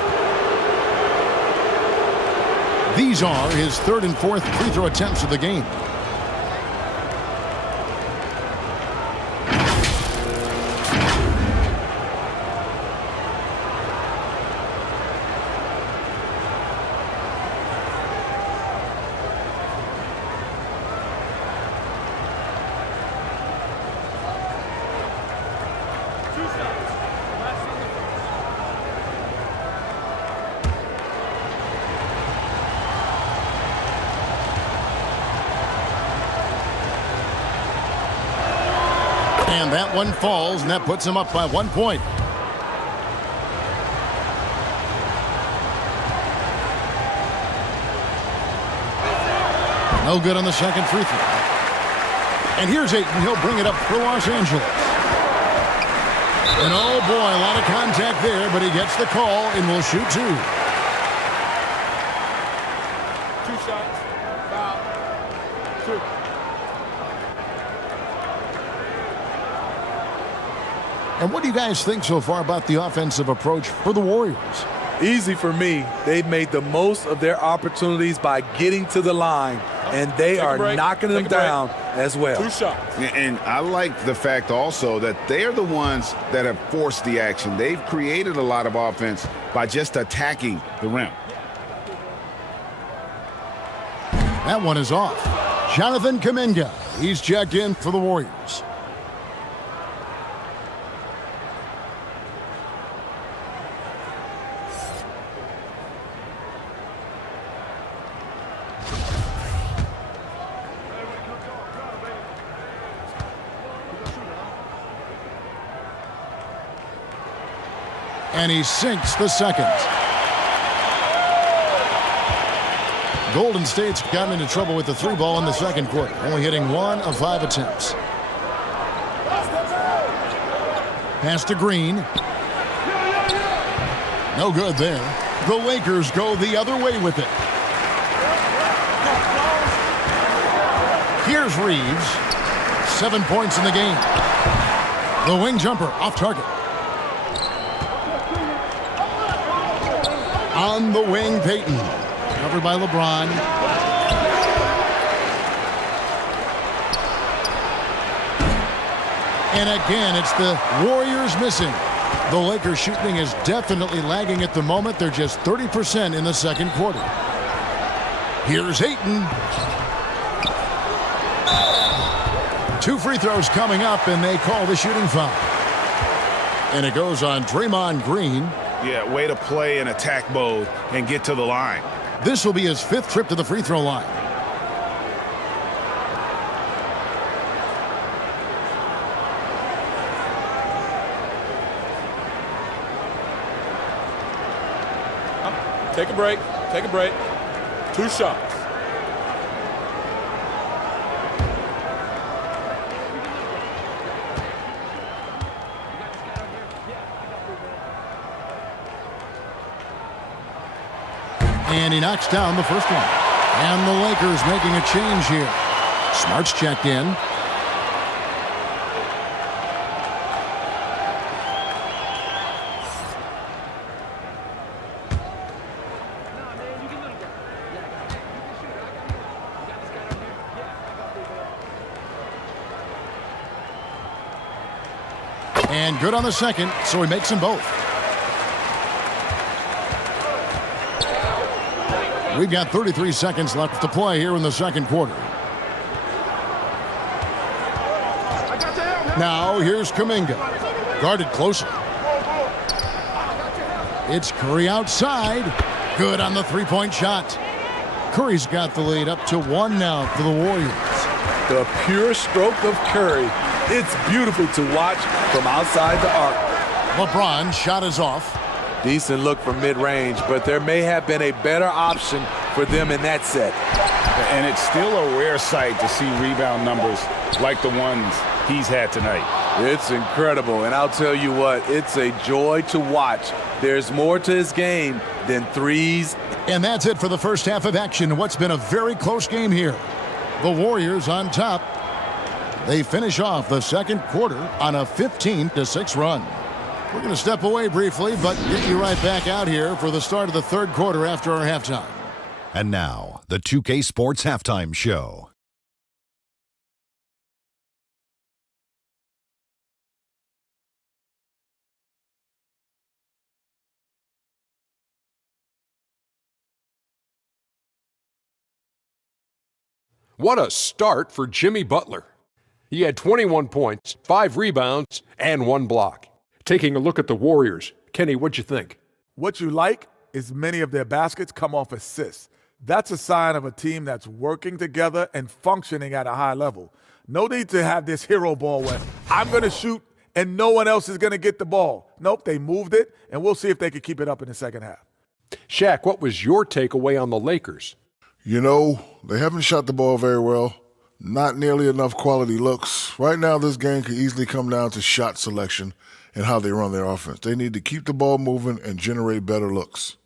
These are his 3rd and 4th free throw attempts of the game. And that one falls, and that puts him up by 1 point. No good on the second free throw. And here's Ayton. He'll bring it up for Los Angeles. And oh boy, a lot of contact there, but he gets the call and will shoot 2. 2 shots. Foul. 2. And what do you guys think so far about the offensive approach for the Warriors? Easy for me. They've made the most of their opportunities by getting to the line, and they are knocking them down as well. 2 shots. And I like the fact also that they're the ones that have forced the action. They've created a lot of offense by just attacking the rim. That one is off. Jonathan Kuminga. He's checked in for the Warriors. And he sinks the second. Golden State's gotten into trouble with the 3-ball in the second quarter, only hitting 1 of 5 attempts. Pass to Green. No good there. The Lakers go the other way with it. Here's Reeves. 7 points in the game. The wing jumper off target. On the wing, Payton. Covered by LeBron. And again, it's the Warriors missing. The Lakers shooting is definitely lagging at the moment. They're just 30% in the second quarter. Here's Ayton. 2 free throws coming up, and they call the shooting foul. And it goes on Draymond Green. Yeah, way to play in attack mode and get to the line. This will be his 5th trip to the free throw line. Take a break. Take a break. 2 shots. And he knocks down the first one. And the Lakers making a change here. Smart's checked in. And good on the second, so he makes them both. We've got 33 seconds left to play here in the second quarter. Now here's Kuminga. Guarded closely. It's Curry outside. Good on the three-point shot. Curry's got the lead up to 1 now for the Warriors. The pure stroke of Curry. It's beautiful to watch from outside the arc. LeBron's shot is off. Decent look from mid-range, but there may have been a better option for them in that set. And it's still a rare sight to see rebound numbers like the ones he's had tonight. It's incredible, and I'll tell you what, it's a joy to watch. There's more to his game than threes. And that's it for the first half of action. What's been a very close game here. The Warriors on top. They finish off the second quarter on a 15-6 run. We're going to step away briefly, but get you right back out here for the start of the third quarter after our halftime. And now, the 2K Sports Halftime Show. What a start for Jimmy Butler. He had 21 points, 5 rebounds, and 1 block. Taking a look at the Warriors, Kenny, what'd you think? What you like is many of their baskets come off assists. That's a sign of a team that's working together and functioning at a high level. No need to have this hero ball where I'm going to shoot and no one else is going to get the ball. Nope, they moved it, and we'll see if they can keep it up in the second half. Shaq, what was your takeaway on the Lakers? You know, they haven't shot the ball very well. Not nearly enough quality looks. Right now, this game could easily come down to shot selection and how they run their offense. They need to keep the ball moving and generate better looks.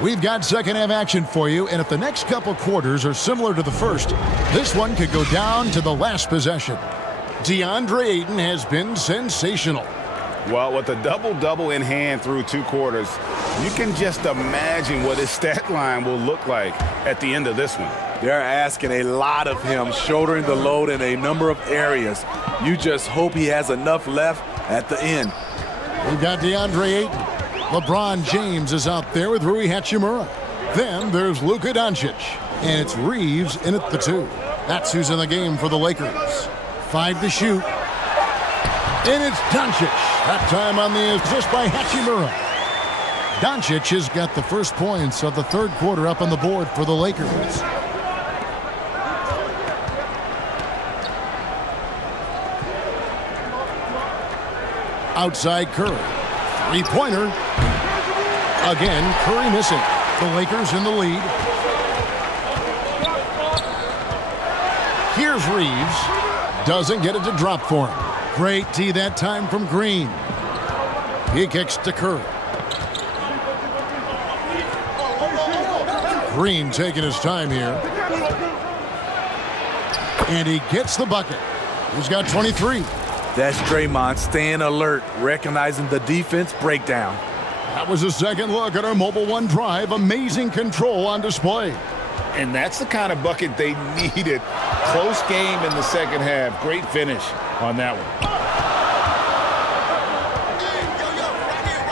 We've got second half action for you, and if the next couple quarters are similar to the first, this one could go down to the last possession. DeAndre Ayton has been sensational. Well, with a double-double in hand through 2 quarters, you can just imagine what his stat line will look like at the end of this one. They're asking a lot of him, shouldering the load in a number of areas. You just hope he has enough left at the end. We've got DeAndre Ayton. LeBron James is out there with Rui Hachimura. Then there's Luka Doncic. And it's Reeves in at the 2. That's who's in the game for the Lakers. 5 to shoot. And it's Doncic. That time on the assist by Hachimura. Doncic has got the first points of the third quarter up on the board for the Lakers. Outside Curry. Three-pointer. Again, Curry missing. The Lakers in the lead. Here's Reeves. Doesn't get it to drop for him. Great D that time from Green. He kicks to Curry. Green taking his time here. And he gets the bucket. He's got 23. That's Draymond staying alert, recognizing the defense breakdown. That was a second look at our Mobile One drive. Amazing control on display. And that's the kind of bucket they needed. Close game in the second half. Great finish on that one.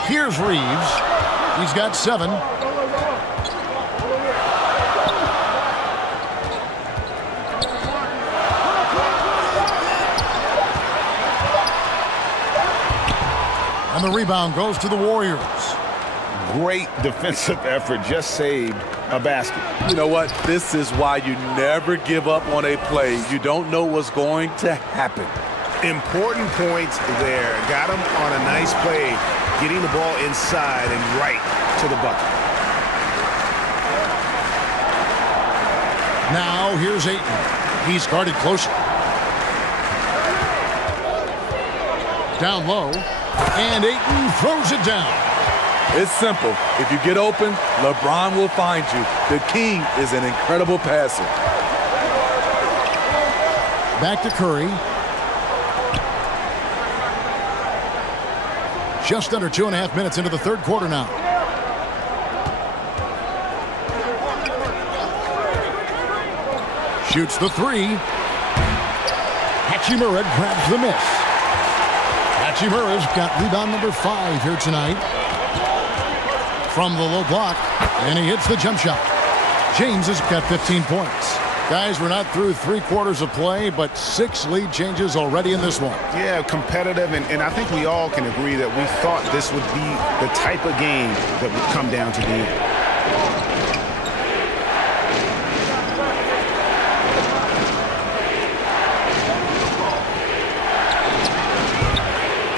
Here's Reeves. He's got 7. And the rebound goes to the Warriors. Great defensive effort. Just saved a basket. You know what? This is why you never give up on a play. You don't know what's going to happen. Important points there. Got him on a nice play, getting the ball inside and right to the bucket. Now here's Ayton. He's guarded closer. Down low. And Ayton throws it down. It's simple. If you get open, LeBron will find you. The king is an incredible passer. Back to Curry. Just under 2.5 minutes into the third quarter now. Shoots the 3. Hachimura grabs the miss. Hachimura's got rebound number 5 here tonight. From the low block, and he hits the jump shot. James has got 15 points. Guys, we're not through 3 quarters of play, but 6 lead changes already in this one. Yeah, competitive, and I think we all can agree that we thought this would be the type of game that would come down to the end.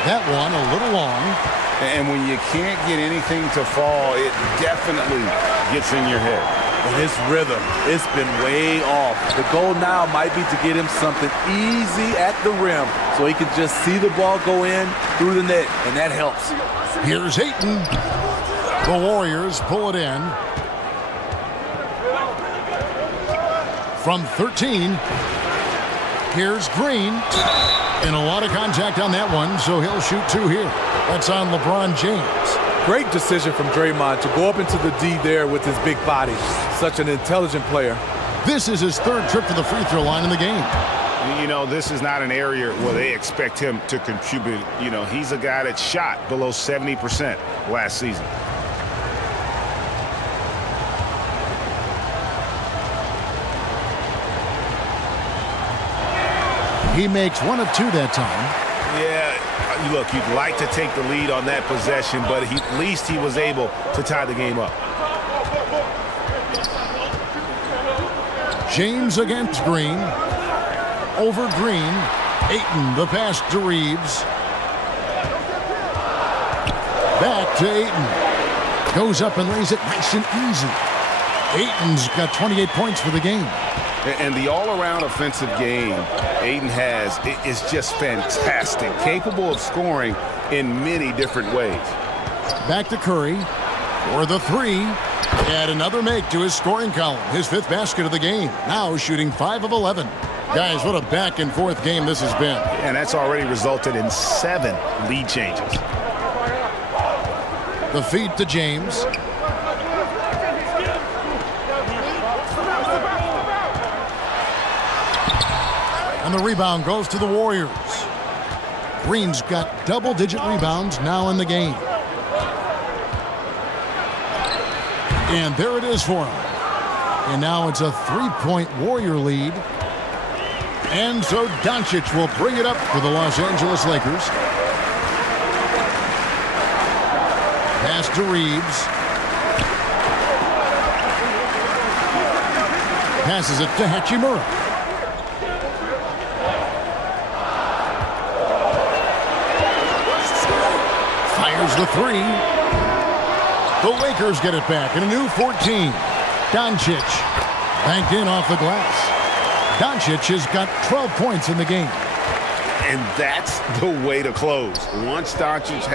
That one a little long. And when you can't get anything to fall, it definitely gets in your head. And his rhythm, it's been way off. The goal now might be to get him something easy at the rim so he can just see the ball go in through the net, and that helps. Here's Ayton. The Warriors pull it in. From 13, here's Green. And a lot of contact on that one, so he'll shoot 2 here. That's on LeBron James. Great decision from Draymond to go up into the D there with his big body. Such an intelligent player. This is his 3rd trip to the free throw line in the game. You know, this is not an area where they expect him to contribute. You know, he's a guy that shot below 70% last season. He makes 1 of 2 that time. Yeah, look, you'd like to take the lead on that possession, but at least he was able to tie the game up. James against Green. Over Green. Ayton, the pass to Reeves. Back to Ayton. Goes up and lays it nice and easy. Ayton's got 28 points for the game. And the all-around offensive game Ayton has is just fantastic, capable of scoring in many different ways. Back to Curry for the 3. Add another make to his scoring column. His 5th basket of the game. Now shooting 5 of 11. Guys, what a back-and-forth game this has been. And that's already resulted in 7 lead changes. The feed to James. And the rebound goes to the Warriors. Green's got double-digit rebounds now in the game. And there it is for him. And now it's a 3-point Warrior lead. And so Doncic will bring it up for the Los Angeles Lakers. Pass to Reeves. Passes it to Hachimura. the three. The Lakers get it back in a new 14. Doncic banked in off the glass. Doncic has got 12 points in the game. And that's the way to close. Once Doncic